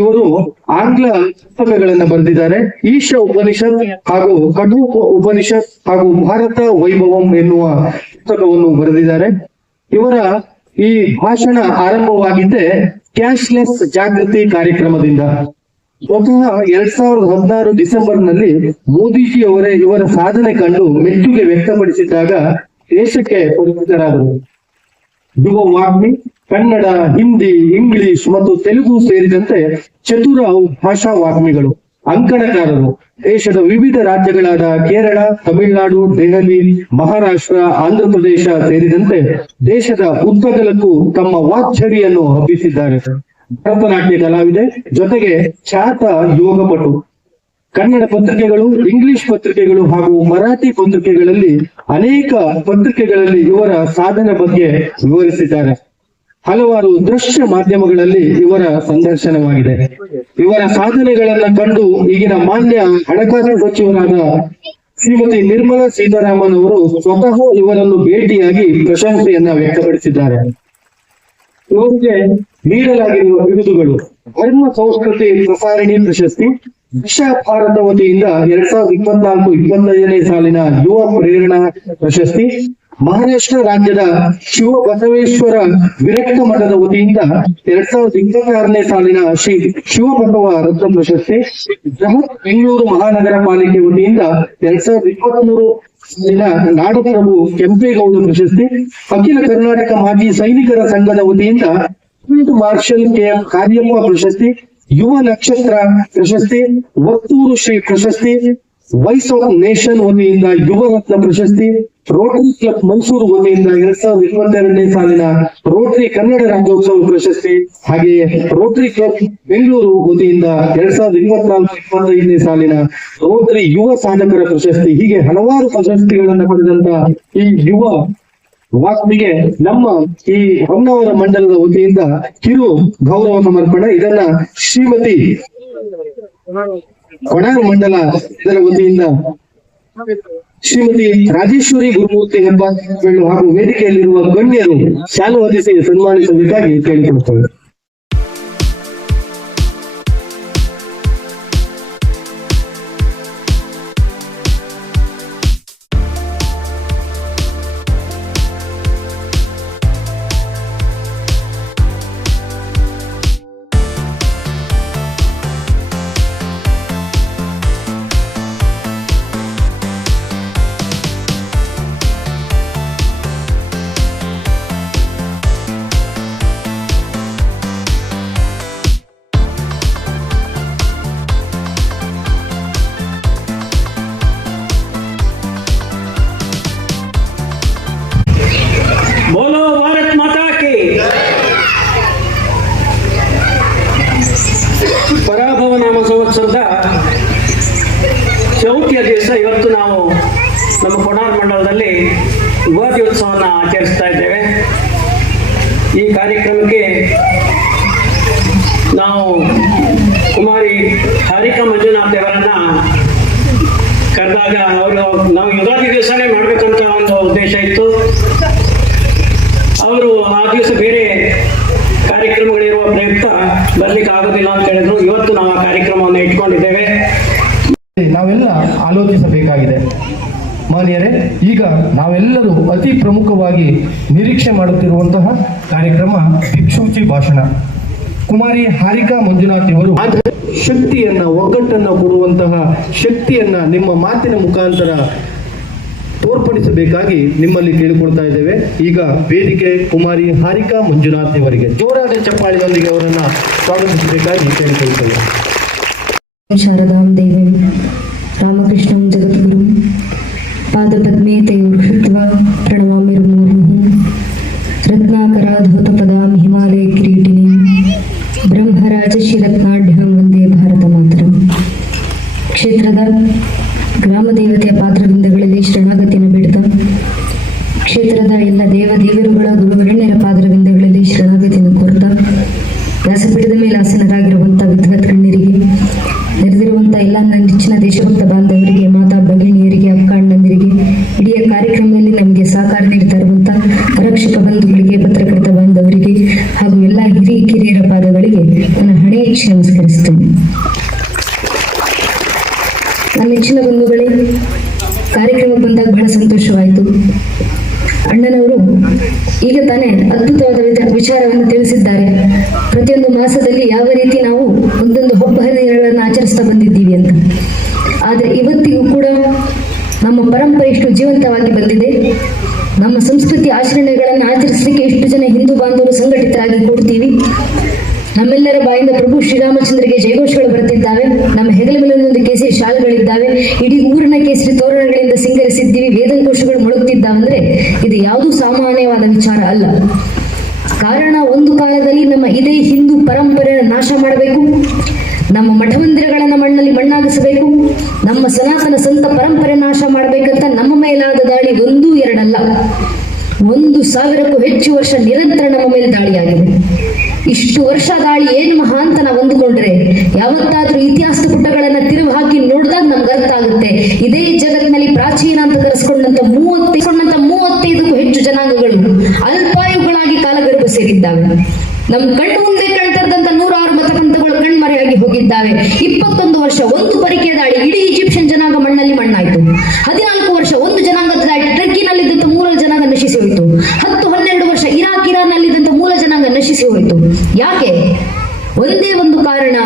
ಇವರು ಆಂಗ್ಲ ಪುಸ್ತಕಗಳನ್ನ ಬರೆದಿದ್ದಾರೆ. ಈಶ ಉಪನಿಷತ್ ಹಾಗೂ ಕಠು ಉಪನಿಷತ್ ಹಾಗೂ ಭಾರತ ವೈಭವಂ ಎನ್ನುವ ಪುಸ್ತಕವನ್ನು ಬರೆದಿದ್ದಾರೆ. ಇವರ ಈ ಭಾಷಣ ಆರಂಭವಾಗಿದ್ದೆ ಕ್ಯಾಶ್ಲೆಸ್ ಜಾಗೃತಿ ಕಾರ್ಯಕ್ರಮದಿಂದ. ಸ್ವತಃ 2016 ಡಿಸೆಂಬರ್ನಲ್ಲಿ ಮೋದಿಜಿ ಅವರೇ ಇವರ ಸಾಧನೆ ಕಂಡು ಮೆಚ್ಚುಗೆ ವ್ಯಕ್ತಪಡಿಸಿದಾಗ ದೇಶಕ್ಕೆ ಪರಿಚಿತರಾದರು. ಯುವ ವಾಗ್ಮಿ ಕನ್ನಡ, ಹಿಂದಿ, ಇಂಗ್ಲಿಷ್ ಮತ್ತು ತೆಲುಗು ಸೇರಿದಂತೆ ಚತುರ ಭಾಷಾ ವಾಗ್ಮಿಗಳು, ಅಂಕಣಕಾರರು. ದೇಶದ ವಿವಿಧ ರಾಜ್ಯಗಳಾದ ಕೇರಳ, ತಮಿಳುನಾಡು, ದೆಹಲಿ, ಮಹಾರಾಷ್ಟ್ರ, ಆಂಧ್ರ ಪ್ರದೇಶ ಸೇರಿದಂತೆ ದೇಶದ ಉದ್ದಗಲಕ್ಕೂ ತಮ್ಮ ವಾಗ್ಝರಿಯನ್ನು ಹಬ್ಬಿಸಿದ್ದಾರೆ. ಭರತನಾಟ್ಯ ಕಲಾವಿದೆ, ಜೊತೆಗೆ ಖ್ಯಾತ ಯೋಗಪಟು. ಕನ್ನಡ ಪತ್ರಿಕೆಗಳು, ಇಂಗ್ಲಿಷ್ ಪತ್ರಿಕೆಗಳು ಹಾಗೂ ಮರಾಠಿ ಪತ್ರಿಕೆಗಳಲ್ಲಿ ಅನೇಕ ಪತ್ರಿಕೆಗಳಲ್ಲಿ ಇವರ ಸಾಧನೆ ಬಗ್ಗೆ ವಿವರಿಸಿದ್ದಾರೆ. ಹಲವಾರು ದೃಶ್ಯ ಮಾಧ್ಯಮಗಳಲ್ಲಿ ಇವರ ಸಂದರ್ಶನವಾಗಿದೆ. ಇವರ ಸಾಧನೆಗಳನ್ನ ಕಂಡು ಈಗಿನ ಮಾನ್ಯ ಹಣಕಾಸು ಸಚಿವರಾದ ಶ್ರೀಮತಿ ನಿರ್ಮಲಾ ಸೀತಾರಾಮನ್ ಅವರು ಸ್ವತಃ ಇವರನ್ನು ಭೇಟಿಯಾಗಿ ಪ್ರಶಂಸೆಯನ್ನ ವ್ಯಕ್ತಪಡಿಸಿದ್ದಾರೆ. ಇವರಿಗೆ ನೀಡಲಾಗಿರುವ ಬಿರುದುಗಳು: ಧರ್ಮ ಸಂಸ್ಕೃತಿ ಪ್ರಸಾರಿಣಿ ಪ್ರಶಸ್ತಿ, ದಿಶಾ ಭಾರತ ವತಿಯಿಂದ 2024-25ನೇ ಸಾಲಿನ ಯುವ ಪ್ರೇರಣಾ ಪ್ರಶಸ್ತಿ, ಮಹಾರಾಷ್ಟ್ರ ರಾಜ್ಯದ ಶಿವ ಬಸವೇಶ್ವರ ವಿರಕ್ತ ಮಠದ ವತಿಯಿಂದ 2026ನೇ ಸಾಲಿನ ಶ್ರೀ ಶಿವಬಸವ ರತ್ನ ಪ್ರಶಸ್ತಿ, ಬೃಹತ್ ಬೆಂಗಳೂರು ಮಹಾನಗರ ಪಾಲಿಕೆ ವತಿಯಿಂದ 2023 ಸಾಲಿನ ನಾಡಪ್ರಭು ಕೆಂಪೇಗೌಡ ಪ್ರಶಸ್ತಿ, ಅಖಿಲ ಕರ್ನಾಟಕ ಮಾಜಿ ಸೈನಿಕರ ಸಂಘದ ವತಿಯಿಂದ ಫೀಲ್ಡ್ ಮಾರ್ಷಲ್ KM ಕಾರ್ಯಪ್ಪ ಪ್ರಶಸ್ತಿ, ಯುವ ನಕ್ಷತ್ರ ಪ್ರಶಸ್ತಿ, ವರ್ತೂರು ಶ್ರೀ ಪ್ರಶಸ್ತಿ, ವಾಯ್ಸ್ ಆಫ್ ನೇಷನ್ ವತಿಯಿಂದ ಯುವ ರತ್ನ ಪ್ರಶಸ್ತಿ, ರೋಟರಿ ಕ್ಲಬ್ ಮೈಸೂರು ವತಿಯಿಂದ 2022ನೇ ಸಾಲಿನ ರೋಟರಿ ಕನ್ನಡ ರಾಜ್ಯೋತ್ಸವ ಪ್ರಶಸ್ತಿ, ಹಾಗೆಯೇ ರೋಟರಿ ಕ್ಲಬ್ ಬೆಂಗಳೂರು ವತಿಯಿಂದ 2024-25ನೇ ಸಾಲಿನ ರೋಟರಿ ಯುವ ಸಾಧಕರ ಪ್ರಶಸ್ತಿ, ಹೀಗೆ ಹಲವಾರು ಪ್ರಶಸ್ತಿಗಳನ್ನು ಪಡೆದಂತ ಈ ಯುವ ವಾಗ್ಮಿಗೆ ನಮ್ಮ ಈ ಹೊನ್ನಾವರ ಮಂಡಲದ ವತಿಯಿಂದ ಕಿರು ಗೌರವ ಸಮರ್ಪಣೆ. ಇದನ್ನ ಶ್ರೀಮತಿ ಕೊಣಾರ ಮಂಡಲ ಇದರ ವತಿಯಿಂದ ಶ್ರೀಮತಿ ರಾಜೇಶ್ವರಿ ಗುರುಮೂರ್ತಿ ಹೆಬ್ಬಾಳು ಹಾಗೂ ವೇದಿಕೆಯಲ್ಲಿರುವ ಗಣ್ಯರು ಶಾಲು ಹೊದಿಸಿ ಸನ್ಮಾನಿಸಬೇಕಾಗಿ ಕೇಳಿಕೊಳ್ಳುತ್ತೇವೆ. बोलो भारत माता की। ಪರಾಭವ ನಾಮ ಸಂವತ್ಸರದ ಚೌತಿಯ ದಿವಸ ಇವತ್ತು ನಾವು ನಮ್ಮ ಕೊಣಾರ್ ಮಂಡಲದಲ್ಲಿ ಯುಗಾದಿ ಉತ್ಸವವನ್ನು ಆಚರಿಸ್ತಾ ಇದ್ದೇವೆ. ಈ ಕಾರ್ಯಕ್ರಮಕ್ಕೆ ನಾವು ಕುಮಾರಿ ಹಾರಿಕಾ ಮಂಜುನಾಥ್ ಅವರನ್ನ ಕರೆದಾಗ ನಾವು ಯುಗಾದಿ ದಿವಸನೇ ಮಾಡ್ಬೇಕಂತ ಒಂದು ಉದ್ದೇಶ ಇತ್ತು. ಅವರು ಆ ದಿವಸ ಬೇರೆ ಕಾರ್ಯಕ್ರಮಗಳಿರುವ ಪ್ರಯುಕ್ತ ಬರ್ಲಿಕ್ಕೆ ಆಗೋದಿಲ್ಲ ಅಂತ ಹೇಳಿದ್ರು. ಇವತ್ತು ನಾವು ಆ ಕಾರ್ಯಕ್ರಮವನ್ನು ಇಟ್ಕೊಂಡಿದ್ದೇವೆ. ನಾವೆಲ್ಲ ಆಲೋಚಿಸಬೇಕಾಗಿದೆ ಮಾನ್ಯರೇ. ಈಗ ನಾವೆಲ್ಲರೂ ಅತಿ ಪ್ರಮುಖವಾಗಿ ನಿರೀಕ್ಷೆ ಮಾಡುತ್ತಿರುವಂತಹ ಕಾರ್ಯಕ್ರಮ ದಿಕ್ಸೂಚಿ ಭಾಷಣ. ಕುಮಾರಿ ಹಾರಿಕಾ ಮಂಜುನಾಥ್ ಅವರು ಶಕ್ತಿಯನ್ನ, ಒಗ್ಗಟ್ಟನ್ನ ಕೊಡುವಂತಹ ಶಕ್ತಿಯನ್ನ ನಿಮ್ಮ ಮಾತಿನ ಮುಖಾಂತರ ತೋರ್ಪಡಿಸಬೇಕಾಗಿ ನಿಮ್ಮಲ್ಲಿ ಕೇಳಿಕೊಳ್ತಾ ಇದ್ದೇವೆ. ಈಗ ವೇದಿಕೆ ಕುಮಾರಿ ಹಾರಿಕಾ ಮಂಜುನಾಥ್ ಅವರಿಗೆ ಜೋರಾದ ಚಪ್ಪಾಳಿಯೊಂದಿಗೆ ಅವರನ್ನ ಸ್ವಾಗತಿಸಬೇಕಾಗಿ ಕೇಳಿಕೊಳ್ತೇವೆ. ಶಾರದಾಂ ದೇವೀಂ ರಾಮಕೃಷ್ಣಂ ಜಗದ್ಗುರು ಪಾದಪದ್ಮೇ ತೈರ್ಷಿತ್ವಾ ಪ್ರಣಮಾಮಿ ಮುಹುರ್ಮುಹುಃ ರತ್ನಾಕರಾಧೌತ ಪದಾಂ ಹಿಮಾಲಯ ಕಿರೀಟಿನೀಂ ಬ್ರಹ್ಮರಾಜಶ್ರೀ ರತ್ನಾಢ್ಯಾಂ ವಂದೇ ಭಾರತ ಮಾತರಂ. ಕ್ಷೇತ್ರದ ಗ್ರಾಮ ದೇವತೆಯ ಪಾತ್ರವಿಂದಗಳಲ್ಲಿ ಶರಣಾಗತಿಯನ್ನು ಬಿಡ್ತಾ, ಕ್ಷೇತ್ರದ ಎಲ್ಲ ದೇವದೇವರುಗಳ ಗುರುಗಣ್ಯರ ಪಾತ್ರವಿಂದಗಳಲ್ಲಿ ಶರಣಾಗತಿಯನ್ನು ಕೋರ್ತಾ, ವ್ಯಾಸಪೀಠದ ಮೇಲೆ ಆಸನರಾಗಿರುವಂಥ ವಿದ್ವತ್ ಗಣ್ಯರಿಗೆ, ನೆರೆದಿರುವಂಥ ಎಲ್ಲ ನನ್ನ ನೆಚ್ಚಿನ ದೇಶಭಕ್ತ ಬಾಂಧವರಿಗೆ, ಮಾತಾ ಭಗಿಣಿಯರಿಗೆ, ಅಕ್ಕ ಅಣ್ಣಂದಿರಿಗೆ, ಇಡೀ ಕಾರ್ಯಕ್ರಮದಲ್ಲಿ ನಮಗೆ ಸಹಕಾರ ನೀಡ್ತಾ ಇರುವಂಥ ಆರಕ್ಷಕ ಬಂಧುಗಳಿಗೆ, ಪತ್ರಕರ್ತ ಬಾಂಧವರಿಗೆ ಹಾಗೂ ಎಲ್ಲ ಹಿರಿಯರ ಪಾದಗಳಿಗೆ ನನ್ನ ಹಣೆ ನಮಸ್ಕರಿಸಿ ಈಗ ತಾನೇ ಅದ್ಭುತವಾದ ವಿಚಾರವನ್ನು ತಿಳಿಸಿದ್ದಾರೆ. ಪ್ರತಿಯೊಂದು ಮಾಸದಲ್ಲಿ ಯಾವ ರೀತಿ ನಾವು ಒಂದೊಂದು ಹಬ್ಬ ಹರಿದಿನಗಳನ್ನು ಆಚರಿಸ್ತಾ ಬಂದಿದ್ದೀವಿ ಅಂತ. ಆದರೆ ಇವತ್ತಿಗೂ ಕೂಡ ನಮ್ಮ ಪರಂಪರೆ ಇಷ್ಟು ಜೀವಂತವಾಗಿ ಬಂದಿದೆ. ನಮ್ಮ ಸಂಸ್ಕೃತಿ ಆಚರಣೆಗಳನ್ನು ಆಚರಿಸಲಿಕ್ಕೆ ಇಷ್ಟು ಜನ ಹಿಂದೂ ಬಾಂಧವರು ಸಂಘಟಿತರಾಗಿ ಕೂಡ್ತೀವಿ. ನಮ್ಮೆಲ್ಲರ ಬಾಯಿಂದ ಪ್ರಭು ಶ್ರೀರಾಮಚಂದ್ರಗೆ ಜಯಘೋಷಗಳು ಬರುತ್ತಿದ್ದಾವೆ. ನಮ್ಮ ಹೆಗಲ ಮೇಲೊಂದೊಂದು ಕೇಸರಿ ಶಾಲ್ಗಳಿದ್ದಾವೆ. ಇಡೀ ಊರಿನ ಕೇಸರಿ ತೋರಣಗಳಿಂದ ಸಿಂಗರಿಸಿದ್ದೀವಿ. ವೇದಘೋಷಗಳು ಮೊಳಗುತ್ತಿದ್ದಾವಂದ್ರೆ ಇದು ಯಾವುದೂ ಸಾಮಾನ್ಯವಾದ ವಿಚಾರ ಅಲ್ಲ. ಕಾರಣ, ಒಂದು ಕಾಲದಲ್ಲಿ ನಮ್ಮ ಇದೇ ಹಿಂದೂ ಪರಂಪರೆಯನ್ನು ನಾಶ ಮಾಡಬೇಕು, ನಮ್ಮ ಮಠಮಂದಿರಗಳನ್ನು ಮಣ್ಣಲ್ಲಿ ಮಣ್ಣಾಗಿಸಬೇಕು, ನಮ್ಮ ಸನಾತನ ಸಂತ ಪರಂಪರೆ ನಾಶ ಮಾಡಬೇಕಂತ ನಮ್ಮ ಮೇಲಾದ ದಾಳಿ ಒಂದೂ ಎರಡಲ್ಲ, 1,000ಕ್ಕೂ ಹೆಚ್ಚು ವರ್ಷ ನಿರಂತರ ನಮ್ಮ ಮೇಲೆ ದಾಳಿಯಾಗಿದೆ. ಇಷ್ಟು ವರ್ಷ ದಾಳಿ ಏನು ಮಹಾ ಅಂತ ನಾವು ಅಂದುಕೊಂಡ್ರೆ ಯಾವತ್ತಾದ್ರೂ ಇತಿಹಾಸ ಪುಟಗಳನ್ನ ತಿರುವು ಹಾಕಿ ನೋಡಿದಾಗ ನಮ್ಗೆ ಅರ್ಥ ಆಗುತ್ತೆ. ಇದೇ ಜಗತ್ತಿನಲ್ಲಿ ಪ್ರಾಚೀನ ಅಂತ ಕರೆಸ್ಕೊಂಡಂತ 35ಕ್ಕೂ ಹೆಚ್ಚು ಜನಾಂಗಗಳು ಅಲ್ಪಾಯುಗಳಾಗಿ ಕಾಲಗರ್ಭ ಸೇರಿದ್ದಾವೆ. ನಮ್ಮ ಕಣ್ಣು ಮುಂದೆ ಕಣ್ತರದಂತ 106 ಮತಪಂಥಗಳು ಕಣ್ಮರೆಯಾಗಿ ಹೋಗಿದ್ದಾವೆ. 21 ವರ್ಷ ಒಂದು ಪರಿಕೆ ದಾಳಿ, ಇಡೀ ಈಜಿಪ್ಷಿಯನ್ ಜನಾಂಗ ಮಣ್ಣಲ್ಲಿ ಮಣ್ಣಾಯ್ತು. 14 ವರ್ಷ ಒಂದು ಜನಾಂಗದ ದಾಳಿ, ಟರ್ಕಿನಲ್ಲಿದ್ದಂತ ಮೂಲ ಜನಾಂಗ ನಶಿಸಿ ಹೋಯಿತು. 10-12 ವರ್ಷ ಇರಾನ್ನಲ್ಲಿದ್ದಂತ ಮೂಲ ಜನಾಂಗ ನಶಿಸಿ ಹೋಯಿತು. ಯಾಕೆ? ಒಂದೇ ಒಂದು ಕಾರಣ,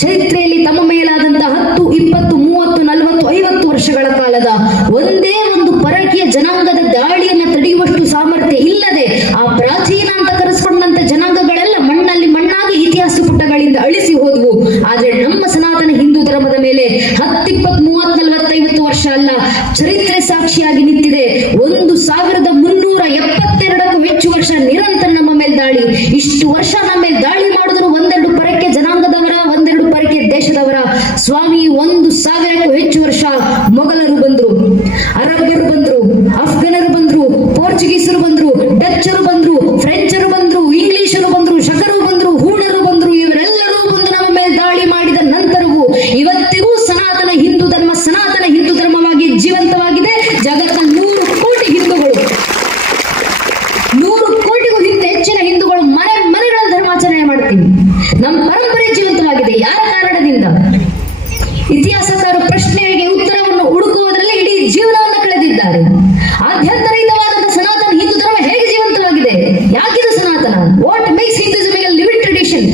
ಚರಿತ್ರೆಯಲ್ಲಿ ತಮ್ಮ ಮೇಲಾದಂತಹ 10, 20, 30, 40, 50 ವರ್ಷಗಳ ಕಾಲದ ಒಂದೇ ಒಂದು ಪರಕೀಯ ಜನಾಂಗದ ದಾಳಿಯನ್ನು ತಡೆಯುವಷ್ಟು ಸಾಮರ್ಥ್ಯ ಇಲ್ಲದೆ ಆ ಪ್ರಾಚೀನ ಅಂತ ಕರೆಸ್ಕೊಂಡಂತ ಜನಾಂಗಗಳೆಲ್ಲ ಮಣ್ಣಲ್ಲಿ ಮಣ್ಣಾಗಿ ಇತಿಹಾಸ ಪುಟಗಳಿಂದ ಅಳಿಸಿ ಹೋದವು. ಆದ್ರೆ ನಮ್ಮ ಸನಾತನ ಹಿಂದೂ ಧರ್ಮದ ಮೇಲೆ 10, 20, 30, 40, 50 ವರ್ಷ ಅಲ್ಲ, ಚರಿತ್ರೆ ಸಾಕ್ಷಿಯಾಗಿ ನಿಂತಿದೆ. 1,372ಕ್ಕೂ ಹೆಚ್ಚು ವರ್ಷ ನಿರಂತರ ನಮ್ಮ ಮೇಲೆ ದಾಳಿ. ಇಷ್ಟು ವರ್ಷ ನಮ್ಮ ಮೇಲೆ ದಾಳಿ ಮಾಡಿದ್ರು ಒಂದೆರಡು ಪರಕ್ಕೆ ಜನಾಂಗದವರ, ಒಂದೆರಡು ಪರಕ್ಕೆ ದೇಶದವರ. ಸ್ವಾಮಿ, 1,000ಕ್ಕೂ ಹೆಚ್ಚು ವರ್ಷ ಮೊಘಲರು ಬಂದ್ರು, ಅರಬ್ಬರು ಬಂದ್ರು, ಅಫ್ಘನರು ಬಂದ್ರು, ಪೋರ್ಚುಗೀಸರು ಬಂದ್ರು, ಡಚ್ಚರು ಬಂದ್ರು, ಫ್ರೆಂಚರು ಬಂದ್ರು, ಇಂಗ್ಲಿಷರು ಬಂದ್ರು, ಶಕರು ಬಂದ್ರು, ಹೂಣರು ಬಂದ್ರು. ಇವರೆಲ್ಲರೂ ಬಂದು ನಮ್ಮ ಮೇಲೆ ದಾಳಿ ಮಾಡಿದ ನಂತರವೂ ಇವತ್ತಿಗೂ ಸನಾತನ ಹಿಂದೂ ಧರ್ಮವಾಗಿ ಜೀವಂತವಾಗಿದೆ. ಜಗತ್ತಿನ 100 ಕೋಟಿ ಹಿಂದೂಗಳು, 100 ಕೋಟಿಗೂ ಹೆಚ್ಚಿನ ಹಿಂದೂಗಳು ಮನೆಗಳ ಧರ್ಮಾಚರಣೆ ಮಾಡ್ತೀವಿ. ನಮ್ಮ ಪರಂಪರೆ ಜೀವಂತವಾಗಿದೆ. ಯಾರ ಕಾರಣದಿಂದ? ಇತಿಹಾಸಕಾರರು ಪ್ರಶ್ನೆಗೆ ಉತ್ತರವನ್ನು ಹುಡುಕುವುದರಲ್ಲಿ ಇಡೀ ಜೀವನವನ್ನು ಕಳೆದಿದ್ದಾರೆ. ಆಧ್ಯಾತ್ಮಿಕವಾದಂತಹ ಸನಾತನ ಹಿಂದೂ ಧರ್ಮ ಹೇಗೆ ಜೀವಂತವಾಗಿದೆ? ಯಾಕಿದು ಸನಾತನ? What makes Hinduism A living tradition?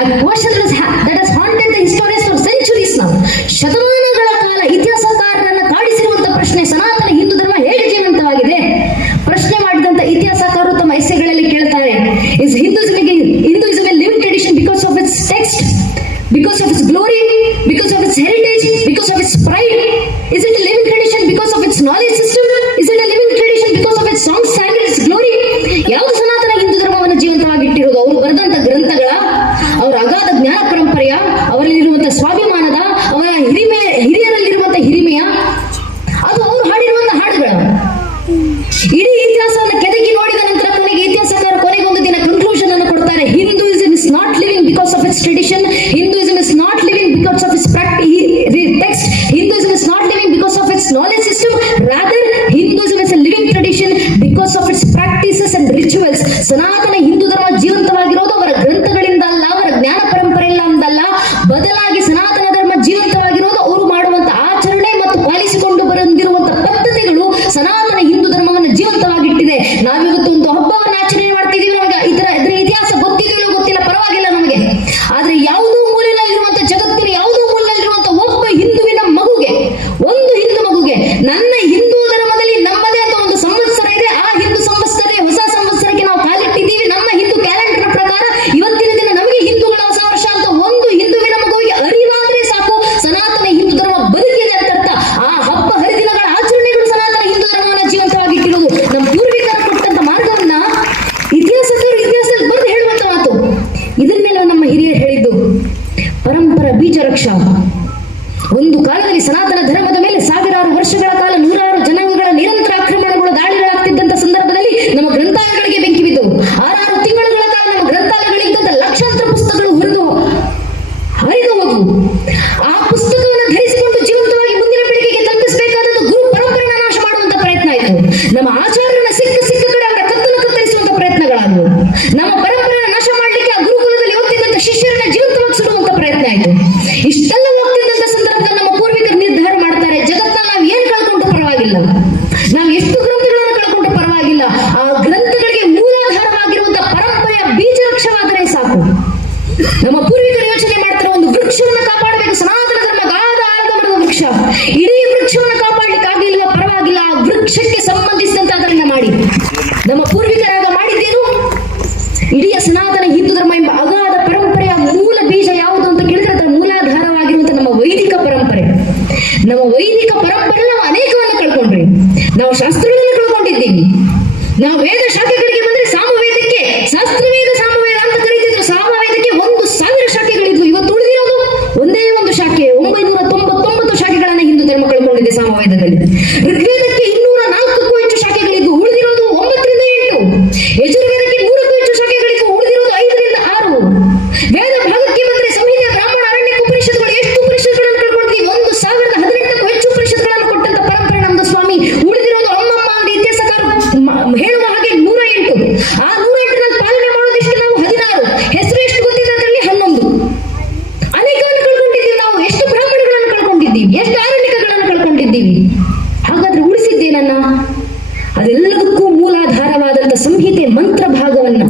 A question that has haunted the historians for centuries now. ಶತಮಾನಗಳ ಕಾಲ ಇತಿಹಾಸಕಾರರನ್ನ ಕಾಡಿಸಿರುವಂತಹ ಪ್ರಶ್ನೆ, ಸನಾತನ ಹಿಂದೂ ಧರ್ಮ ಹೇಗೆ ಜೀವಂತವಾಗಿದೆ? ಪ್ರಶ್ನೆ ಮಾಡಿದಂತ ಇತಿಹಾಸಕಾರರು ತಮ್ಮ ಎಸ್ಸೆಗಳಲ್ಲಿ ಕೇಳ್ತಾರೆ, is Hinduism a living tradition because of its text, because of its glory, because of its heritage, because of its pride? Is it a living tradition because of its knowledge system? Is it a living tradition because of its songs and its glory? ಯಾವುದು ಸನಾತನ ಹಿಂದೂ ಧರ್ಮವನ್ನು ಜೀವಂತವಾಗಿಟ್ಟಿರೋದು? ಅವರು ಬರೆದಂತ ಗ್ರಂಥಗಳ, ಅವರ ಅಗಾಧ ಜ್ಞಾನ ಪರಂಪರೆಯ, ಅವರಲ್ಲಿರುವಂತಹ ಸ್ವಾಭಿಮಾನದ, ಅವರ ಹಿರಿಯರಲ್ಲಿರುವಂತಹ ಹಿರಿಮೆಯ, ಅದು ಅವರು ಹಾಡಿರುವಂತಹ ಹಾಡುಗಳ? ಇಡೀ ಇತಿಹಾಸವನ್ನು ಕೆದಕಿ ನೋಡಿದ ನಂತರ ಕೊನೆಗೆ ಇತಿಹಾಸಕಾರ ಒಂದು ದಿನ ಕನ್ಕ್ಲೂಷನ್ ಅನ್ನು ಕೊಡ್ತಾರೆ. Hinduism is not living because of it's tradition, Hinduism is not living because of it's text, Hinduism is not living because of it's knowledge system, rather Hinduism is A living tradition because of it's practices and rituals. ಸನಾತನ ಹಿಂದೂ ಧರ್ಮ ಜೀವಂತವಾಗಿರೋದು ಅವರ ಗ್ರಂಥಗಳಿಂದ ಅಲ್ಲ, ಅವರ ಜ್ಞಾನ ಪರಂಪರೆಯಿಂದ ಅಂದಲ್ಲ, ಬದಲಾಗಿ ಸನಾತನ ಧರ್ಮ ಜೀವಂತವಾಗಿರೋದು ಅವರು ಮಾಡುವಂತ ಆಚರಣೆ ಮತ್ತು ಪಾಲಿಸಿಕೊಂಡು ಬಂದಿರುವಂತಹ ಪದ್ಧತಿಗಳು ಸನಾತನ ಹಿಂದೂ ಧರ್ಮವನ್ನು ಜೀವಂತವಾಗಿಟ್ಟಿದೆ. ನಾವಿವತ್ತು ಒಂದು ಹಬ್ಬವನ್ನು ಆಚರಣೆ ಮಾಡ್ತಿದ್ದೀವಿ, ನಮಗೆ ಇದರ ಇತಿಹಾಸ ಗೊತ್ತಿದೆಯೋ ಗೊತ್ತಿಲ್ಲ, ಪರವಾಗಿಲ್ಲ ನಮಗೆ. ಆದ್ರೆ ಯಾವುದೋ ಮೂಲೆಯಲ್ಲಿರುವಂತ ಜಗತ್ತಿನ ಯಾವುದೋ ಮೂಲೆಯಲ್ಲಿರುವಂತ ಒಬ್ಬ ಹಿಂದುವಿನ ಮಗುಗೆ, ಒಂದು ಹಿಂದೂ ಮಗುಗೆ, ನನ್ನ ಹಿಂದೂ ಧರ್ಮದಲ್ಲಿ ನಮ್ಮದೇ ಅಂತ ಒಂದು ಸಂವತ್ಸರ ಇದೆ, ಆ ಹಿಂದೂ ಸಂವತ್ಸರ ಹೊಸ ಸಂವತ್ಸರಕ್ಕೆ ನಾವು ಕಾಲಿಟ್ಟಿದ್ದೀವಿ, ನಮ್ಮ ಹಿಂದೂ ಕ್ಯಾಲೆಂಡರ್ ಪ್ರಕಾರ ಇವತ್ತಿನ ದಿನ ನಮಗೆ ಹಿಂದೂಗಳ ಹೊಸ ವರ್ಷ ಅಂತ ಒಂದು ಹಿಂದುವಿನ ಮಗುವಿಗೆ ಅರಿವಾದ್ರೆ ಸಾಕು, ಸನಾತನ ಹಿಂದೂ ಧರ್ಮ ಬದುಕಿದೆ ಅಂತ ಅರ್ಥ. ಆ ಹಬ್ಬ ಹರಿದಿನಗಳ ಆಚರಣೆಗಳು ಸನಾತನ ಹಿಂದೂ ಧರ್ಮವನ್ನು ಜೀವಂತವಾಗಿಟ್ಟಿರುವುದು. ನಮ್ಮ ಪೂರ್ವಿಕರು ಕೊಟ್ಟಂತ ಮಾರ್ಗವನ್ನ ಇತಿಹಾಸದಲ್ಲಿ ಬರೆದು ಹೇಳುವಂತ ಮಾತು. ಇದನ್ನೆಲ್ಲ ನಮ್ಮ ಹಿರಿಯರು ಹೇಳಿದ್ದು ಪರಂಪರ ಬೀಜ ರಕ್ಷಾ. ಒಂದು ಕಾಲದಲ್ಲಿ ಸನಾತನ ಧರ್ಮದ ಮೇಲೆ ಸಾವಿರಾರು ವರ್ಷಗಳ ಕಾಲ 106 ಜನಾಂಗಗಳ ನಿರಂತರ ಆಕ್ರಮಣಗಳು, ದಾಳಿಗಳಾಗ್ತಿದ್ದಂತ ಸಂದರ್ಭದಲ್ಲಿ ನಮ್ಮ ಗ್ರಂಥಾಲಯಗಳಿಗೆ ಬೆಂಕಿ ಬಿದ್ದು 6 ತಿಂಗಳುಗಳ ಕಾಲ ನಮ್ಮ ಗ್ರಂಥಾಲಯಗಳಿದ್ದಂತ ಲಕ್ಷಾಂತರ ಪುಸ್ತಕಗಳು ಹರಿದು ಹೋದವು. ಆ ಪುಸ್ತಕವನ್ನು ಧರಿಸಿಕೊಂಡು ಜೀವಂತವಾಗಿ ಮುಂದಿನ ಪೀಳಿಗೆಗೆ ತಲುಪಿಸಬೇಕಾದದ್ದು ಗುರು ಪರಂಪರೆಯನ್ನು ನಾಶ ಮಾಡುವಂತ ಪ್ರಯತ್ನ ಆಯಿತು. ನಮ್ಮ ಆಚಾರ್ಯರನ್ನ ಸಿಕ್ಕ ಕಡೆ ಅವರ ಕತ್ತನ್ನು ಕತ್ತರಿಸುವಂತ ಪ್ರಯತ್ನಗಳಾದವು. ನಮ್ಮ ಪರಂಪರೆಯನ್ನು ನಾಶ ಮಾಡಲಿಕ್ಕೆ ಆ ಗುರುಕುಲದಲ್ಲಿ ಓದ್ತಿದ್ದಂತ ಶಿಷ್ಯರನ್ನ ಜೀವಂತವಾಗಿ ಸುಡುವಂತ ಪ್ರಯತ್ನ ಆಯಿತು. ಇಷ್ಟೆಲ್ಲ ಗ್ರಂಥಗಳಿಗೆ ಮೂಲಾಧಾರವಾಗಿರುವಂತಹ ಪರಂಪರೆಯ ಬೀಜ ವೃಕ್ಷವಾದರೆ ಸಾಕು. ನಮ್ಮ ಪೂರ್ವಿಕರು ಯೋಚನೆ ಮಾಡ್ತಾರೆ, ಒಂದು ವೃಕ್ಷವನ್ನು ಕಾಪಾಡಬೇಕು, ಸನಾತನ ಧರ್ಮ ಗಾಢ ಆಳದ ಮರದ ವೃಕ್ಷ, ಇಡೀ ವೃಕ್ಷವನ್ನು ಕಾಪಾಡಲಿಕ್ಕೆ ಆಗಲಿಲ್ಲ, ಪರವಾಗಿಲ್ಲ, ಆ ವೃಕ್ಷಕ್ಕೆ ಸಂಬಂಧಿಸಿದಂತೆ ಅದನ್ನ ಮಾಡಿ. ನಮ್ಮ ಪೂರ್ವಿಕರಾಗ ಮಾಡಿದ್ದೇನು? ಇಡೀ ಸನಾತನ ಹಿಂದೂ ಧರ್ಮ ಎಂಬ ಅಗಾಧ ಪರಂಪರೆಯ ಮೂಲ ಬೀಜ ಯಾವುದು ಅಂತ ಕೇಳಿದ್ರೆ ಅದರ ಮೂಲಾಧಾರವಾಗಿರುವಂತಹ ನಮ್ಮ ವೈದಿಕ ಪರಂಪರೆ. ನಮ್ಮ ವೈದಿಕ ಪರಂಪರೆ ನಾವು ಅನೇಕವನ್ನು ಕಳ್ಕೊಂಡ್ರಿ. ನಾವು ಶಾಸ್ತ್ರಗಳನ್ನು ಕಳ್ಕೊಂಡಿದ್ದೀವಿ. ನಾವು ವೇದ ಶಾಖೆಗಳಿಗೆ ಬಂದ್ರೆ ಸಾಮವೇದಕ್ಕೆ ಶಾಸ್ತ್ರವೇದ ಸಾಮವೇದ ಅಂತ ಕರೀತಿದ್ರು. ಸಾಮವೇದಕ್ಕೆ 1000 ಶಾಖೆಗಳಿದ್ವು. ಇವತ್ತು ಉಳಿದಿರೋದು ಒಂದೇ ಒಂದು ಶಾಖೆ. 999 ಶಾಖೆಗಳನ್ನ ಹಿಂದೂ ಧರ್ಮ ಕಳ್ಕೊಂಡಿದೆ ಸಾಮವೇದದಲ್ಲಿ. ಋಗ್ವೇದಕ್ಕೆ 204ಕ್ಕೂ ಹೆಚ್ಚು ಶಾಖೆಗಳಿದ್ವು. ಉಳಿದಿರೋದು 9 ರಿಂದ 8. ಯಜುರ್ವೇದಕ್ಕೆ 100ಕ್ಕೂ ಹೆಚ್ಚು ಶಾಖೆಗಳಿದ್ವು. ಉಳಿದಿರೋದು 5 ರಿಂದ 6. ವೇದ ಭಾಗಕ್ಕೆ ಬಂದ್ರೆ ಸಂಹಿತೆ, ಬ್ರಾಹ್ಮಣ, ಅರಣ್ಯ, ಉಪನಿಷತ್ತುಗಳು, ಎಷ್ಟು ಉಪನಿಷತ್ತುಗಳನ್ನು ಕಳ್ಕೊಂಡಿದ್ವಿ? 1018ಕ್ಕೂ ಹೆಚ್ಚು ಉಪನಿಷತ್ತುಗಳನ್ನು ಕೊಟ್ಟಂತ ಪರಂಪರೆ ನಮ್ದು ಸ್ವಾಮಿ. ಉಳಿದಿರೋದು ಅಮ್ಮಮ್ಮ ಅಂತ ಇತಿಹಾಸಕಾರ ಹೇಳುವ ಹಾಗೆ 108. ಆ 108ರಲ್ಲಿ ಪಾಲನೆ ಮಾಡೋದಿಷ್ಟು ನಾವು 16. ಹೆಸರು ಎಷ್ಟು ಗೊತ್ತಿದೆ ಅದರಲ್ಲಿ 11. ಅನೇಕವನ್ನು ಕಳ್ಕೊಂಡಿದ್ದೀವಿ ನಾವು. ಎಷ್ಟು ಬ್ರಾಹ್ಮಣಗಳನ್ನು ಕಳ್ಕೊಂಡಿದ್ದೀವಿ, ಎಷ್ಟು ಆರಣ್ಯಕಗಳನ್ನು ಕಳ್ಕೊಂಡಿದ್ದೀವಿ. ಹಾಗಾದ್ರೆ ಉಳಿಸಿದ್ದೇನನ್ನ? ಅದೆಲ್ಲದಕ್ಕೂ ಮೂಲಾಧಾರವಾದಂತ ಸಂಹಿತೆ ಮಂತ್ರ ಭಾಗವನ್ನ,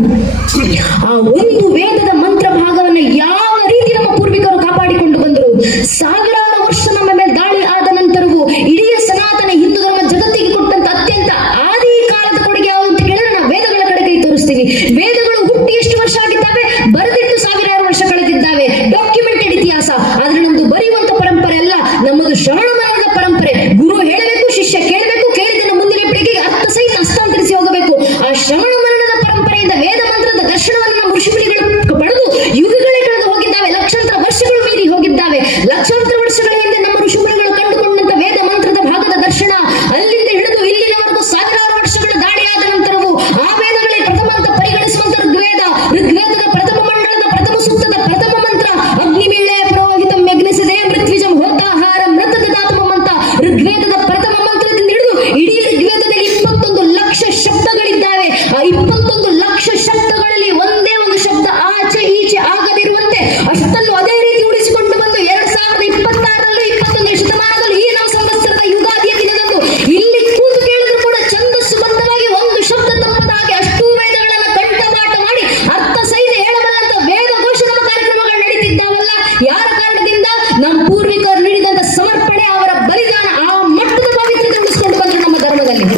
ಆ ಒಂದು ವೇದದ ಮಂತ್ರ ಭಾಗವನ್ನ ಯಾವ ರೀತಿ ನಮ್ಮ ಪೂರ್ವಿಕರು ಕಾಪಾಡಿಕೊಂಡು ಬಂದರು. ಸಾವಿರಾರು ವರ್ಷ ನಮ್ಮ ಮೇಲೆ ದಾಳಿ ಆದ ನಂತರವೂ ಇಡೀ ಸನಾತನ ಹಿಂದೂ ಧರ್ಮ ಜಗತ್ತಿಗೆ ಕೊಟ್ಟಂತ ಅತ್ಯಂತ ಆದಿ ಕಾಲದ ಕೊಡುಗೆ ಯಾವುದು ಅಂತ ಕೇಳಿದ್ರೆ ನಾವು ವೇದಗಳ ಕಡೆ ಕೈ ತೋರಿಸ್ತೀವಿ. ವೇದಗಳು ಹುಟ್ಟಿ ಎಷ್ಟು ವರ್ಷ ಆಗಿದ್ದಾವೆ? ಬರೆದಿಟ್ಟು ಸಾವಿರಾರು ವರ್ಷ ಕಳೆದಿದ್ದಾವೆ. ಡಾಕ್ಯುಮೆಂಟೆಡ್ ಇತಿಹಾಸ. ಆದ್ರೆ ನಮ್ದು ಬರೆಯುವಂತ ಪರಂಪರೆ ಅಲ್ಲ, ನಮ್ಮದು ಶ್ರವಣ ಮನನದ ಪರಂಪರೆ. ಗುರು ಹೇಳಬೇಕು, ಶಿಷ್ಯ ಕೇಳಬೇಕು, ಕೇಳಿದನ್ನು ಮುಂದಿನ ಪೀಳಿಗೆಗೆ ಅರ್ಥ ಸಹಿತ ಹಸ್ತಾಂತರಿಸಿ ಹೋಗಬೇಕು. ಆ ಶ್ರವಣ ಮನನದ ಪರಂಪರೆಯಿಂದ ವೇದ ಮಂತ್ರದ ದರ್ಶನವನ್ನು ನಮ್ಮ ಋಷಿಮುನಿಗಳು ಪಡೆದು ಯುಗಗಳೇ ಕಳೆದು ಹೋಗಿದ್ದಾವೆ. ಲಕ್ಷಾಂತರ ವರ್ಷಗಳು ಮೀರಿ ಹೋಗಿದ್ದಾವೆ. ಲಕ್ಷಾಂತರ ವರ್ಷಗಳ ಹಿಂದೆ ನಮ್ಮ ಋಷಿಮುನಿಗಳು ಕಂಡುಕೊಂಡಂತ ವೇದ ಮಂತ್ರದ ಭಾಗದ ದರ್ಶನ ಅಲ್ಲಿಂದ ಹಿಡಿದು ಇಲ್ಲಿನವರೆಗೂ ಸಾವಿರಾರು ವರ್ಷಗಳ ದಾಳಿ ಆದ ನಂತರವೂ ಆ ವೇದಗಳೇ ಪ್ರಥಮ ಅಂತ ಪರಿಗಣಿಸುವಂತ ಋಗ್ವೇದದ ಪ್ರಥಮ ಮಂಡಲದ ಪ್ರಥಮ ಸೂಕ್ತದ ಪ್ರಥಮ ಮಂತ್ರ ಅಗ್ನಿಮೇಳೆ ಪುರೋಹಿತಂ ಯಜ್ಞಸಿದೆ ಮೃತ್ವಿಜಂ ಹೋತಾಹಾರ ಮೃತದ ದಾತಮಂ ಅಂತ ಋಗ್ವೇದದ ಪ್ರಥಮ ಮಂತ್ರದಿಂದ ಹಿಡಿದು ಇಡೀ ಋಗ್ವೇದದಲ್ಲಿ 21 ಲಕ್ಷ ಶಬ್ದಗಳಿದ್ದಾವೆ. ಆ 21 ಲಕ್ಷ ಶಬ್ದಗಳಲ್ಲಿ ಒಂದೇ ಒಂದು ಶಬ್ದ ಆಚೆ ಈಚೆ ಆಗದಿರುವಂತೆ ಅಷ್ಟನ್ನು ಅದೇ ರೀತಿ ಉಳಿಸಿಕೊಂಡು ಬಂದು 2026ರಲ್ಲಿ 21ನೇ ಶತಮಾನದಲ್ಲಿ ಈ ನಮ್ಮ ಸಂವತ್ಸರದ ಯುಗಾದಿಯ ದಿನದಂದು ಇಲ್ಲಿ ಕೂತು ಕೇಳಿದ್ರು ಕೂಡ ಛಂದಸ್ಸು ಬದ್ಧವಾಗಿ ಒಂದು ಶಬ್ದ ತಪ್ಪದ ಹಾಗೆ ಅಷ್ಟೂ ವೇದಗಳನ್ನ ಕಂಠಪಾಠ ಮಾಡಿ ಅರ್ಥ ಸಹಿತ ಹೇಳಬಲ್ಲಂತ ವೇದ ಘೋಷ ನಮ್ಮ ಕಾರ್ಯಕ್ರಮಗಳು ನಡೀತಿದ್ದಾವಲ್ಲ. ಯಾರ ಕಾರಣದಿಂದ? ನಮ್ಮ ಪೂರ್ವಿಕರು ನೀಡಿದಂತ ಸಮರ್ಪಣೆ, ಅವರ ಬಲಿದಾನ, ಆ ಮಟ್ಟದ ಪವಿತ್ರತೆ ಉಳಿಸಿಕೊಂಡು ಬಂದ್ರು ನಮ್ಮ ಧರ್ಮದಲ್ಲಿ.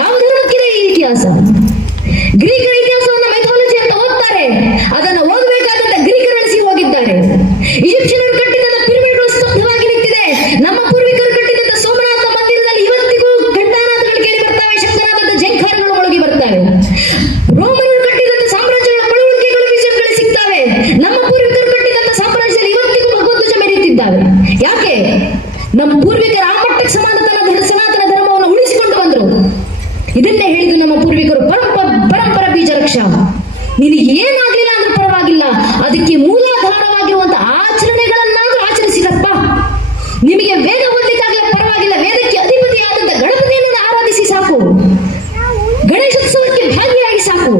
ಯಾವ ಧರ್ಮಕ್ಕಿದೆ ಈ ಇತಿಹಾಸ? ಗ್ರೀಕರ ಇತಿಹಾಸವನ್ನು ಮೆಥಾಲಜಿ ಅಂತ ಓದ್ತಾರೆ. ಅದನ್ನು ಓದಬೇಕಾದಂತ ಗ್ರೀಕರು ಅಳಿಸಿ ಹೋಗಿದ್ದಾರೆ. ಈಜಿಪ್ಷಿಯನ್ನರು ಕಟ್ಟಿದಂತ ಪಿರಮಿಡ್ಗಳು ಸ್ತಬ್ಧವಾಗಿ ನಿಂತಿದೆ. ನಮ್ಮ ಪೂರ್ವಿಕರು ಕಟ್ಟಿದಂತ ಸೋಮನಾಥ ಮಂದಿರದಲ್ಲಿ ಇವತ್ತಿಗೂ ಘಂಟಾನಾದಗಳು ಕೇಳಿ ಬರ್ತವೆ, ಶಂಕನಾಥದ ಜೈಕಾರಗಳು ಒಳಗಿ ಬರ್ತವೆ. ರೋಮನರು ಕಟ್ಟಿದಂತ ಸಾಮ್ರಾಜ್ಯಗಳ ಪಳುವಳಿಕೆಗಳು ಮ್ಯೂಸಿಯಂಗಳು ಸಿಗ್ತವೆ. ನಮ್ಮ ಪೂರ್ವಿಕರು ಕಟ್ಟಿದಂತ ಸಾಮ್ರಾಜ್ಯದಲ್ಲಿ ಇವತ್ತಿಗೂ ಭಗವದ್ವಜ ಮೆರೆಯುತ್ತಿದ್ದಾವೆ. ಯಾಕೆ? ನಮ್ಮ ಪೂರ್ವಿಕರ ಆ ಮಟ್ಟಕ್ಕೆ ಸನಾತನ ಧರ್ಮವನ್ನು ಉಳಿಸಿಕೊಂಡು ಬಂದರು. ಇದನ್ನೇ ಹೇಳಿದ್ದು ನಮ್ಮ ಪೂರ್ವಿಕರು, ಪರಂಪರ ಬೀಜ ರಕ್ಷ. ನಿನಗೆ ಏನಾಗ್ಲಿಲ್ಲ ಅಂದ್ರೆ ಪರವಾಗಿಲ್ಲ, ಅದಕ್ಕೆ ಮೂಲಾಧಾರವಾಗಿರುವಂತ ಆಚರಣೆಗಳನ್ನಾದ್ರೂ ಆಚರಿಸಿರಪ್ಪ. ನಿಮಗೆ ವೇದ ಓದಲಿಕ್ಕಾಗಲ್ಲ ಪರವಾಗಿಲ್ಲ, ವೇದಕ್ಕೆ ಅಧಿಪತಿಯಾದಂತ ಗಣಪತಿಯನ್ನು ಆರಾಧಿಸಿ ಸಾಕು. ಗಣೇಶೋತ್ಸವಕ್ಕೆ ಭಾಗಿಯಾಗಿ ಸಾಕು.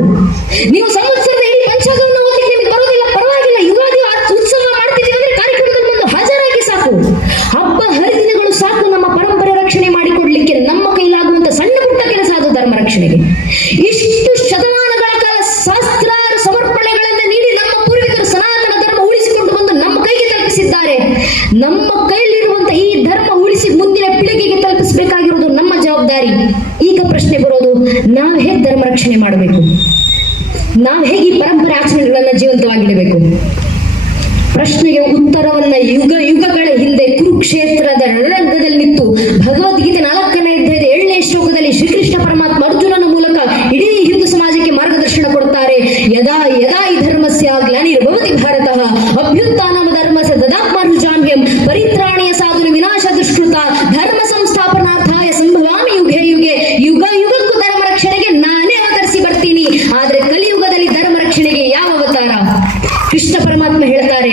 ನೀವು ಸಂವತ್ಸರದ ಇಡೀ ಪಂಚಾಂಗವನ್ನು ಓದಲಿಕ್ಕೆ ನಿಮಗೆ ಬರೋದಿಲ್ಲ ಪರವಾಗಿಲ್ಲ, ಯುಗಾದಿ ಉತ್ಸವ ಮಾಡ್ತಿದ್ದೀವಿ ಅಂದ್ರೆ ಕಾರ್ಯಕ್ರಮದಲ್ಲಿ ಒಂದು ಹಾಜರಾಗಿ ಸಾಕು. ಹಬ್ಬ ಹರಿದಿನಗಳು ಸಾಕು ನಮ್ಮ ಪರಂಪರೆ ರಕ್ಷಣೆ ಮಾಡಿಕೊಡ್ಲಿಕ್ಕೆ. ನಮ್ಮ ಕೈಲಾಗುವಂತ ಸಣ್ಣ ಪುಟ್ಟ ಕೆಲಸ ಅದು ಧರ್ಮ ರಕ್ಷಣೆಗೆ. ಇಷ್ಟು ಶತಮಾನಗಳ ಕಾಲ ಶಾಸ್ತ್ರಾರು ಸಮರ್ಪಣೆಗಳನ್ನು ನೀಡಿ ನಮ್ಮ ಪೂರ್ವಿಕರು ಸನಾತನ ಧರ್ಮ ಉಳಿಸಿಕೊಂಡು ಬಂದು ನಮ್ಮ ಕೈಗೆ ತಲುಪಿಸಿದ್ದಾರೆ. ನಮ್ಮ ಕೈಲಿರುವಂತ ಈ ಧರ್ಮ ಉಳಿಸಿ ಮುಂದಿನ ಪೀಳಿಗೆಗೆ ತಲುಪಿಸಬೇಕಾಗಿರುವುದು ನಮ್ಮ ಜವಾಬ್ದಾರಿ. ಈಗ ಪ್ರಶ್ನೆ ಬರೋದು, ನಾವು ಹೇಗೆ ಧರ್ಮ ರಕ್ಷಣೆ ಮಾಡಬೇಕು? ನಾವು ಹೇಗೆ ಈ ಪರಂಪರೆ ಆಚರಣೆಗಳನ್ನ ಜೀವಂತವಾಗಿಡಬೇಕು? ಪ್ರಶ್ನೆಗೆ ಉತ್ತರವನ್ನ ಯುಗಗಳ ಹಿಂದೆ ಕುರುಕ್ಷೇತ್ರದ ರಣರಂಗದಲ್ಲಿ ನಿಂತು ಭಗವದ್ಗೀತೆ 4ನೇ ಅಧ್ಯಾಯದ 7ನೇ ಶ್ಲೋಕದಲ್ಲಿ ಶ್ರೀಕೃಷ್ಣ ಪರಮಾತ್ಮ ಅರ್ಜುನನ ಮೂಲಕ ಇಡೀ ಹಿಂದೂ ಸಮಾಜಕ್ಕೆ ಮಾರ್ಗದರ್ಶನ ಕೊಡ್ತಾರೆ. ಯದಾ ಯದಾ ಈ ಧರ್ಮಸ್ಯ ಗ್ಲಾನಿರ್ಭವತಿ ಭಾರತಃ ಅಭ್ಯುತ್ಥಾನಂ ಧರ್ಮಸ್ಯ ದದಾತ್ಮಾನುಜಾಮ್ಯಂ ಪರಿತ್ರಾಣಾಯ ಸಾಧುನ ವಿನಾಶ ದುಷ್ಕೃತ ಧರ್ಮ ಸಂಸ್ಥಾಪನಾರ್ಥಾಯ ಸಂಭವಾಮಿ ಯುಗೆ ಯುಗೆ. ಯುಗ ಯುಗಕ್ಕೂ ಧರ್ಮ ರಕ್ಷಣೆಗೆ ನಾನೇ ಅವತರಿಸಿ ಬರ್ತೀನಿ. ಆದ್ರೆ ಕಲಿಯುಗದಲ್ಲಿ ಧರ್ಮ ರಕ್ಷಣೆಗೆ ಯಾವ ಅವತಾರ? ಕೃಷ್ಣ ಪರಮಾತ್ಮ ಹೇಳ್ತಾರೆ,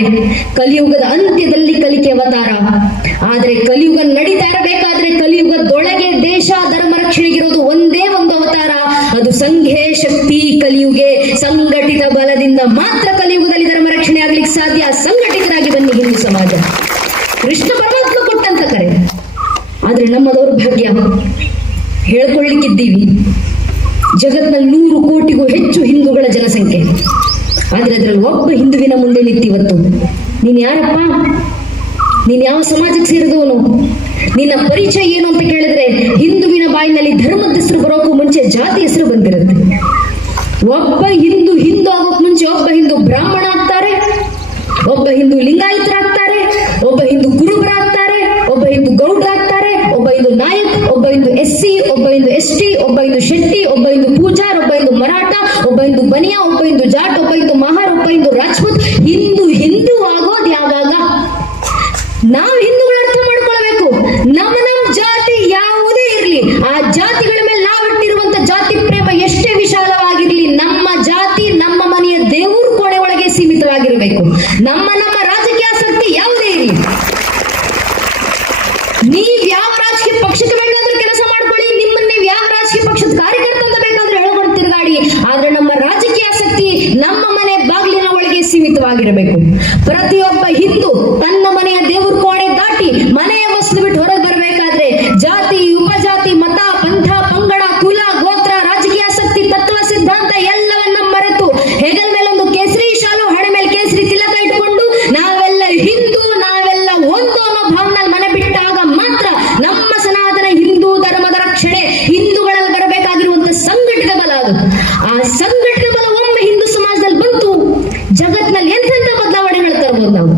ಕಲಿಯುಗದ ಅಂತ್ಯದಲ್ಲಿ ಕಲಿಕೆ ಅವತಾರ. ಆದ್ರೆ ಕಲಿಯುಗ ನಡೀತಾ ಇರಬೇಕಾದ್ರೆ ಕಲಿಯುಗದೊಳಗೆ ದೇಶ ಧರ್ಮ ರಕ್ಷಣೆಗಿರೋದು ಒಂದೇ ಒಂದು ಅವತಾರ, ಅದು ಸಂಘೇ ಶಕ್ತಿ ಕಲಿಯುಗೆ. ಸಂಘಟಿತ ಬಲದಿಂದ ಮಾತ್ರ ಕಲಿಯುಗದಲ್ಲಿ ಧರ್ಮ ರಕ್ಷಣೆ ಆಗ್ಲಿಕ್ಕೆ ಸಾಧ್ಯ. ಸಂಘಟಿತರಾಗಿ ಬನ್ನಿ ಹಿಂದೂ ಸಮಾಜ. ಕೃಷ್ಣ ಪರಮಾತ್ಮ ಕೊಟ್ಟಂತ ಕರೆ. ಆದ್ರೆ ನಮ್ಮ ದೌರ್ಭಾಗ್ಯ ಹೇಳ್ಕೊಳ್ಳಿಕ್ಕಿದ್ದೀವಿ. ಜಗತ್ನಲ್ಲಿ 100 ಕೋಟಿಗೂ ಹೆಚ್ಚು ಹಿಂದೂಗಳ ಜನಸಂಖ್ಯೆ. ಆದ್ರೆ ಅದ್ರಲ್ಲಿ ಒಬ್ಬ ಹಿಂದುವಿನ ಮುಂದೆ ನಿಂತಿವತ್ತು. ನೀನ್ ಯಾರಪ್ಪ? ನೀನ್ ಯಾವ ಸಮಾಜಕ್ಕೆ ಸೇರಿದವನು? ನಿನ್ನ ಪರಿಚಯ ಏನು ಅಂತ ಕೇಳಿದ್ರೆ ಹಿಂದುವಿನ ಬಾಯಿನಲ್ಲಿ ಧರ್ಮದ ಹೆಸರು ಬರೋಕ್ಕೂ ಮುಂಚೆ ಜಾತಿ ಹೆಸರು ಬಂದಿರುತ್ತೆ. ಒಬ್ಬ ಹಿಂದೂ ಆಗೋಕ್ ಮುಂಚೆ ಒಬ್ಬ ಹಿಂದೂ ಬ್ರಾಹ್ಮಣ ಆಗ್ತಾರೆ, ಒಬ್ಬ ಹಿಂದೂ ಲಿಂಗಾಯತರಾಗ್ತಾರೆ, ಒಬ್ಬ ಹಿಂದೂ ಕುರುಬರಾಗ್ತಾರೆ, ಒಬ್ಬ ಹಿಂದೂ ಗೌಡ್ರಾಗ್ತಾರೆ, ಒಬ್ಬ ಹಿಂದೂ ನಾಯಕ್, ಒಬ್ಬ ಹಿಂದೂ SC, ಒಬ್ಬ ಹಿಂದೂ ST, ಒಬ್ಬ ಹಿಂದೂ ಶೆಟ್ಟಿ, ಒಬ್ಬ ಹಿಂದೂ ಪೂಜಾರ್, ಒಬ್ಬ ಹಿಂದೂ ಮರಾಠ, ಒಬ್ಬ ಹಿಂದೂ ಬನಿಯಾ, ಒಬ್ಬ ಹಿಂದೂ ಜಾಟ್, ಒಬ್ಬ ಹಿಂದೂ ಮಹಾರ್, ಒಬ್ಬ ಹಿಂದೂ ರಾಜ್ಪೂತ್. ಹಿಂದೂ ಆಗೋದು ಯಾವಾಗ? ನಾವು ಹಿಂದೂಗಳ ಅರ್ಥ ಮಾಡ್ಕೊಳ್ಬೇಕು. ನಮ್ಮ ಜಾತಿ ಯಾವುದೇ ಇರಲಿ, ಆ ಜಾತಿಗಳ ಮೇಲೆ ನಾವಿಟ್ಟಿರುವಂತ ಜಾತಿ ಪ್ರೇಮ ಎಷ್ಟೇ ವಿಶಾಲವಾಗಿರ್ಲಿ, ನಮ್ಮ ಜಾತಿ ನಮ್ಮ ಮನೆಯ ದೇವ್ರ ಕೋಣೆ ಒಳಗೆ ಸೀಮಿತವಾಗಿರಬೇಕು. ನಮ್ಮ ರಾಜಕೀಯ ಆಸಕ್ತಿ ಯಾವುದೇ ಇರಲಿ, ನೀವ್ ಯಾವ ರಾಜಕೀಯ ಪಕ್ಷಕ್ಕೆ ಬೇಕಾದ್ರೂ ಕೆಲಸ ಮಾಡ್ಕೊಳ್ಳಿ, ನಿಮ್ಮನ್ನ ನೀವು ಯಾವ ರಾಜಕೀಯ ಪಕ್ಷದ ಕಾರ್ಯಕರ್ತ ಅಂತ ಬೇಕಾದ್ರೂ ಹೇಳ್ಕೊಂಡು ತಿರುಗಾಡಿ, ಆದ್ರೆ ನಮ್ಮ ರಾಜಕೀಯ ಆಸಕ್ತಿ ನಮ್ಮ ಮನೆ ಬಾಗಿಲಿನ ಒಳಗೆ ಸೀಮಿತವಾಗಿರಬೇಕು. ಪ್ರತಿಯೊಬ್ಬ ಹಿಂದೂ ತನ್ನ ಮನೆಯ ದೇವ್ರ ಕೋಣೆ ದಾಟಿ ಮನೆಯ ವಸ್ತು ಬಿಟ್ಟು ಹೊರಗೆ ಬರಬೇಕಾದ್ರೆ ಜಾತಿ, ಉಪಜಾತಿ, ಮತ, ಪಂಥ, ಪಂಗಡ, ಕುಲ, ಗೋತ್ರ, ರಾಜಕೀಯ ಆಸಕ್ತಿ, ತತ್ವ, ಸಿದ್ಧಾಂತ ಎಲ್ಲವನ್ನ ಮರೆತು ಹೆಗಲ ಮೇಲೊಂದು ಕೇಸರಿ ಶಾಲು, ಹಣೆ ಮೇಲೆ ಕೇಸರಿ ತಿಲಕ ಇಟ್ಕೊಂಡು ನಾವೆಲ್ಲ ಹಿಂದೂ, ನಾವೆಲ್ಲ ಒಂದು ಅನ್ನೋ ಭಾವನೆ ಮನೆ ಬಿಟ್ಟಾಗ ಮಾತ್ರ ನಮ್ಮ ಸನಾತನ ಹಿಂದೂ ಧರ್ಮದ ರಕ್ಷಣೆ, ಹಿಂದೂಗಳಲ್ಲಿ ಬರಬೇಕಾಗಿರುವಂತ ಸಂಘಟಿತ ಬಲ ಅದು. ಆ ಸಂಘಟಿತ ಬಲ ಒಮ್ಮೆ ಹಿಂದೂ ಸಮಾಜದಲ್ಲಿ ಬಂತು, ಜಗತ್ನಲ್ಲಿ ಎಂತೆಂತ ಬದಲಾವಣೆಗಳು ತರಬಹುದು ನಾವು.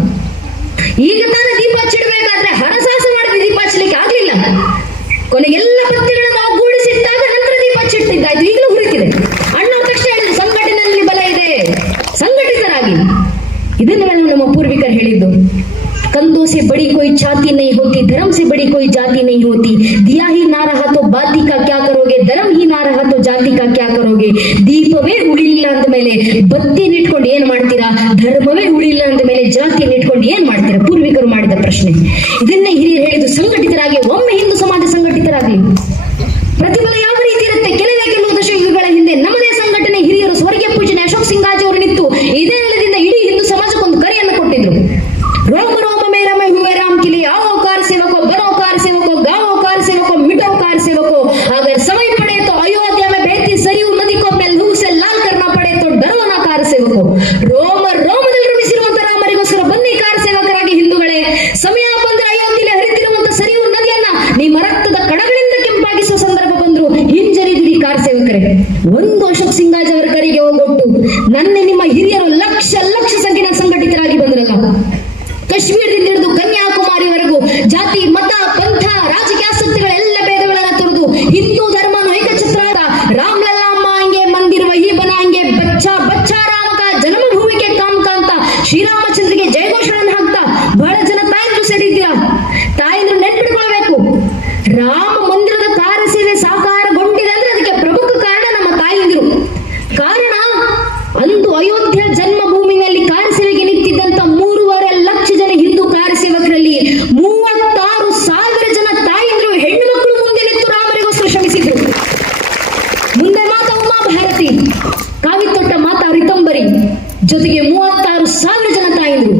ಈಗ ತಾನೇ ದೀಪ ಹಚ್ಚಿಡ್ಬೇಕಾದ್ರೆ ಹರಸಾಹಸ ಮಾಡಿದ್ರೆ ದೀಪ ಹಚ್ಚಲಿಕ್ಕೆ ಆಗ್ಲಿಲ್ಲ. ಕೊನೆಗೆಲ್ಲ ಬತ್ತಿಗಳನ್ನು ನಾವು ಗೂಡಿಸಿಟ್ಟಾಗ ನಂತರ ದೀಪ ಹಚ್ಚಿಟ್ಟಿದ್ದಾಯ್ತು. ಈಗಲೂ ಹುರಿತಿದೆ. ಅಣ್ಣ ತಕ್ಷಣ ಹೇಳಿದ್ರು ಸಂಘಟನೆಯಲ್ಲಿ ಬಲ ಇದೆ, ಸಂಘಟಿತರಾಗಿ. ಇದನ್ನೆಲ್ಲ ನಮ್ಮ ಪೂರ್ವಿಕರು ಹೇಳಿದ್ದು. कंधों से बड़ी कोई छाती नहीं होती, धर्म से बड़ी कोई जाति नहीं होती, दिया ही ना रहा तो बाती का क्या करोगे, धर्म ही ना रहा तो जाति का क्या करोगे. ದೀಪವೇ ಉಳಿಲಿಲ್ಲ ಅಂದ ಮೇಲೆ ಬತ್ತಿ ಇಟ್ಕೊಂಡು ಏನ್ ಮಾಡ್ತೀರಾ? ಧರ್ಮವೇ ಉಳಿಲಿಲ್ಲ ಅಂದ ಮೇಲೆ ಜಾತಿ ಇಟ್ಕೊಂಡು ಏನ್ ಮಾಡ್ತೀರಾ? ಪೂರ್ವಿಕರು ಮಾಡಿದ ಪ್ರಶ್ನೆ. ಇದನ್ನೇ ಹಿರಿಯರು ಹೇಳಿದ್ದು, ಸಂಘಟಿತರಾಗಿ. ಒಮ್ಮೆ ಹಿಂದೂ ಸಮಾಜ ಸಂಘಟಿತರಾಗಲಿ. ಪ್ರತಿಫಲ ಯಾವ ರೀತಿ ಇರುತ್ತೆ? ಕೆಲವು ದಶಕಗಳ ಹಿಂದೆ ನಮ್ಮದೇ ಸಂಘಟನೆ ಹಿರಿಯರು ಸ್ವರ್ಗೀಯ ಪೂಜನೆ ಅಶೋಕ್ ಸಿಂಗಾಜಿ ಅವರು ನಿಂತು ಇದೇ ನೆಲದಿಂದ ಇಡೀ ಹಿಂದೂ ಸಮಾಜಕ್ಕೊಂದು ಕರೆಯನ್ನು ಕೊಟ್ಟಿದ್ರು. रोम रोम में रमे हुए राम के लिए आओ कार सेवको, बनो कार सेवको, गाओ कार सेवको, मिटो कार सेवको. अगर समय पड़े तो अयोध्या में बहती सरयू नदी को अपने लहू से लाल करना पड़े तो डरो ना कार सेवको. ರೋಮದಲ್ಲಿ ರಮಿಸಿರುವಂತ ರಾಮರಿಗೋಸ್ಕರ ಬನ್ನಿ ಕಾರ ಸೇವಕರಾಗಿ ಹಿಂದೂಗಳೇ. ಸಮಯ ಬಂದ್ರೆ ಅಯೋಧ್ಯೆಯಲ್ಲಿ ಹರಿತಿರುವಂತ ಸರಿಯೂ ನದಿಯನ್ನ ನಿಮ್ಮ ರಕ್ತದ ಕಣಗಳಿಂದ ಕೆಂಪಾಗಿಸುವ ಸಂದರ್ಭ ಬಂದ್ರು ಹಿಂಜರಿದಿರಿ ಕಾರ ಸೇವಕರೇ. ಒಂದು ಅಶೋಕ್ ಸಿಂಗಾಜ್ ಅವರ ಕರೆಗೆ ಹೋಗೊಟ್ಟು ನನ್ನ ನಿಮ್ಮ ಹಿರಿಯರು ಲಕ್ಷ ಸಂಖ್ಯೆಯ ಸಂಘಟಿತರಾಗಿ ಬಂದ್ರಲ್ಲ. ಕಾಶ್ಮೀರದಿಂದ ಹಿಡಿದು ಕನ್ಯಾಕುಮಾರಿವರೆಗೂ ಜಾತಿ, ಮತ, ಪಂಥ, ರಾಜಕೀಯ ಆಸಕ್ತಿಗಳೆಲ್ಲ ಭೇದಗಳನ್ನ ತೊರೆದು ಹಿಂದೂ ಧರ್ಮನ ಏಕಛತ್ರ ರಾಮಲಲ್ಲಾ ಮಾಂಗೆ ಮಂದಿರ ವಹಿ ಬನಾಂಗೆ, ಬಚ್ಚಾ ಬಚ್ಚಾ ರಾಮ ಕಾ ಜನ್ಮಭೂಮಿ ಕೆ ಕಾಮ್ ಕಾ ಅಂತ ಶ್ರೀರಾಮಚಂದ್ರಿಗೆ ಜಯಘೋಷಗಳನ್ನು ಹಾಕ್ತಾ ಬಹಳ ಜನ ತಾಯಂದ್ರು ಸೇರಿದ್ದೀರಾ. ತಾಯಂದ್ರು ನೆನ್ಪಿಟ್ಕೊಳ್ಬೇಕು, ರಾಮ ಮಂದಿರದ ಕಾರ್ಯಸೇವೆ ಸಾಕಾರಗೊಂಡಿದೆ ಅಂದ್ರೆ ಅದಕ್ಕೆ ಪ್ರಮುಖ ಕಾರಣ ನಮ್ಮ ತಾಯಂದಿರು. ಕಾರಣ ಅಂದು ಅಯೋಧ್ಯ ಜನ್ಮಭೂಮಿನಲ್ಲಿ ಕಾರ್ಯಸೇವೆಗೆ ನಿಂತಿದ್ದಂತ 3.5 ಲಕ್ಷ ಜನ ಹಿಂದೂ ಕಾರ್ಯಸೇವಕರಲ್ಲಿ 36,000 ಜನ ತಾಯಂದ್ರು ಹೆಣ್ಣು ಮಕ್ಕಳು ಮುಂದೆ ನಿಂತು ರಾಮರಿಗೋಸ್ಕರ ಶ್ರಮಿಸಿದ್ರು. ಮುಂದೆ ಮಾತಾ ಉಮಾ ಭಾರತಿ, ಕಾವಿತೊಟ್ಟ ಮಾತಾ ರಿತಂಬರಿ, ಜೊತೆಗೆ 36,000 ಜನ ತಾಯಂದ್ರು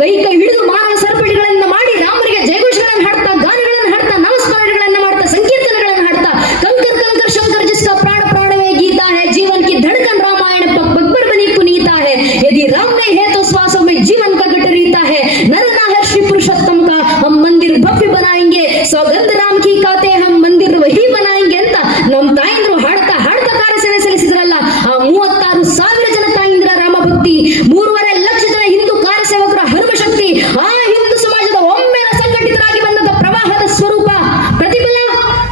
ಕೈ ಹಿಡಿದು ಮಾನವ ಸರಪಳಿಗಳನ್ನ ಮಾಡಿ ರಾಮರಿಗೆ ಜಯಘೋಷಗಳನ್ನು ಹಾಡ್ತಾ, ಗಾನಗಳನ್ನು ಹಾಡ್ತಾ, ನಾಮಸ್ಮರಣೆಗಳನ್ನ ಮಾಡ್ತಾ, ಸಂಕೀರ್ತನೆಗಳನ್ನು ಹಾಡ್ತಾ, ಕಂಕರ್ ಕಂಕರ್ ಶಂಕರ್ ಜಿಸ್ಕಾ ಪ್ರಾಣ ಪ್ರಾಣವೇ ಗೀತಾ है, जीवन की धड़कन रामायण बब्बर बनी पुनीता है, यदि राम नहीं है तो श्वासों में जीवन का घट रीता है, नरना है श्री पुरुषोत्तम का, हम मंदिर भव्य बनाएंगे, सौगंध राम की खाते हम मंदिर वही बनाएंगे ಅಂತ ನಮ್ಮ ತಾಯಂದ್ರು ಹಾಡ್ತಾ ಕಾರ್ಯಸೇವೆ ಸಲ್ಲಿಸಿದ್ರಲ್ಲ. ಆ 36,000 ಜನ ತಾಯಂದ್ರ ರಾಮ ಭಕ್ತಿ, 3.5 ಲಕ್ಷ ಜನ ಹಿಂದೂ ಕಾರ್ಯಸೇವಕರ ಹರ್ಮ ಶಕ್ತಿ, ಆ ಹಿಂದೂ ಸಮಾಜದ ಒಮ್ಮೆ ಸಂಘಟಿತರಾಗಿ ಬಂದಂತ ಪ್ರವಾಹದ ಸ್ವರೂಪ. ಪ್ರತಿಫಲ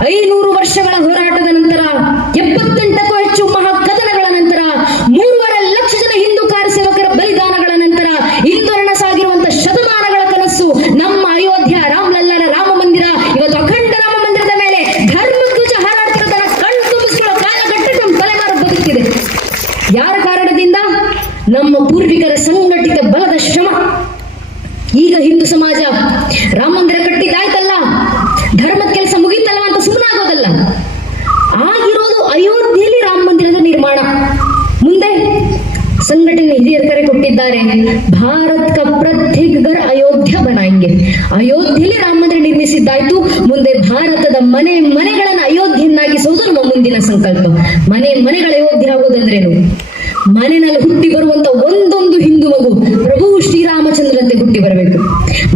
500 ವರ್ಷಗಳ ಹೋರಾಟದ ನಂತರ, 78ಕ್ಕೂ ಹೆಚ್ಚು ಮಹಾಕದನಗಳ ನಂತರ, 3.5 ಲಕ್ಷ ಜನ ಹಿಂದೂ ಕಾರ್ಯಸೇವಕರ ಬಲಿದಾನಗಳ ನಂತರ ಇಂದು ಸಾಗಿರುವಂತ ಶತಮಾನಗಳ ಕನಸು ನಮ್ಮ ಅಯೋಧ್ಯ ರಾಮಲಲ್ಲನ ರಾಮ ಮಂದಿರ. ಇವತ್ತು ಅಖಂಡ ರಾಮ ಮಂದಿರದ ಮೇಲೆ ಧರ್ಮಧ್ವಜ ಹಾರಾಡ್ತಿರೋದನ್ನ ಕಣ್ಣು ತುಂಬಿಸಿಕೊಳ್ಳೋ ಕಾಲಘಟ್ಟ ನಮ್ಮ ತಲೆಮಾರು ಬದುಕ್ತಿದೆ. ಯಾರ ಕಾರಣದಿಂದ? ನಮ್ಮ ಪೂರ್ವಿಕರ ಸಂಘಟಿತ ಬಲದ ಶ್ರಮ. ಈಗ ಹಿಂದೂ ಸಮಾಜ ರಾಮ ಮಂದಿರ ಕಟ್ಟಿದ್ದಾಯ್ತಲ್ಲ, ಧರ್ಮದ ಕೆಲಸ ಮುಗಿತಲ್ವ ಅಂತ ಸುಮ್ಮನಾಗೋದಲ್ಲ. ಆಗಿರೋದು ಅಯೋಧ್ಯೆಯಲ್ಲಿ ರಾಮ ಮಂದಿರದ ನಿರ್ಮಾಣ. ಮುಂದೆ ಸಂಘಟನೆ ಹಿರಿಯರು ಕರೆ ಕೊಟ್ಟಿದ್ದಾರೆ. ಭಾರತ್ ಕ ಪ್ರತ್ಯೇಕ ಘರ್ ಅಯೋಧ್ಯ ಬನಾಯಂಗೆ. ಅಯೋಧ್ಯೆಯಲ್ಲಿ ರಾಮ ಮಂದಿರ ನಿರ್ಮಿಸಿದ್ದಾಯ್ತು, ಮುಂದೆ ಭಾರತದ ಮನೆಗಳನ್ನು ಅಯೋಧ್ಯೆಯನ್ನಾಗಿಸುವುದು ನಮ್ಮ ಮುಂದಿನ ಸಂಕಲ್ಪ. ಮನೆಗಳ ಅಯೋಧ್ಯೆ ಆಗೋದಂದ್ರೇನು? ಮನೆಯಲ್ಲಿ ಹುಟ್ಟಿ ಬರುವಂತ ಒಂದೊಂದು ಹಿಂದೂ ಮಗು ಪ್ರಭು ಶ್ರೀರಾಮಚಂದ್ರಂತೆ ಹುಟ್ಟಿ ಬರಬೇಕು.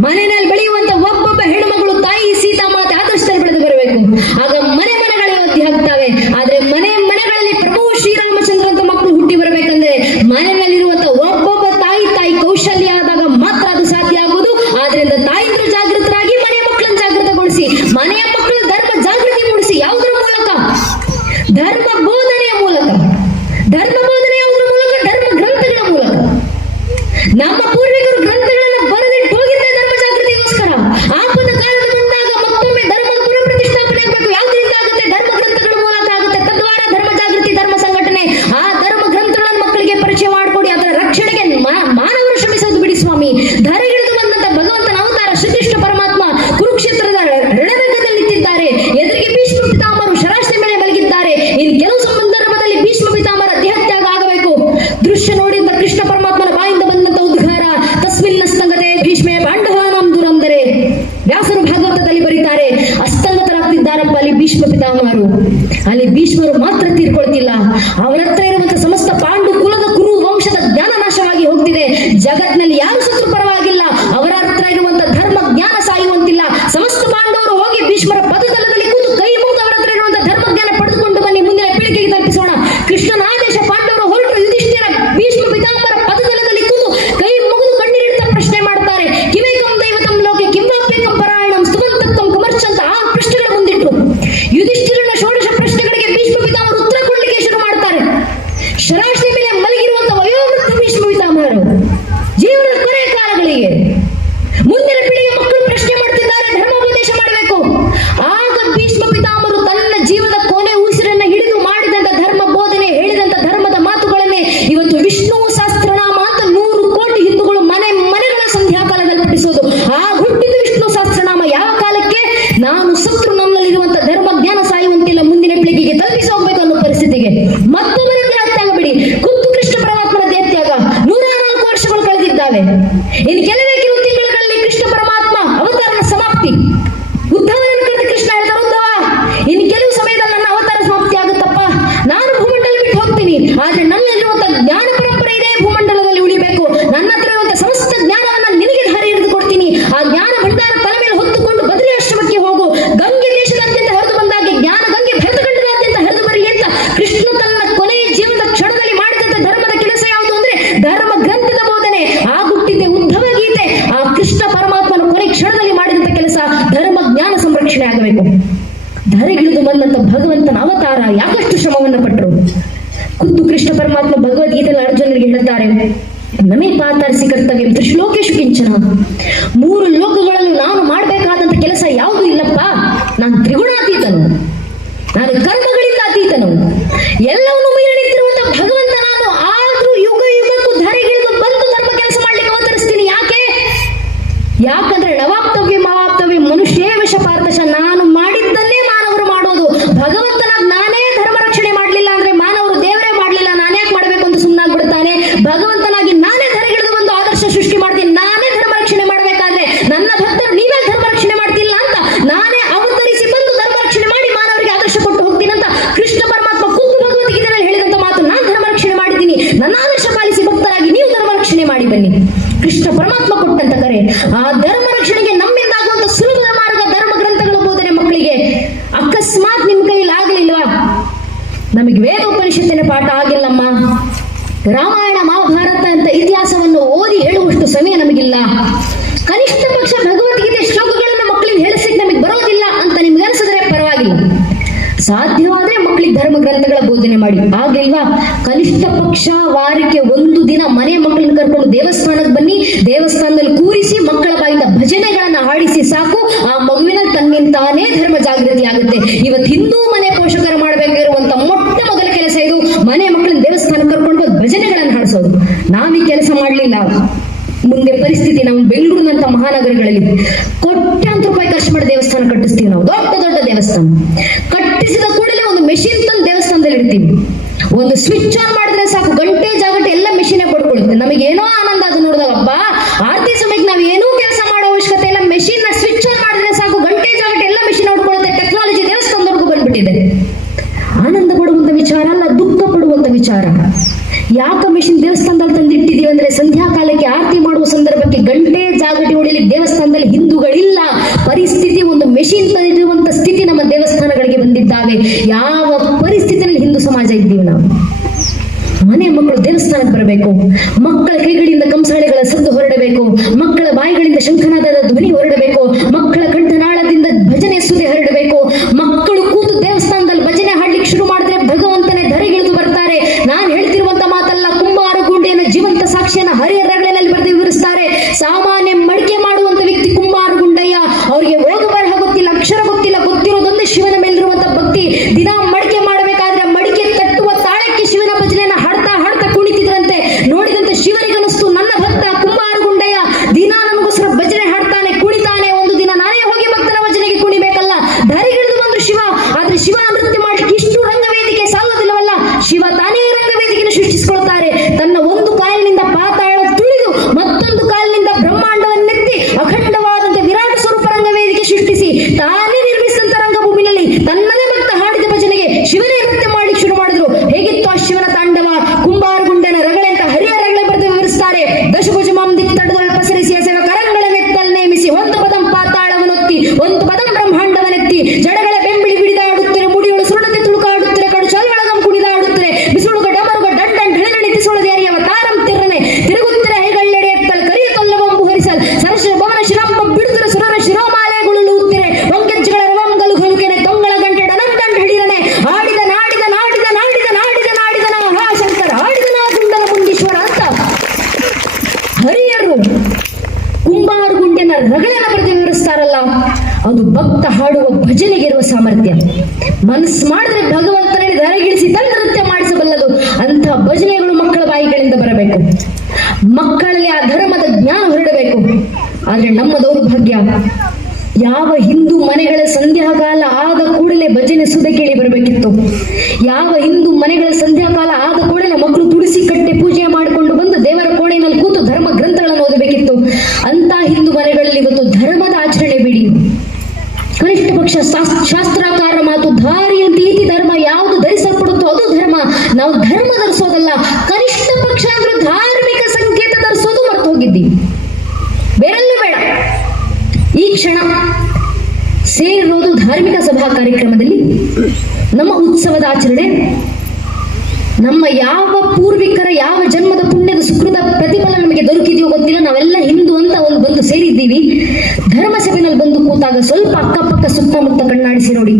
ಮನೆಯಲ್ಲಿ ಬೆಳೆಯುವಂತ ಒಬ್ಬೊಬ್ಬ ಹೆಣ್ಣುಮಗಳು ತಾಯಿ ಸೀತಾಮಾತೆ ಆದರ್ಶದಲ್ಲಿ ಬೆಳೆದು ಬರಬೇಕು. ಆಗ ಮನೆಗಳ ಅಯೋಧ್ಯೆ ಆಗ್ತವೆ. ಆದ್ರೆ ಮನೆಗಳಲ್ಲಿ ಪ್ರಭು ಶ್ರೀರಾಮಚಂದ್ರಂತ ಮಕ್ಕಳು ಹುಟ್ಟಿ ಬರಬೇಕಂದ್ರೆ ಮನೆಯಲ್ಲಿರುವಂತ ಒಬ್ಬೊಬ್ಬ ತಾಯಿ ಕೌಶಲ್ಯ ಆದಾಗ ಮಾತ್ರ ಅದು ಸಾಧ್ಯ ಆಗುವುದು. ಆದ್ರಿಂದ ತಾಯಿಂದ್ರು ಜಾಗೃತರಾಗಿ ಮನೆಯ ಮಕ್ಕಳನ್ನು ಜಾಗೃತಗೊಳಿಸಿ, ಮನೆಯ ಮಕ್ಕಳ ಧರ್ಮ ಜಾಗೃತಿ ಮೂಡಿಸಿ. ಯಾವುದರ ಮೂಲಕ? ಧರ್ಮ ಬೋಧನೆಯ ಮೂಲಕ. ಧರ್ಮ ಬೋಧನೆ ಯಾವುದರ ಮೂಲಕ? ಧರ್ಮ ಗ್ರಂಥಗಳ ಮೂಲಕ. ನಮ್ಮ ಪೂರ್ವಿಕರು ಗ್ರಂಥಗಳನ್ನ ಬರೆದಿಟ್ಟು ಹೋಗಿದ್ದೆ ಧರ್ಮ ಜಾಗೃತಿಗೋಸ್ಕರ. ಆಪದ ಕಾಲದ ಬಂದಾಗ ಮತ್ತೊಮ್ಮೆ ಧರ್ಮದ ಪುನಃಪ್ರತಿಷ್ಠಾಪನೆ ಆಗಬೇಕು. ಯಾವುದರಿಂದ ಆಗುತ್ತೆ? ಧರ್ಮ ಗ್ರಂಥಗಳ ಮೂಲಕ ಆಗುತ್ತೆ. ತದ್ವಾರ ಧರ್ಮ ಜಾಗೃತಿ, ಧರ್ಮ ಸಂಘಟನೆ. ಆ ಧರ್ಮ ಗ್ರಂಥಗಳನ್ನು ಮಕ್ಕಳಿಗೆ ಪರಿಚಯ ಮಾಡಿಕೊಡಿ. ಅದರ ರಕ್ಷಣೆಗೆ ಮಾನವರು ಶ್ರಮಿಸೋದು ಬಿಡಿ ಸ್ವಾಮಿ. ಧರೆಗಿಳಿದು ಬಂದಂತ ಭಗವಂತನ ಅವತಾರ ಶ್ರೀಕೃಷ್ಣ ಪರಮಾತ್ಮ ಕುರುಕ್ಷೇತ್ರದ ರಣರಂಗದಲ್ಲಿ ನಿಂತಿದ್ದಾರೆ. ಎದುರಿಗೆ ಭೀಷ್ಮ ಪಿತಾಮಹರು ಶರಾಶಿ ಮೇಲೆ ಮಲಗಿದ್ದಾರೆ. ಇನ್ನು ಕೆಲವು ಸಂದರ್ಭದಲ್ಲಿ ಭೀಷ್ಮ ಪಿತಾಮಹರ ದೇಹತ್ಯಾಗ ಆಗಬೇಕು. ದೃಶ್ಯ ನೋಡಿದ ಕೃಷ್ಣ ಪರಮಾತ್ಮನ ಬಾಯಿಂದ ಬಂದಂತ ಉದ್ಗಾರ ತಸ್ಮಿನ್ ಅಸ್ತಂಗತೆ ಭೀಷ್ಮೇ ಪಾಂಡವಾನಾಂ ದುರಂದರೆ. ವ್ಯಾಸರು ಭಾಗವತದಲ್ಲಿ ಬರೀತಾರೆ, ಅಸ್ತಂಗತರಾಗ್ತಿದ್ದಾರಪ್ಪ ಅಲ್ಲಿ ಭೀಷ್ಮ ಪಿತಾಮಹರು. ಅಲ್ಲಿ ಭೀಷ್ಮರು ಮಾತ್ರ ತೀರ್ಕೊಳ್ತಿಲ್ಲ, ಅವರ ಹತ್ರ ಇರುವಂತ ಸಮಸ್ತ ಪಾಂಡು ಕುಲದ ಕುರು ವಂಶದ ಜ್ಞಾನ ನಾಶವಾಗಿ ಹೋಗ್ತಿದೆ. ಜಗತ್ನಲ್ಲಿ ಯಾರು ಸತ್ರು ಪರವಾಗಿಲ್ಲ, ಅವರ ಹತ್ರ ಇರುವಂತ ಧರ್ಮ ಜ್ಞಾನ ಸಾಯುವಂತಿಲ್ಲ. ಸಮಸ್ತ ಪಾಂಡವರು ಹೋಗಿ ಭೀಷ್ಮರ ಪದತಲದಲ್ಲಿ ಕೂತು ಕೈ ಮುಗಿದು ಅವರ ಹತ್ರ ಇರುವಂತ ಧರ್ಮ ಜ್ಞಾನ ಪಡೆದುಕೊಂಡು ಬನ್ನಿ, ಮುಂದಿನ ಪೀಳಿಗೆಗೆ ತಲುಪಿಸೋಣ. ಕೃಷ್ಣನ ಆದೇಶ, ಪಾಂಡವರು ಹೊರಟರು. ಯುಧಿಷ್ಠಿರ ಭೀಷ್ಮ ಪಿತಾಮಹರ ಪದತಲದಲ್ಲಿ ಕೂತು ಕೈ ಮುಗಿದು ಕಣ್ಣೀರಿಡ್ತಾ ಪ್ರಶ್ನೆ ಮಾಡ್ತಾರೆ. ಕಿವೇಕಂ ದೈವತಂ ಲೋಕೆ ಕಿಂವಾಪ್ಯಕಂ ಪರಾಯಣಂ ಸ್ತುವಂತಕ್ಕಂ ಕಮರ್ಚಂತ ಆ ಪ್ರಶ್ನೆಗಳ ಮುಂದಿಟ್ರು. ಯುಧಿಷ್ಠಿರನ ಷೋಡಶ ಪ್ರಶ್ನೆಗಳಿಗೆ ಭೀಷ್ಮ ಪಿತಾಮಹರು ಉತ್ತರ ಕೊಡ್ಲಿಕ್ಕೆ ಶುರು ಮಾಡ್ತಾರೆ. ಶರಾಶಿ ಮೇಲೆ ಮಲಗಿರುವಂತ ವಯೋವೃದ್ಧ ಭೀಷ್ಮ ಪಿತಾಮಹರು ಜೀವನದ ಕೊನೆಯ ಕಾಲಗಳಿಗೆ ಮುಂದಿನ ಪೀಳಿಗೆ ಮಕ್ಕಳು ಪ್ರಶ್ನೆ ಮಾಡ್ತಿದ್ದಾರೆ, ಧರ್ಮೋಪದೇಶ ಮಾಡಬೇಕು. ಆಗ ಭೀಷ್ಮ ಪಿತಾಮಹರು ತನ್ನ ಜೀವನದ ಕೊನೆ ಉಸಿರನ್ನ ಹಿಡಿದು ಮಾಡಿದಂತ ಧರ್ಮ ಬೋಧನೆ, ಹೇಳಿದಂತ ಧರ್ಮದ ಮಾತುಗಳನ್ನೇ ಇವತ್ತು ವಿಷ್ಣು ಸಹಸ್ರನಾಮ ಅಂತ 100 ಕೋಟಿ ಹಿಂದೂಗಳು ಮನೆಗಳ ಸಂಧ್ಯಾ ಕಾಲದಲ್ಲಿ ಪಠಿಸೋದು. ಆ ಹುಟ್ಟಿದ ವಿಷ್ಣು ಸಹಸ್ರನಾಮ ಯಾವ ಕಾಲಕ್ಕೆ? ನಾನು ಸತ್ರು ನಮ್ಮಲ್ಲಿರುವಂತ ಧರ್ಮ ಜ್ಞಾನ ಸಾಯುವಂತಿಲ್ಲ, ಮುಂದಿನ ಪೀಳಿಗೆಗೆ ತಲುಪಿಸಿ ಹೋಗ್ಬೇಕು ಅನ್ನೋ ಪರಿಸ್ಥಿತಿಗೆ. ಮತ್ತೊಬ್ಬರ ದೇಹತ್ಯಾಗ ಬಿಡಿ, ಖುದ್ದು ಕೃಷ್ಣ ಪರಮಾತ್ಮನ ದೇಹತ್ಯಾಗ 104 ವರ್ಷಗಳು ಕಳೆದಿದ್ದಾವೆ. ಇನ್ನು ಕೆಲವೇ ಕೆಲವು ತಿಂಗಳಲ್ಲಿ ಕೃಷ್ಣ ಪರಮಾತ್ಮ ಅವತಾರದ ಸಮಾಪ್ತಿ. ಉದ್ಧವನನ್ನು ಕರೆದು ಕೃಷ್ಣ ಹೇಳ್ತಾರೆ, ಉದ್ಧವ ಇನ್ನು ಕೆಲವು ಸಮಯದಲ್ಲಿ ನನ್ನ ಅವತಾರ ಸಮಾಪ್ತಿ ಆಗುತ್ತಪ್ಪ, ನಾನು ಭೂಮಂಡಲ ಬಿಟ್ಟು ಹೋಗ್ತೀನಿ. ಆದ್ರೆ ನನ್ನಲ್ಲಿರುವಂತ ಜ್ಞಾನ ಪರಂಪರೆ ಇದೆ ಭೂಮಂಡಲದಲ್ಲಿ ಉಳಿಬೇಕು. ನನ್ನ ಹತ್ರ ಇರುವಂತ ಸಮಸ್ತ ಜ್ಞಾನವನ್ನ ನಿನಗೆ ಧಾರೆ ಹಿಡಿದು ಕೊಡ್ತೀನಿ. ಆ ಜ್ಞಾನ ಭಂಡಾರ ತಲೆ ಮೇಲೆ ಹೊತ್ತುಕೊಂಡು ಬದರಿ ಆಶ್ರಮಕ್ಕೆ ಹೋಗು. ಗಂಗೆ ದೇಶದಾದ್ಯಂತ ಹರಿದು ಬಂದಾಗೆ ಜ್ಞಾನ ಗಂಗೆ ಭರತಖಂಡದಾದ್ಯಂತ ಹರಿದು ಬರಲಿ ಅಂತ ಕೃಷ್ಣ ತನ್ನ ಕೊನೆಯ ಜೀವನದ ಕ್ಷಣದಲ್ಲಿ ಮಾಡಿದಂತ ಧರ್ಮದ ಕೆಲಸ ಯಾವುದು ಅಂದ್ರೆ ಧರ್ಮ ಗ್ರಂಥದ ಬೋಧನೆ. ಆ ಹುಟ್ಟಿದೆ ಉದ್ಧವ ಗೀತೆ. ಆ ಕೃಷ್ಣ ಪರಮಾತ್ಮನ ಕೊನೆ ಕ್ಷಣದಲ್ಲಿ ಮಾಡಿದಂತ ಕೆಲಸ ಧರ್ಮ ಜ್ಞಾನ ಸಂರಕ್ಷಣೆ ಆಗಬೇಕು. ಧರೆಗಿಳಿದು ಬಂದಂತ ಭಗವಂತನ ಅವತಾರ ಯಾಕಷ್ಟು ಶ್ರಮವನ್ನ ಪಟ್ಟರು. ಖುದ್ದು ಕೃಷ್ಣ ಪರಮಾತ್ಮ ಭಗವದ್ಗೀತೆಯಲ್ಲಿ ಅರ್ಜುನರಿಗೆ ಹೇಳುತ್ತಾರೆ, ನಮೇ ಪಾತರಿಸಿ ಕರ್ತವ್ಯ ತ್ರಿಶ್ಲೋಕೇಶು ಕಿಂಚನ. 3 ಲೋಕಗಳಲ್ಲೂ ನಾನು ಮಾಡಬೇಕಾದಂತ ಕೆಲಸ ಯಾವುದೂ ಇಲ್ಲಪ್ಪ. ನಾನು ತ್ರಿಗುಣಾತೀತನು, ನಾನು ಕರ್ಮಗಳಿಂದ ಅತೀತನು, ಎಲ್ಲವನ್ನು ಮೀರಿ ನಿಂತಿರುವಂತ ಭಗವಂತ ನಾನು. ಆದ್ರೂ ಯುಗ ಯುಗಕ್ಕೂ ಧರೆಗಿಳಿದು ಬಂದು ಧರ್ಮ ಕೆಲಸ ಮಾಡ್ಲಿಕ್ಕೆ ಅವತರಿಸ್ತೀನಿ. ಯಾಕಂದ್ರೆ ನವಾಪ್ತವ್ಯ ಮಹಾಪ್ತವ್ಯ ಮನುಷ್ಯೇ ವಶ ಪಾರ್ಥಶ. ನಾನು ಮಾಡಿದ್ದನ್ನೇ ಮಾನವರು ಮಾಡೋದು. ಭಗವಂತನಾಗ ನಾನೇ ಧರ್ಮ ರಕ್ಷಣೆ ಮಾಡ್ಲಿಲ್ಲ ಅಂದ್ರೆ ಮಾನವರು ದೇವರೇ ಮಾಡ್ಲಿಲ್ಲ, ನಾನೇ ಮಾಡ್ಬೇಕು ಅಂತ ಸುಮ್ಮನಾಗ್ಬಿಡ್ತಾನೆ. ಭಗವಂತನಾಗಿ ನಾನೇ ಧರೆಗಿಳಿದು ಬಂದು ಆದರ್ಶ ಸೃಷ್ಟಿ ಮಾಡ್ತೀನಿ. ನಾನೇ ಧರ್ಮ ರಕ್ಷಣೆ ಮಾಡ್ಬೇಕಾದ್ರೆ ನನ್ನ ಭಕ್ತರು ನೀವೇ ಧರ್ಮ ರಕ್ಷಣೆ ಮಾಡ್ತಿಲ್ಲ ಅಂತ ನಾನೇ ಅವತರಿಸಿ ಬಂದು ಧರ್ಮ ರಕ್ಷಣೆ ಮಾಡಿ ಮಾನವರಿಗೆ ಆದರ್ಶ ಕೊಟ್ಟು ಹೋಗ್ತೀನಿ ಅಂತ ಕೃಷ್ಣ ಪರಮಾತ್ಮ ಖುದ್ದು ಭಗವದ್ಗೀತೆಯಲ್ಲಿ ಹೇಳಿದಂತ ಮಾತು. ನಾನು ಧರ್ಮ ರಕ್ಷಣೆ ಮಾಡಿದ್ದೀನಿ, ನನ್ನ ಆದರ್ಶ ಪಾಲಿಸಿ ಭಕ್ತರಾಗಿ ನೀವು ಧರ್ಮ ರಕ್ಷಣೆ ಮಾಡಿ ಬನ್ನಿ. ಕೃಷ್ಣ ಪರಮಾತ್ಮ ಕೊಟ್ಟಂತ ಕರೆ. ಆ ಧರ್ಮ ರಕ್ಷಣೆಗೆ ನಮ್ಮಿಂದ ಆಗುವಂತ ಸುಲಭದ ಮಾರ್ಗ ಧರ್ಮ ಗ್ರಂಥಗಳ ಬೋಧನೆ ಮಕ್ಕಳಿಗೆ. ಅಕಸ್ಮಾತ್ ನಿಮ್ ಕೈಯಲ್ಲಿ ಆಗ್ಲಿಲ್ವಾ? ನಮಗೆ ವೇದೋಪನಿಷತ್ತಿನ ಪಾಠ ಆಗಿಲ್ಲಮ್ಮ, ರಾಮಾಯಣ ಮಹಾಭಾರತ ಅಂತ ಇತಿಹಾಸವನ್ನು ಓದಿ ಹೇಳುವಷ್ಟು ಸಮಯ ನಮಗಿಲ್ಲ, ಕನಿಷ್ಠ ಪಕ್ಷ ಭಗವದ್ಗೀತೆ ಶ್ಲೋಕಗಳನ್ನು ಮಕ್ಕಳಿಗೆ ಹೇಳಿಸಿಕ್ ನಮಗೆ ಬರೋದಿಲ್ಲ ಅಂತ ನಿಮ್ಗೆ ಅನಿಸಿದ್ರೆ ಪರವಾಗಿಲ್ಲ. ಸಾಧ್ಯವಾದ್ರೆ ಮಕ್ಕಳಿಗೆ ಧರ್ಮ ಗ್ರಂಥಗಳ ಬೋಧನೆ ಮಾಡಿ. ಆಗಿಲ್ವಾ? ಕನಿಷ್ಠ ಪಕ್ಷ ವಾರಕ್ಕೆ 1 ದಿನ ಮನೆ ಮಕ್ಕಳನ್ನ ಕರ್ಕೊಂಡು ದೇವಸ್ಥಾನಕ್ಕೆ ಬನ್ನಿ. ದೇವಸ್ಥಾನದಲ್ಲಿ ಕೂರಿಸಿ ಮಕ್ಕಳ ಬಾಯಿಂದ ಭಜನೆಗಳನ್ನ ಹಾಡಿಸಿ ಸಾಕು. ಆ ಮಗುವಿನ ತನ್ನಿಂತಾನೇ ಧರ್ಮ ಜಾಗೃತಿ ಆಗುತ್ತೆ. ಇವತ್ತು ಹಿಂದೂ ಮನೆ ಪೋಷಕರು ಮಾಡಬೇಕಿರುವಂತ ಮೊಟ್ಟ ಮೊದಲ ಕೆಲಸ ಇದು. ಮನೆ ಮಕ್ಕಳನ್ನ ದೇವಸ್ಥಾನಕ್ಕೆ ಕರ್ಕೊಂಡು ಭಜನೆಗಳನ್ನ ಹಾಡಿಸೋದು. ನಾವೀ ಕೆಲಸ ಮಾಡ್ಲಿಲ್ಲ, ಮುಂದೆ ಪರಿಸ್ಥಿತಿ ನಮ್ಮ ಬೆಂಗಳೂರಿನಂತ ಮಹಾನಗರಗಳಲ್ಲಿ ಕೋಟ್ಯಾಂತರ ರೂಪಾಯಿ ಖರ್ಚು ಮಾಡಿ ದೇವಸ್ಥಾನ ಕಟ್ಟಿಸ್ತೀವಿ ನಾವು. ದೊಡ್ಡ ದೊಡ್ಡ ದೇವಸ್ಥಾನ ಕಟ್ಟಿಸಿದ ಕೂಡಲೇ ಒಂದು ಮೆಷಿನ್ ತಂದು ದೇವಸ್ಥಾನದಲ್ಲಿ ಇಡ್ತೀವಿ. ಒಂದು ಸ್ವಿಚ್ ಆನ್ ಮಾಡಿದ್ರೆ ಸಾಕು, ಗಂಟೆ ಜಾಗಟೆ ಎಲ್ಲ ಮೆಷಿನ್ ಏನೋ ಆನಂದ ಅದು ನೋಡಿದಾಗಪ್ಪ. ಆರತಿ ಸಮಯಕ್ಕೆ ನಾವು ಏನೂ ಕೆಲಸ ಮಾಡೋ ಅವಶ್ಯಕತೆ ಇಲ್ಲ. ಮೆಷಿನ್ ನ ಸ್ವಿಚ್ ಆನ್ ಮಾಡಿದ್ರೆ ಸಾಕು, ಗಂಟೆ ಜಾಗಟೆ ಎಲ್ಲ ಮೆಷಿನ್ ನೋಡ್ಕೊಳ್ಳುತ್ತೆ. ಟೆಕ್ನಾಲಜಿ ದೇವಸ್ಥಾನದವರೆಗೂ ಬಂದ್ಬಿಟ್ಟಿದೆ. ಆನಂದ ಪಡುವಂತ ವಿಚಾರ ಅಲ್ಲ, ದುಃಖ ಪಡುವಂತ ವಿಚಾರ. ಯಾಕೆ ಮಿಷಿನ್ ದೇವಸ್ಥಾನದಲ್ಲಿ ತಂದಿಟ್ಟಿದೀವಿ ಅಂದ್ರೆ, ಸಂಧ್ಯಾ ಕಾಲಕ್ಕೆ ಆರತಿ ಮಾಡುವ ಸಂದರ್ಭಕ್ಕೆ ಗಂಟೆ ಜಾಗಟೆ ಹೊಡಿಲಿಕ್ಕೆ ದೇವಸ್ಥಾನದಲ್ಲಿ ಹಿಂದೂಗಳಿಲ್ಲ. ಪರಿಸ್ಥಿತಿ ಒಂದು ಮೆಷಿನ್ ತಂದಿರುವಂತ ಸ್ಥಿತಿ ನಮ್ಮ ದೇವಸ್ಥಾನಗಳಿಗೆ ಬಂದಿದ್ದಾವೆ. ಯಾವ ಪರಿಸ್ಥಿತಿಯಲ್ಲಿ ಹಿಂದೂ ಸಮಾಜ ಇದ್ದೀವಿ ನಾವು? ಮನೆ ಮಕ್ಕಳು ದೇವಸ್ಥಾನಕ್ಕೆ ಬರಬೇಕು, ಮಕ್ಕಳ ಕೈಗಳಿಂದ ಕಂಸಾಳೆಗಳ ಸದ್ದು ಹೊರಡಬೇಕು, ಮಕ್ಕಳ ಬಾಯಿಗಳಿಂದ ಶಂಖನಾದದ ಧ್ವನಿ ಹೊರಡಬೇಕು, ಮಕ್ಕಳ ಕಂಠನಾಳದಿಂದ ಭಜನೆ ಸುದ್ದಿ ಹರಡಬೇಕು. ಮಕ್ಕಳು ಕೂತು ದೇವಸ್ಥಾನದಲ್ಲಿ ಭಜನೆ ಹಾಡ್ಲಿಕ್ಕೆ ಶುರು ಮಾಡಿದ್ರೆ ಭಗವಂತನೇ ಧರೆಗಿಳಿದು ಬರ್ತಾರೆ. ನಾನು ಹೇಳ್ತಿರುವಂತ ಮಾತಲ್ಲ, ಕುಂಬಾರ ಗುಂಡಿಯನ್ನು ಜೀವಂತ ಸಾಕ್ಷಿಯನ್ನ ಹರಿಹರಗಳಲ್ಲಿ ಬರೆದು ವಿವರಿಸ್ತಾರೆ. ಸಾಮಾನ್ಯ ಮಡಿಕೆ ಮಾಡುವಂತ ವ್ಯಕ್ತಿ ಕುಂಬಾರ ಗುಂಡಯ್ಯ. ಅವ್ರಿಗೆ ಓದು ಬರಹ ಗೊತ್ತಿಲ್ಲ, ಅಕ್ಷರ ಗೊತ್ತಿಲ್ಲ, ಗೊತ್ತಿರೋದೊಂದೇ ಶಿವನ ಮೇಲಿರುವಂತ ಭಕ್ತಿ. ದಿನ ಮಡಿಕೆ ಮಾಡಬೇಕಾದ್ರೆ ಮಡಿಕೆ ತಟ್ಟುವ ತಾಳಕ್ಕೆ ಶಿವನ ಭಜನೆಯನ್ನ ಹಾಡ್ತಾ ಹಾಡ್ತಾ ಕುಣಿತಿದ್ರಂತೆ. ನೋಡಿದಂತೆ ಶಿವನಿಗನಿಸ್ತು, ನನ್ನ ಭಕ್ತ ಕುಂಬಾರ ಗುಂಡಯ್ಯ ದಿನ ನನಗೋಸ್ಕರ ಭಜನೆ ಹಾಡ್ತಾನೆ, ಕುಣಿತಾನೆ. ಒಂದು ದಿನ ನಾನೇ ಹೋಗಿ ಭಕ್ತನ ಭಜನೆಗೆ ಕುಣಿಬೇಕಲ್ಲ. ಧರೆಗಿಳಿದು ಬಂದ್ರು ಶಿವ. ಆದ್ರೆ ಶಿವ ನೃತ್ಯ ಮಾಡ್ಲಿಕ್ಕೆ ಇಷ್ಟು ರಂಗವೇದಿಕೆ ಸಾಲದಿಲ್ಲವಲ್ಲ. ಶಿವ ತಾನೇ ರಂಗವೇದಿಕೆಯನ್ನು ಸೃಷ್ಟಿಸಿಕೊಳ್ತಾರೆ. ತನ್ನ ಒಂದು ಕಾಲಿನಿಂದ ಪಾತಾಳ ತುಳಿದು ಮತ್ತೊಂದು ಕಾಲಿನಿಂದ ಬ್ರಹ್ಮಾಂಡವನ್ನೆತ್ತಿ ಅಖಂಡವಾದಂತೆ ವಿರಾಟ ಸ್ವರೂಪ ರಂಗವೇದಿಕೆ ಸೃಷ್ಟಿಸಿ ತಾನೇ ನಿರ್ಮಿಸಿದಂತ ರಂಗಭೂಮಿನಲ್ಲಿ ತನ್ನದೇ ಭಕ್ತ ಹಾಡಿದ ಭಜನೆಗೆ ಶಿವನೇ ನೃತ್ಯ ಮಾಡ್ಲಿಕ್ಕೆ ಶುರು ಮಾಡಿದ್ರು. ಹೇಗಿತ್ತು ಆ ಶಿವನ ತಾಂಡವ? ಕುಂಬಾರ ಗುಂಡನ ರಗಳೆ ಅಂತ ಹರಿಹರಗಳೇ ಬರೆದು ವಿವರಿಸ್ತಾರೆ. ದಶಭುಜಮಾಂ ದಿಕ್ತಡದೊಳ ಪಸರಿಸಿ ಎಸೆವ ಕರಂಗಳ ನೆತ್ತಲ್ ನೇಮಿಸಿ ಒಂದು ಪದಂ ಪಾತಾಳವನ್ನೊತ್ತಿ ಒಂದು ಪದಂ ಬ್ರಹ್ಮಾಂಡವನೆತ್ತಿ ಜಡಗಳ ಬೆಂಬಿಳಿ ಬಿಡಿದಾಡುತ್ತಿರೆ ಮುಡಿಯೊಳು ಸುರುಳತೆ ತುಳುಕಾಡುತ್ತಿರೆ ಕಡು ಚಲ್ವಳಗಂ ಕುಣಿದಾಡುತ್ತಿರೆ ಬಿಸುಳುಗ ಡಮರುಗ ಡಂಡನ್ ಢಳಿನಳಿ ತಿಸುಳದೆ ಅರಿಯವ ತಾರಂ ತಿರ್ರನೆ ತಿರುಗುತ್ತಿರೆ ಹೈಗಳ್ಳೆಡೆ ಎತ್ತಲ್ ಕರಿಯ ತೊಲ್ಲವಂಬು ಹರಿಸಲ್ ಸರಶ ಭವನ ಶಿರಂಬ ಬಿಡುತ್ತಿರೆ ಸುರರ ಶಿರೋಮಾಲೆಗಳು ನೂತ್ತಿರೆ ವಂಕೆಜ್ಜಗಳ ರವಂಗಲು ಹೊಲುಕೆನೆ ತೊಂಗಳ ಗಂಟೆ ಡನಂಡನ್ ಹಿಡಿರನೆ ಆಡಿದ ನಾಡಿದ ನಾಡಿದ ನಾಡಿದ ನಾಡಿದ ನಾಡಿದ ನಾವು ಹಾ ಶಂಕರ ಆಡಿದ ನಾ ಗುಂಡನ ಮುಂಡೀಶ್ವರ ಅಂತ ಹರಿಯರು ಕುಂಬಾರ ಗುಂಡಿನ ರಗಳನ್ನ ಬರೆದು ವಿವರಿಸ್ತಾರಲ್ಲ, ಅದು ಭಕ್ತ ಹಾಡುವ ಭಜನೆಗಿರುವ ಸಾಮರ್ಥ್ಯ. ಮನಸ್ಸು ಮಾಡಿದ್ರೆ ಭಗವಂತನಲ್ಲಿ ಧರೆಗಿಳಿಸಿ ತನ್ನ ನೃತ್ಯ ಮಾಡಿಸಬಲ್ಲದು. ಅಂತಹ ಭಜನೆಗಳು ಮಕ್ಕಳ ಬಾಯಿಗಳಿಂದ ಬರಬೇಕು. ಮಕ್ಕಳಲ್ಲಿ ಆ ಧರ್ಮದ ಜ್ಞಾನ ಹೊರಡಬೇಕು. ಆದ್ರೆ ನಮ್ಮ ದೌರ್ಭಾಗ್ಯ, ಯಾವ ಹಿಂದೂ ಮನೆಗಳ ಸಂಧ್ಯಾಕಾಲ ಆದ ಕೂಡಲೇ ಭಜನೆ ಸುದೆ ಕೇಳಿ ಬರಬೇಕಿತ್ತು. ಯಾವ ಹಿಂದೂ ಮನೆಗಳ ಸಂಧ್ಯಾಕಾಲ ಆದ ಕೂಡಲೇ ಮಕ್ಕಳು ತುಳಸಿ ಕಟ್ಟೆ ಪೂಜೆ ಮಾಡಿಕೊಂಡು ಬಂದು ದೇವರ ಕೋಣೆಯಲ್ಲಿ ಕೂತು ಧರ್ಮ ಗ್ರಂಥಗಳನ್ನು ಓದಬೇಕಿತ್ತು. ಅಂತ ಹಿಂದೂ ಮನೆಗಳಲ್ಲಿ ಇವತ್ತು ಧರ್ಮದ ಆಚರಣೆ ಬಿಡಿ. ಕನಿಷ್ಠ ಪಕ್ಷ ಶಾಸ್ತ್ರಾಕಾರ ಮಾತು ಧಾರಿಯಂತೆ ಇತಿ ಧರ್ಮ ಯಾವುದು ಧರಿಸಲ್ಪಡುತ್ತೋ ಅದು ಧರ್ಮ. ನಾವು ಧರ್ಮ ಧರಿಸೋದಲ್ಲ, ಕನಿಷ್ಠ ಪಕ್ಷ ಅಂದ್ರೆ ಧಾರ್ಮಿಕ ಸಂಕೇತ ಧರಿಸೋದು ಮರೆತು ಹೋಗಿದ್ದೀವಿ. ಬೇರೆಲ್ಲೂ ಬೇಡ. ಈ ಕ್ಷಣ ಸೇರಿರೋದು ಧಾರ್ಮಿಕ ಸಭಾ ಕಾರ್ಯಕ್ರಮದಲ್ಲಿ. ನಮ್ಮ ಉತ್ಸವದ ಆಚರಣೆ ನಮ್ಮ ಯಾವ ಪೂರ್ವಿಕರ ಯಾವ ಜನ್ಮದ ಪುಣ್ಯದ ಸುಕೃತ ಪ್ರತಿಫಲ ನಮಗೆ ದೊರಕಿದೆಯೋ ಗೊತ್ತಿಲ್ಲ. ನಾವೆಲ್ಲ ಹಿಂದೂ ಅಂತ ಒಂದು ಬಂದು ಸೇರಿದ್ದೀವಿ. ಧರ್ಮ ಸಭೆಯಲ್ಲಿ ಬಂದು ಕೂತಾಗ ಸ್ವಲ್ಪ ಅಕ್ಕಪಕ್ಕ ಸುತ್ತಮುತ್ತ ಕಣ್ಣಾಡಿಸಿ ನೋಡಿ.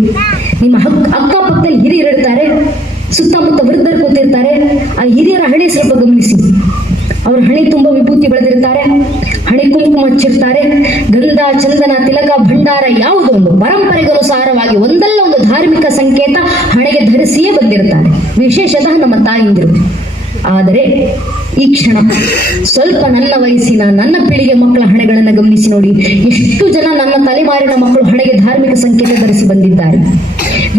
ನಿಮ್ಮ ಅಕ್ಕಪಕ್ಕದಲ್ಲಿ ಹಿರಿಯರು ಇರ್ತಾರೆ, ಸುತ್ತಮುತ್ತ ವೃದ್ಧರು ಕೂತಿರ್ತಾರೆ. ಆ ಹಿರಿಯರ ಹಣೆ ಸ್ವಲ್ಪ ಗಮನಿಸಿ. ಅವ್ರ ಹಣೆ ತುಂಬ ವಿಭೂತಿ ಬೆಳೆದಿರ್ತಾರೆ, ಹಣೆ ಕುಂಕುಮ ಹಚ್ಚಿರ್ತಾರೆ. ಗಂಧ ಚಂದನ ತಿಲಕ ಭಂಡಾರ ಯಾವುದೋ ಒಂದು ಪರಂಪರೆಗನುಸಾರವಾಗಿ ಒಂದಲ್ಲ ಒಂದು ಧಾರ್ಮಿಕ ಸಂಕೇತ ಹಣೆಗೆ ಧರಿಸಿಯೇ ಬಂದಿರ್ತಾರೆ, ವಿಶೇಷತಃ ನಮ್ಮ ತಾಯಿಂದಿರು. ಆದರೆ ಈ ಕ್ಷಣ ಸ್ವಲ್ಪ ನನ್ನ ವಯಸ್ಸಿನ ನನ್ನ ಪೀಳಿಗೆ ಮಕ್ಕಳ ಹಣೆಗಳನ್ನು ಗಮನಿಸಿ ನೋಡಿ. ಎಷ್ಟು ಜನ ನನ್ನ ತಲೆಮಾರಿನ ಮಕ್ಕಳು ಹಣೆಗೆ ಧಾರ್ಮಿಕ ಸಂಕೇತ ಧರಿಸಿ ಬಂದಿದ್ದಾರೆ.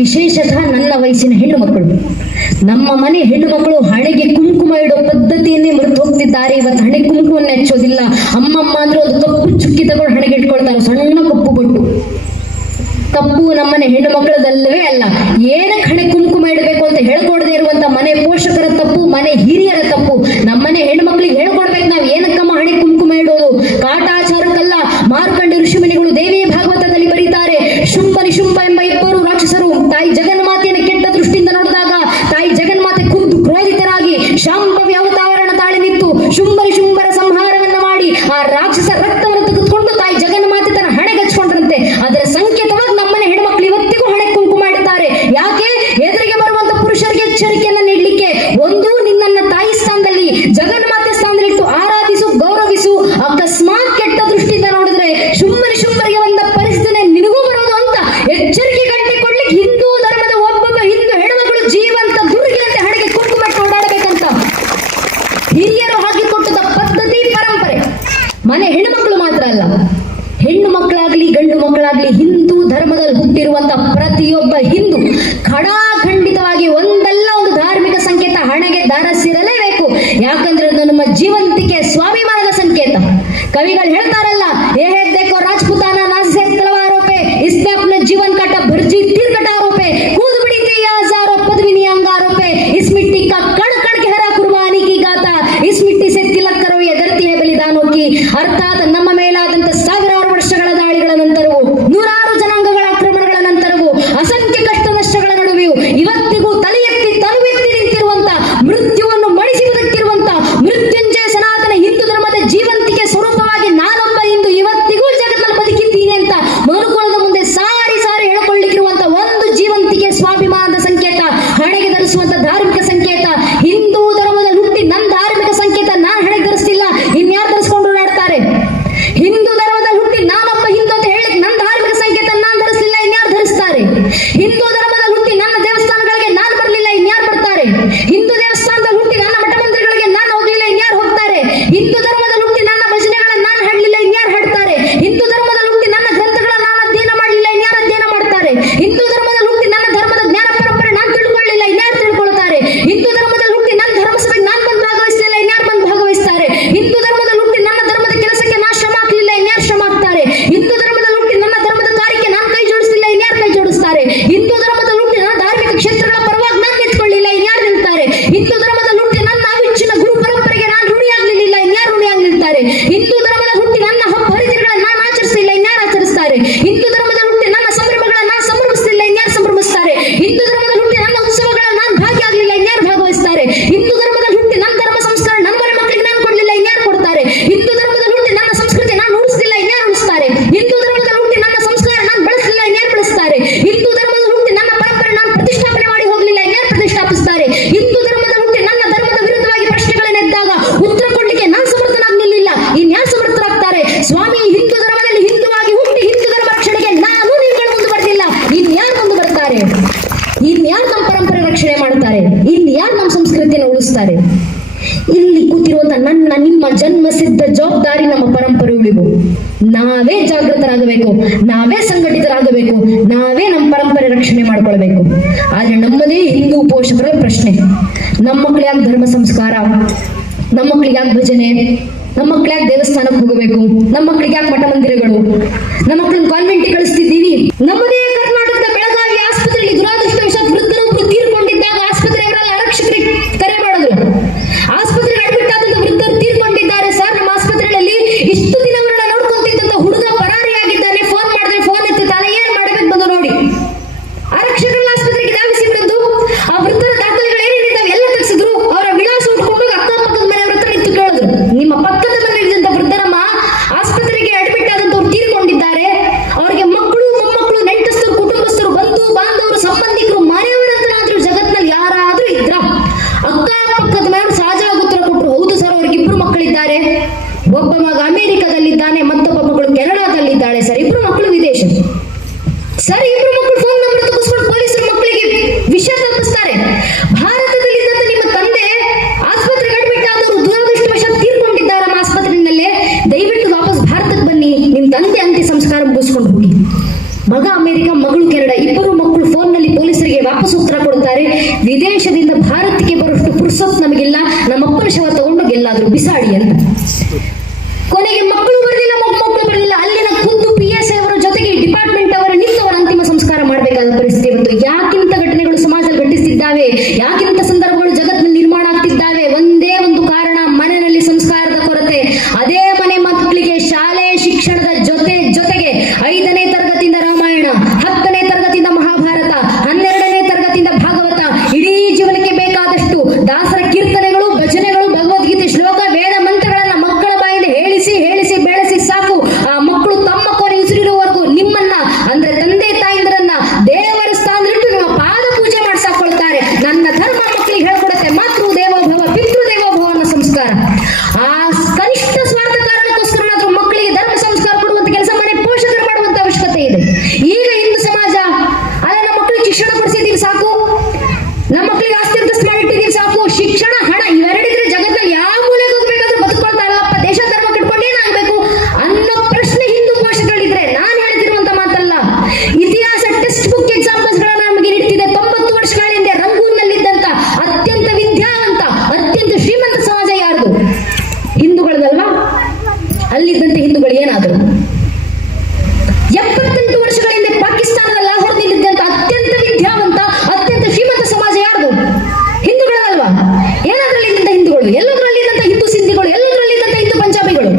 ವಿಶೇಷತಃ ನನ್ನ ವಯಸ್ಸಿನ ಹೆಣ್ಣು ಮಕ್ಕಳು. ನಮ್ಮ ಮನೆ ಹೆಣ್ಣು ಮಕ್ಕಳು ಹಣೆಗೆ ಕುಂಕುಮ ಇಡೋ ಪದ್ಧತಿಯನ್ನೇ ಮರೆತು ಹೋಗ್ತಿದ್ದಾರೆ. ಇವತ್ತು ಹಣೆ ಕುಂಕುಮವನ್ನು ಹಚ್ಚೋದಿಲ್ಲ. ಅಮ್ಮಮ್ಮ ಅಂದ್ರೆ ಒಂದು ಕಪ್ಪು ಚುಕ್ಕಿ ತಗೊಂಡು ಹಣೆಗೆ ಇಟ್ಕೊಳ್ತಾರೆ, ಸಣ್ಣ ಕಪ್ಪು ಕೊಟ್ಟು. ತಪ್ಪು ನಮ್ಮನೆ ಹೆಣ್ಣು ಮಕ್ಕಳದಲ್ಲವೇ ಅಲ್ಲ. ಏನಕ್ಕೆ ಹಣೆ ಕುಂಕುಮ ಇಡಬೇಕು ಅಂತ ಹೇಳ್ಕೊಡದೆ ಇರುವಂತ ಮನೆ ಪೋಷಕರ ತಪ್ಪು, ಮನೆ ಹಿರಿಯರ ತಪ್ಪು. ನಮ್ಮನೆ ಹೆಣ್ಣು ಮಕ್ಕಳಿಗೆ ಹೇಳ್ಕೊಡ್ಬೇಕು ನಾವು ಏನಕ್ಕಮ್ಮ ಹಣೆ ಕುಂಕುಮ ಇಡೋದು. ಕಾಟಾಚಾರಕ್ಕಲ್ಲ. ಮಾರ್ಕಂಡ ಋಷಿಮುನಿಗಳು ದೇವಿಯ ಭಾಗವತದಲ್ಲಿ ಬರೀತಾರೆ, ಶುಂಭ ನಿಶುಂಭ ಎಂಬ ಇಬ್ಬರು ರಾಕ್ಷಸರು ತಾಯಿ ಜಗನ್ಮಾತೆಯನ್ನು ಕೆಟ್ಟ ದೃಷ್ಟಿಯಿಂದ ನೋಡಿದಾಗ ತಾಯಿ ಜಗನ್ಮಾತೆ ಖುದ್ದು ಕ್ರೋಧಿತರಾಗಿ ಶಾಂಭವಿ ಅವತಾರಣ ತಾಳಿ ನಿಂತು ಶುಂಭ ನಿಶುಂಭರ ಸಂಹಾರವನ್ನ ಮಾಡಿ ಆ ರಾಕ್ಷಸ ರಕ್ತವನ್ನು ತೆಗೆದುಕೊಂಡು ತಾಯಿ ಜಗನ್ಮಾತೆ ತನ್ನ ಹಣೆಗೆ ಹಚ್ಕೊಂಡ್ರಂತೆ. ಅದರ ಸಂಕೇತವಾಗಿ ನಮ್ಮನೆ ಹೆಣ್ಮಕ್ಳು ಇವತ್ತಿಗೂ ಹಣೆ ಕುಂಕುಮ ಇಡ್ತಾರೆ. ಯಾಕೆ? ಎದುರಿಗೆ ಬರುವಂತ ಪುರುಷರಿಗೆ ಎಚ್ಚರಿಕೆಯನ್ನ ನೀಡಲಿಕ್ಕೆ. ಒಂದು, ನಿನ್ನನ್ನ ತಾಯಿ ಸ್ಥಾನದಲ್ಲಿ ಜಗನ್ಮಾತೆ ಸ್ಥಾನದಲ್ಲಿ ಇಟ್ಟು ಆರಾಧಿಸು, ಗೌರವಿಸು. ಅಕಸ್ಮಾತ್ ಕೆಟ್ಟ ದೃಷ್ಟಿಯಿಂದ ನೋಡಿದ್ರೆ ಶುಂಭರಿ ಶುಂಭರಿಗೆ ಬಂದ ಪರಿಸ್ಥಿತಿ ನಿನಗೂ ಬರೋದು ಅಂತ ಎಚ್ಚರಿಕೆ ಗಂಟೆ ಕೊಡ್ಲಿಕ್ಕೆ ಹಿಂದೂ ಧರ್ಮದ ಒಬ್ಬೊಬ್ಬ ಹಿಂದೂ ಹೆಣ್ಮಗಳು ಜೀವಂತ ದುರ್ಗಿನಂತೆ ಹಣೆಗೆ ಕುಂಕುಮ ಓಡಾಡಬೇಕಂತ ಹಿರಿಯರು ಹಾಕಿಕೊಟ್ಟದ ಪದ್ಧತಿ, ಪರಂಪರೆ. ಮನೆ ಹೆಣ್ಣುಮಕ್ಕಳು ಮಾತ್ರ ಅಲ್ಲ, ಹೆಣ್ಣು ಮಕ್ಕಳಾಗ್ಲಿ ಗಂಡು ಮಕ್ಕಳಾಗ್ಲಿ ಹಿಂದೂ ಧರ್ಮದಲ್ಲಿ ಹುಟ್ಟಿರುವಂತ ಪ್ರತಿಯೊಬ್ಬ ಹಿಂದೂ ಖಡಾಖಂಡಿತವಾಗಿ ಒಂದಲ್ಲ ಒಂದು ಧಾರ್ಮಿಕ ಸಂಕೇತ ಹಣೆಗೆ ಧರಿಸಿರಲೇಬೇಕು. ಯಾಕಂದ್ರೆ ಅದು ನಮ್ಮ ಜೀವಂತಿಕೆ ಕವಿಗಳು ಹೇಳ್ತಾರಲ್ಲ, ಏ देखो राजपूताना नाज से तलवारों पे, इसने अपने जीवन काटा भर्जी तीर कटारों पे, कूद पड़ी थी हजारों पद्मिनी अंगारों पे, इस मिट्टी का कण कण गहरा कुर्बानी की गाथा, इस मिट्टी से तिलक करो ये धरती है बलिदानों की. ಅರ್ಥಾತ್ ನಮ್ಮ ಮೇಲಾದಂತ ಸಾವಿರಾರು ವರ್ಷಗಳ ದಾಳಿಗಳ ನಂತರವೂ, ನೂರಾರು ಜನಾಂಗಗಳ ಆಕ್ರಮಣಗಳ ನಂತರವೂ, ಅಸಂಖ್ಯ ಕಷ್ಟ ನಷ್ಟಗಳ ನಡುವೆಯೂ ಇವತ್ತಿಗೂ ತಲೆ ಎತ್ತಿ ತನುವೆತ್ತಿ ನಿಂತಿರುವಂತ, ಮೃತ್ಯುವನ್ನು ಮಣಿಸಿ ಬದುಕಿರುವಂತ ಮೃತ್ಯುಂಜಯ ಸನಾತನ ಹಿಂದೂ ಧರ್ಮದ ಜೀವಂತಿಕೆ ಸ್ವರೂಪವಾಗಿ ನಾನೊಬ್ಬ ಹಿಂದೂ ಇವತ್ತಿಗೂ ಜಗತ್ತಲ್ಲಿ ಬದುಕಿದ್ದೀನಿ ಅಂತ ಮನುಕುಲದ ಮುಂದೆ ಸಾರಿ ಸಾರಿ ಹೇಳಿಕೊಳ್ಳಿಕ್ಕಿರುವಂತ ಒಂದು ಜೀವಂತಿಕೆ, ಸ್ವಾಭಿಮಾನದ ಸಂಕೇತ, ಹಣೆಗೆ ಧರಿಸುವಂತ ಧಾರ್ಮಿಕ ಸಂಕೇತ. ಹಿಂದೂ ಧರ್ಮದಲ್ಲಿ ಹುಟ್ಟಿ ನನ್ನ ಧಾರ್ಮಿಕ ಸಂಕೇತ ನಾನು ಹಣೆಗೆ ಧರಿಸ್ತಿಲ್ಲ, ಇನ್ಯಾರು ಧರಿಸ್ಕೊಂಡು ಓಡಾಡ್ತಾರೆ? ಹಿಂದೂ ಧರ್ಮದಲ್ಲಿ ಹುಟ್ಟಿ ನಾನೊಬ್ಬ ಹಿಂದೂ ಅಂತ ಹೇಳಿ ನನ್ನ ಧಾರ್ಮಿಕ ಸಂಕೇತ ನಾನು ಧರಿಸಲಿಲ್ಲ, ಇನ್ಯಾರು ಧರಿಸ್ತಾರೆ? ಹಿಂದೂ ಧರ್ಮದಲ್ಲಿ ಹುಟ್ಟಿ ನನ್ನ ದೇವಸ್ಥಾನಗಳಿಗೆ ನಾನು ಬರಲಿಲ್ಲ, ಇನ್ಯಾರು ಬರ್ತಾರೆ? ಹಿಂದೂ ದೇವಸ್ಥಾನದಲ್ಲಿ ಹುಟ್ಟಿ ನನ್ನ ಮಠ ಮಂದಿರಗಳಿಗೆ ನಾನು ಹೋಗ್ಲಿಲ್ಲ, ಇನ್ಯಾರು ಹೋಗ್ತಾರೆ? ಹಿಂದೂ ಧರ್ಮದಲ್ಲಿ ಹುಟ್ಟಿ ನನ್ನ ಭಜನೆಗಳನ್ನ ನಾನು ಹಾಡಲಿಲ್ಲ, ಇನ್ಯಾರು ಹಾಡ್ತಾರೆ? ಹಿಂದೂ ಧರ್ಮದಲ್ಲಿ ಹುಟ್ಟಿ ನನ್ನ ಗ್ರಂಥಗಳನ್ನ ನಾನು ಅಧ್ಯಯನ ಮಾಡಲಿಲ್ಲ, ಇನ್ಯಾರು ಅಧ್ಯಯನ ಮಾಡ್ತಾರೆ? ಹಿಂದೂ ಧರ್ಮದಲ್ಲಿ ಹುಟ್ಟಿ ನನ್ನ ಧರ್ಮದ ಜ್ಞಾನ ಪರಂಪರೆ ನಾನು ತಿಳ್ಕೊಳ್ಳಿಲ್ಲ, ಇನ್ಯಾರು ತಿಳ್ಕೊಳ್ತಾರೆ? ಹಿಂದೂ ಧರ್ಮದಲ್ಲಿ ಹುಟ್ಟಿ ನನ್ನ ಧರ್ಮ ಸಭೆಗೆ ನಾನು ಬಂದು ಭಾಗವಹಿಸಲಿಲ್ಲ, ಇನ್ಯಾರು ಬಂದು ಭಾಗವಹಿಸ್ತಾರೆ? ಹಿಂದೂ ಧರ್ಮದಲ್ಲಿ ಹುಟ್ಟಿ ನನ್ನ ಧರ್ಮದ ಕೆಲಸಕ್ಕೆ ನಾನು ಶ್ರಮ ಹಾಕಲಿಲ್ಲ, ಇನ್ಯಾರು ಶ್ರಮ ಹಾಕ್ತಾರೆ? ಹಿಂದೂ ಧರ್ಮದಲ್ಲಿ ಹುಟ್ಟಿ ನನ್ನ ಧರ್ಮದ ಕಾರ್ಯಕ್ಕೆ ನಾನು ಕೈ ಜೋಡಿಸಲಿಲ್ಲ, ಇನ್ಯಾರು ಕೈ ಜೋಡಿಸ್ತಾರೆ? ಹಿಂದೂ ಧರ್ಮದಲ್ಲಿ ಹುಟ್ಟಿ ನನ್ನ ಧಾರ್ಮಿಕ ಕ್ಷೇತ್ರಗಳ ಪರವಾಗಿ ನಾನು ನಿಂತ್ಕೊಳ್ಳಿಲ್ಲ, ಇನ್ಯಾರು ನಿಲ್ತಾರೆ? ಹಿಂದೂ ಧರ್ಮದಲ್ಲಿ ಹುಟ್ಟಿ ನನ್ನ ಅವಿಚ್ಛಿನ್ನ ಗುರು ಪರಂಪರೆಗೆ ನಾನು ಋಣಿಯಾಗಲಿಲ್ಲ, ಇನ್ಯಾರು ಋಣಿಯಾಗಿ ನಿಲ್ತಾರೆ? ಹಿಂದೂ ಧರ್ಮದಲ್ಲಿ ಹುಟ್ಟಿ ನನ್ನ ಹಬ್ಬ ಹರಿದಿನಗಳನ್ನ ನಾನು ಆಚರಿಸಲಿಲ್ಲ, ಇನ್ಯಾರು ಆಚರಿಸ್ತಾರೆ? ಹಿಂದೂ ಧರ್ಮದಲ್ಲಿ ಹುಟ್ಟಿ ನನ್ನ ಸಂಭ್ರಮಗಳನ್ನ ನಾನು ಸಂಭ್ರಮಿಸಲಿಲ್ಲ, ಇನ್ಯಾರು ಸಂಭ್ರಮಿಸ್ತಾರೆ? ಹಿಂದೂ ಧರ್ಮದಲ್ಲಿ ಹುಟ್ಟಿ ನನ್ನ ಉತ್ಸವಗಳಲ್ಲಿ ನಾನು ಭಾಗಿಯಾಗಲಿಲ್ಲ, ಇನ್ಯಾರು ಭಾಗವಹಿಸ್ತಾರೆ? ಹಿಂದೂ ಧರ್ಮದಲ್ಲಿ ಹುಟ್ಟಿ ನನ್ನ ಧರ್ಮ ಸಂಸ್ಕಾರ ನನ್ನ ಮನೆ ಮಕ್ಕಳಿಗೆ ನಾನು ಕೊಡಲಿಲ್ಲ, ಇನ್ಯಾರು ಕೊಡ್ತಾರೆ? ಹಿಂದೂ ಧರ್ಮದಲ್ಲಿ ಹುಟ್ಟಿ ನನ್ನ ಸಂಸ್ಕೃತಿ ನಾನು ಉಳಿಸಲಿಲ್ಲ, ಇನ್ಯಾರು ಉಳಿಸ್ತಾರೆ? ಹಿಂದೂ ಧರ್ಮದಲ್ಲಿ ಹುಟ್ಟಿ ನನ್ನ ಸಂಸ್ಕಾರ ನಾನು ಬೆಳೆಸಲಿಲ್ಲ, ಇನ್ಯಾರು ಬೆಳೆಸ್ತಾರೆ? ಹಿಂದೂ ಧರ್ಮದಲ್ಲಿ ಹುಟ್ಟಿ ನನ್ನ ಪರಂಪರೆ ನಾನು ಪ್ರತಿಷ್ಠಾಪನೆ ಮಾಡಿ ಹೋಗಲಿಲ್ಲ, ಇನ್ಯಾರು ಪ್ರತಿಷ್ಠಾಪಿಸ್ತಾರೆ? ಹಿಂದೂ ಧರ್ಮದಲ್ಲಿ ಹುಟ್ಟಿ ನನ್ನ ಧರ್ಮದ ವಿರುದ್ಧವಾಗಿ ಪ್ರಶ್ನೆಗಳನ್ನೆದ್ದಾಗ ಉತ್ತರ ಕೊಡ್ಲಿಕ್ಕೆ ನಾನು ಸಮರ್ಥನಾಗಲಿಲ್ಲ, ಇನ್ಯಾರು ಸಮರ್ಥರಾಗ್ತಾರೆ? ಸ್ವಾಮಿ, ಹಿಂದೂ ಧರ್ಮದಲ್ಲಿ ಹಿಂದುವಾಗಿ ಹುಟ್ಟಿ ಹಿಂದೂ ಧರ್ಮ ರಕ್ಷಣೆಗೆ ನಾನು ನೀವುಗಳು ಮುಂದೆ ಬರ್ತಿಲ್ಲ, ಇನ್ಯಾರು ಮುಂದೆ ಬರ್ತಾರೆ? ಇನ್ಯಾರು ನಮ್ಮ ಪರಂಪರೆ ರಕ್ಷಣೆ ಮಾಡ್ತಾರೆ? ಇನ್ಯಾರು ನಮ್ಮ ಸಂಸ್ಕೃತಿಯನ್ನು ಉಳಿಸ್ತಾರೆ? ಇಲ್ಲಿ ಕೂತಿರುವಂತ ನನ್ನ ನಿಮ್ಮ ಜನ್ಮ ಸಿದ್ಧ ಜವಾಬ್ದಾರಿ ನಮ್ಮ ಪರಂಪರೆ ಉಳಿವು. ನಾವೇ ಜಾಗೃತರಾಗಬೇಕು, ನಾವೇ ಸಂಘಟಿತರಾಗಬೇಕು, ನಾವೇ ನಮ್ಮ ಪರಂಪರೆ ರಕ್ಷಣೆ ಮಾಡ್ಕೊಳ್ಬೇಕು. ಆದ್ರೆ ನಮ್ಮದೇ ಹಿಂದೂ ಪೋಷಕರ ಪ್ರಶ್ನೆ, ನಮ್ಮ ಮಕ್ಕಳಿಗೆ ಧರ್ಮ ಸಂಸ್ಕಾರ, ನಮ್ಮ ಮಕ್ಕಳಿಗೆ ಭಜನೆ, ನಮ್ಮ ಮಕ್ಕಳಿಗೆ ದೇವಸ್ಥಾನಕ್ಕೆ ಹೋಗಬೇಕು, ನಮ್ಮ ಮಕ್ಕಳಿಗೆ ಮಠ ಮಂದಿರಗಳು, ನಮ್ಮ ಮಕ್ಕಳನ್ನ ಕಾನ್ವೆಂಟ್ಗೆ ಕಳಿಸ್ತಿದ್ದೀವಿ. ನಮ್ಮದೇ ಕರ್ನಾಟಕದ ಬೆಳಗಾವಿ ಆಸ್ಪತ್ರೆಯಲ್ಲಿ ದುರಾದೃಷ್ಟವಶಾತ್ ವೃದ್ಧರೊಬ್ಬರು ತೀರ್ಕೊಂಡಿದ್ದಾಗ ಆಸ್ಪತ್ರೆಯವರೆಲ್ಲ ಆರಕ್ಷಕರಿಗೆ ಕರೆ ಮಾಡಿದ್ರು. ಆಸ್ಪತ್ರೆಗೆ ಅಡ್ಮಿಟ್ ಆದಂತ ವೃದ್ಧರು ತೀರ್ಕೊಂಡಿದ್ದಾರೆ ಸರ್, ನಮ್ಮ ಆಸ್ಪತ್ರೆಯಲ್ಲಿ ಇಷ್ಟು ದಿನಗಳನ್ನ ನೋಡ್ಕೊಂತಿದ್ದಂತ ಹುಡುಗ ಪರಾರಿಯಾಗಿದ್ದಾನೆ, ಫೋನ್ ಮಾಡಿದ್ರೆ ಫೋನ್ ಎತ್ತುತ್ತಾನೆ, ಏನ್ ಮಾಡಬೇಕು ಬಂದು ನೋಡಿ. ಆರಕ್ಷಕರನ್ನ ಆಸ್ಪತ್ರೆಗೆ ಧಾವಿಸಿ ಬಂದು ಆ ವೃದ್ಧರ ದಾಖಲೆಗಳು ಏನೇನಿದ್ದಾವೆ ಎಲ್ಲ ತೆಗೆಸಿದ್ರು. ಅವರ ವಿಳಾಸ ಉಟ್ಕೊಂಡು ಅಕ್ಕಪಕ್ಕದ ಮನೆಯವ್ರ ಹತ್ರ ನಿಂತು ಕೇಳಿದ್ರು, ನಿಮ್ಮ ಪಕ್ಕದ ಮನೆಯಲ್ಲಿದ್ದಂತ ವೃದ್ಧರಮ್ಮ ಆಸ್ಪತ್ರೆಗೆ ಅಡ್ಮಿಟ್ ಆದಂತವ್ರು ತೀರ್ಕೊಂಡಿದ್ದಾರೆ, ಅವರಿಗೆ ಮಕ್ಕಳು ಮೊಮ್ಮಕ್ಕಳು ನೆಂಟಸ್ಥರು ಕುಟುಂಬಸ್ಥರು ಬಂಧು ಬಾಂಧವರು ಸಂಬಂಧಿಕರು ಮನೆಯವರಂತನಾದ್ರೂ ಜಗತ್ನಲ್ಲಿ ಯಾರಾದ್ರೂ ಇದ್ರ? ಅಕ್ಕಪಕ್ಕದ ಮನೆಯವರು ಸಹಜವಾಗಿ ಉತ್ತರ ಕೊಟ್ಟರು, ಹೌದು ಸರ್, ಅವ್ರಿಗೆ ಇಬ್ರು ಮಕ್ಕಳಿದ್ದಾರೆ, ಒಬ್ಬ ಮಗ ಅಮೆರಿಕದಲ್ಲಿದ್ದಾನೆ, ಮತ್ತೊಬ್ಬ ಮಗಳು ಕೆನಡಾದಲ್ಲಿದ್ದಾಳೆ ಸರ್, ಇಬ್ರು ಮಕ್ಕಳು ವಿದೇಶ ಸರ್. ಇಬ್ರು ಮಕ್ಕಳು ಫೋನ್ ನಂಬರ್ ತಗೋಸ್ಕೊಂಡು ಪೊಲೀಸರು ಮಕ್ಕಳಿಗೆ ವಿಷಯ ತಲುಪಿಸ್ತಾರೆ. ಭಾರತದಲ್ಲಿದ್ದಂತ ನಿಮ್ಮ ತಂದೆ ಆಸ್ಪತ್ರೆಗೆ ಅಡ್ಮಿಟ್ ಆದವರು ದುರದೃಷ್ಟವಶಾತ್ ತೀರ್ಕೊಂಡಿದ್ದಾರೆ ನಮ್ಮ ಆಸ್ಪತ್ರೆಯಲ್ಲೇ, ದಯವಿಟ್ಟು ವಾಪಸ್ ಭಾರತಕ್ಕೆ ಬನ್ನಿ, ನಿಮ್ ತಂದೆ ಅಂತ್ಯ ಸಂಸ್ಕಾರ ಮುಗಿಸ್ಕೊಂಡು ಹೋಗಿ. ಮಗ ಅಮೆರಿಕ, ಮಗಳು ಕೆನಡಾ, ಇಬ್ಬರು ಮಕ್ಕಳು ಫೋನ್ ನಲ್ಲಿ ಪೊಲೀಸರಿಗೆ ವಾಪಸ್ ಉತ್ತರ ಕೊಡ್ತಾರೆ, ವಿದೇಶದಿಂದ ಭಾರತಕ್ಕೆ ಬರೋಷ್ಟು ಪುರ್ಸೊತ್ ನಮಗಿಲ್ಲ, ನಮ್ಮ ಅಪ್ಪನ ಶವ ತಗೊಂಡು ಎಲ್ಲಾದ್ರೂ ಬಿಸಾಡಿ ಅಂತ. ಕೊನೆಗೆ ಮಕ್ಕಳು ಬರಲಿಲ್ಲ, ಮೊಮ್ಮಕ್ಕಳು ಬರಲಿಲ್ಲ, ಅಲ್ಲಿನ ಖುದ್ದು PSI ಅವರ ಜೊತೆಗೆ ಡಿಪಾರ್ಟ್ಮೆಂಟ್ ಅವರ ನಿಂತು ಅವರ ಅಂತಿಮ ಸಂಸ್ಕಾರ ಮಾಡಬೇಕಾದ ಪರಿಸ್ಥಿತಿ ಬಂತು. ಯಾಕಿಂತ ಘಟನೆಗಳು ಸಮಾಜದಲ್ಲಿ ಘಟಿಸುತ್ತಿದ್ದಾವೆ, ಯಾಕಿಂತ ಸಂದರ್ಭಗಳು ಜಗತ್ತಿನಲ್ಲಿ ನಿರ್ಮಾಣ ಆಗ್ತಿದ್ದಾವೆ? ಒಂದೇ ಒಂದು ಕಾರಣ, ಮನೆಯಲ್ಲಿ ಸಂಸ್ಕಾರದ ಕೊರತೆ. ಅದೇ ಮನೆ ಮಕ್ಕಳಿಗೆ ಶಾಲೆ ಶಿಕ್ಷಣದ ಜೊತೆಗೆ 5ನೇ ತರಗತಿಯಿಂದ ರಾಮಾಯಣ, 10ನೇ ತರಗತಿಯಿಂದ ಮಹಾಭಾರತ, 12ನೇ ತರಗತಿಯಿಂದ ಭಾಗವತ, ಇಡೀ ಜೀವನಕ್ಕೆ ಬೇಕಾದಷ್ಟು ದಾಸರ ಕೀರ್ತನೆಗಳು, ಭಜನೆಗಳು, ಭಗವದ್ಗೀತೆ ಶ್ಲೋಕ, ವೇದ ಮಂತ್ರಗಳನ್ನ ಮಕ್ಕಳ ಬಾಯಿಂದ ಹೇಳಿಸಿ ಬೆಳೆಸಿ ಸಾಕು. ಆ ಮಕ್ಕಳು ತಮ್ಮ ಕೊನೆ ಉಸಿರಿರುವವರೆಗೂ ನಿಮ್ಮನ್ನ ಅಂದ್ರೆ ತಂದೆ ತಾಯಿಂದ್ರನ್ನ ದೇವರ ಸ್ಥಾನದಲ್ಲಿಟ್ಟು ನಿಮ್ಮ ಪಾದ ಪೂಜೆ ಮಾಡ್ಸಾಕೊಳ್ತಾರೆ. ನನ್ನ ಧರ್ಮ ಮಕ್ಕಳಿಗೆ ಹೇಳ್ಕೊಡುತ್ತೆ, ಮಾತೃ ದೇವೋಭವ ಪಿತೃ ದೇವೋಭವ ಅನ್ನೋ ಸಂಸ್ಕಾರ. ಆ ಕನಿಷ್ಠ ಸ್ವಾರ್ಥ ಕಾರಣಕ್ಕೋಸ್ಕರ ಮಕ್ಕಳಿಗೆ ಧರ್ಮ ಸಂಸ್ಕಾರ ಕೊಡುವಂತ ಕೆಲಸ ಮನೆ ಪೋಷಕರು ಮಾಡುವಂತ ಅವಶ್ಯಕತೆ ಇದೆ. ಈಗ ಹಿಂದೂ ಸಮಾಜ ಅಲ್ಲ, ನಮ್ಮ ಮಕ್ಕಳಿಗೆ ಶಿಕ್ಷಣ ಕೊಡಿಸಿದೀವಿ ಸಾಕು, ನಮ್ಮ ಮಕ್ಕಳಿಗೆ ಆಸ್ತಿ ಅಂತಸ್ತು ಮಾಡಿಟ್ಟಿದೀವಿ ಸಾಕು, ಶಿಕ್ಷಣ ಹಣ ಆದ್ರು. 78 ವರ್ಷಗಳ ಹಿಂದೆ ಪಾಕಿಸ್ತಾನದ ಲಾಹೋರ್ನಲ್ಲಿದ್ದಂತ ಅತ್ಯಂತ ವಿದ್ಯಾವಂತ ಅತ್ಯಂತ ಶ್ರೀಮಂತ ಸಮಾಜ ಯಾರ್ದು? ಹಿಂದೂಗಳಲ್ವಾ? ಏನಾದ್ರಲ್ಲಿದ್ದಂತ ಹಿಂದೂಗಳು, ಎಲ್ಲದರಲ್ಲಿದ್ದಂತ ಹಿಂದೂ ಸಿಂಧಿಗಳು, ಎಲ್ಲದರಲ್ಲಿದ್ದಂತ ಹಿಂದೂ ಪಂಜಾಬಿಗಳು.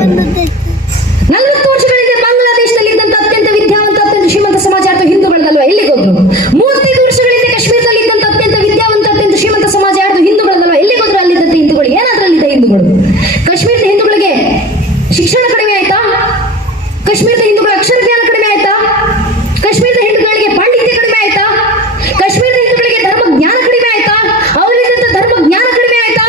40 ವರ್ಷಗಳ ಹಿಂದೆ ಬಾಂಗ್ಲಾದೇಶದಲ್ಲಿದ್ದಂತ ಅತ್ಯಂತ ವಿದ್ಯಾವಂತ ಅತ್ಯಂತ ಶ್ರೀಮಂತ ಸಮಾಜ ಯಾರ್ದು? ಹಿಂದೂಗಳಲ್ವಾ? ಎಲ್ಲಿಗೆ ಹೋದ್ರು? 35 ವರ್ಷಗಳ ಹಿಂದೆ ಕಾಶ್ಮೀರದಲ್ಲಿದ್ದಂತ ಅತ್ಯಂತ ವಿದ್ಯಾವಂತ ಅತ್ಯಂತ ಶ್ರೀಮಂತ ಸಮಾಜ ಯಾರ್ದು? ಹಿಂದೂಗಳಲ್ವಾ? ಎಲ್ಲಿಗೆ ಹೋದ್ರು? ಅಲ್ಲಿದ್ದಂತ ಹಿಂದೂಗಳು. ಏನಾದ್ರಲ್ಲಿದ್ದ ಹಿಂದೂಗಳು? ಕಾಶ್ಮೀರದ ಹಿಂದೂಗಳಿಗೆ ಶಿಕ್ಷಣ ಕಡಿಮೆ ಆಯ್ತಾ? ಕಾಶ್ಮೀರದ ಹಿಂದೂಗಳ ಅಕ್ಷರ ಜ್ಞಾನ ಕಡಿಮೆ ಆಯ್ತಾ? ಕಾಶ್ಮೀರದ ಹಿಂದೂಗಳಿಗೆ ಪಾಂಡಿತ್ಯ ಕಡಿಮೆ ಆಯ್ತಾ? ಕಾಶ್ಮೀರದ ಹಿಂದೂಗಳಿಗೆ ಧರ್ಮ ಜ್ಞಾನ ಕಡಿಮೆ ಆಯ್ತಾ? ಅವರಿಗಿಂತ ಧರ್ಮ ಜ್ಞಾನ ಕಡಿಮೆ ಆಯ್ತಾ?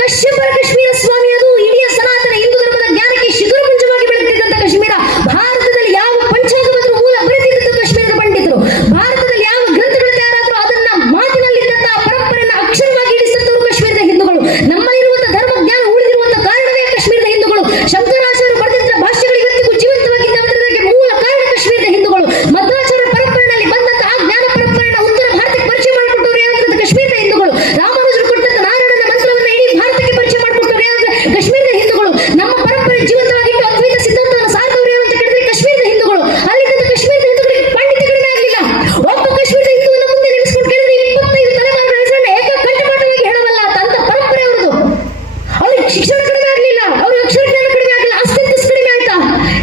ಕಶ್ಯಪರ ಕಾಶ್ಮೀರ ಸ್ವಾಮಿ ಅದು ಇಡೀ ಸನಾತನ ಹಿಂದೂ ಧರ್ಮದ ಜ್ಞಾನಕ್ಕೆ ಶಿಖರಪುಂಜವಾಗಿ ಬೆಳೆದಿದ್ದಂತ ಕಾಶ್ಮೀರ. ಭಾರತದಲ್ಲಿ ಯಾವ ಪಂಚಾಂಗವನ್ನು ಮೂಲ ಬರೆದಿದ್ದಂತ ಕಾಶ್ಮೀರದ ಪಂಡಿತರು, ಭಾರತದಲ್ಲಿ ಯಾವ ಗ್ರಂಥಗಳು ತಯಾರಾದ್ರೂ ಅದನ್ನ ಮಾತಿನಲ್ಲಿದ್ದಂತ ಪರಂಪರೆಯನ್ನ ಅಕ್ಷರವಾಗಿ ಇಡಿಸಿದವರು ಕಾಶ್ಮೀರದ ಹಿಂದೂಗಳು. ನಮ್ಮಲ್ಲಿರುವಂತಹ ಧರ್ಮ ಜ್ಞಾನ ಉಳಿದಿರುವಂತ ಕಾರಣವೇ ಕಾಶ್ಮೀರದ ಹಿಂದೂಗಳು. ಶಂಕರಾಚಾರ್ಯರು ಬರೆದಿದ್ದ ಭಾಷೆಗಳು ಇವತ್ತಿಗೂ ಜೀವಂತವಾಗಿದ್ದಕ್ಕೆ ಮೂಲ ಕಾರಣ ಕಾಶ್ಮೀರದ ಹಿಂದೂಗಳು. ಮಧ್ವಾಚಾರ್ಯ ಪರಂಪರೆಯಲ್ಲಿ ಬಂದಂತ ಆ ಜ್ಞಾನ ಪರಂಪರೆಯನ್ನ ಉತ್ತರ ಭಾರತಕ್ಕೆ ಪರಿಚಯ ಮಾಡಿಕೊಟ್ಟವರು ಏನಂತ ಕಾಶ್ಮೀರದ ಹಿಂದೂಗಳು. ರಾಮಾನುಜರು ಕೊಟ್ಟಂತ ನಾರಾಯಣನ ಮಂತ್ರವನ್ನ ಇಡೀ ಭಾರತಕ್ಕೆ ಪರಿಚಯ ಮಾಡಿಕೊಟ್ಟವರು ಏನಂದ್ರೆ ಕಾಶ್ಮೀರದ ಹಿಂದೂಗಳು. ನಮ್ಮ ಪರಂಪರೆ ಜೀವಂತವಾಗಿಟ್ಟು ಅದ್ವೈತ ಸಿದ್ಧಾಂತವನ್ನು ಸಾರಿದವರು ಏನಂತ ಕೇಳಿದ್ರೆ ಕಾಶ್ಮೀರದ ಹಿಂದೂಗಳು. ಅಲ್ಲಿದ್ದಂತ ಕಾಶ್ಮೀರದ ಹಿಂದೂಗಳಿಗೆ ಪಾಂಡಿತ್ಯ ಕಡಿಮೆ ಆಗಲಿಲ್ಲ. ಒಬ್ಬ ಕಾಶ್ಮೀರದ ಹಿಂದೂವನ್ನ ಮುಂದೆ ನಿಲ್ಲಿಸಿಕೊಂಡು ಕೇಳಿದ್ರೆ 25 ತಲೆಮಾರುಗಳ ಹೆಸರನ್ನ ಏಕಕಂಠಪಾಠವಾಗಿ ಹೇಳಬಲ್ಲ ಅಂತ ಪರಂಪರೆ ಅವರದು. ಅವ್ರಿಗೆ ಶಿಕ್ಷಣ ಕಡಿಮೆ ಆಗಲಿಲ್ಲ, ಅವ್ರಿಗೆ ಅಕ್ಷರ ಜ್ಞಾನ ಕಡಿಮೆ ಆಗಲಿಲ್ಲ, ಆಸ್ತಿಂತಸ್ ಕಡಿಮೆ ಆಯ್ತಾ?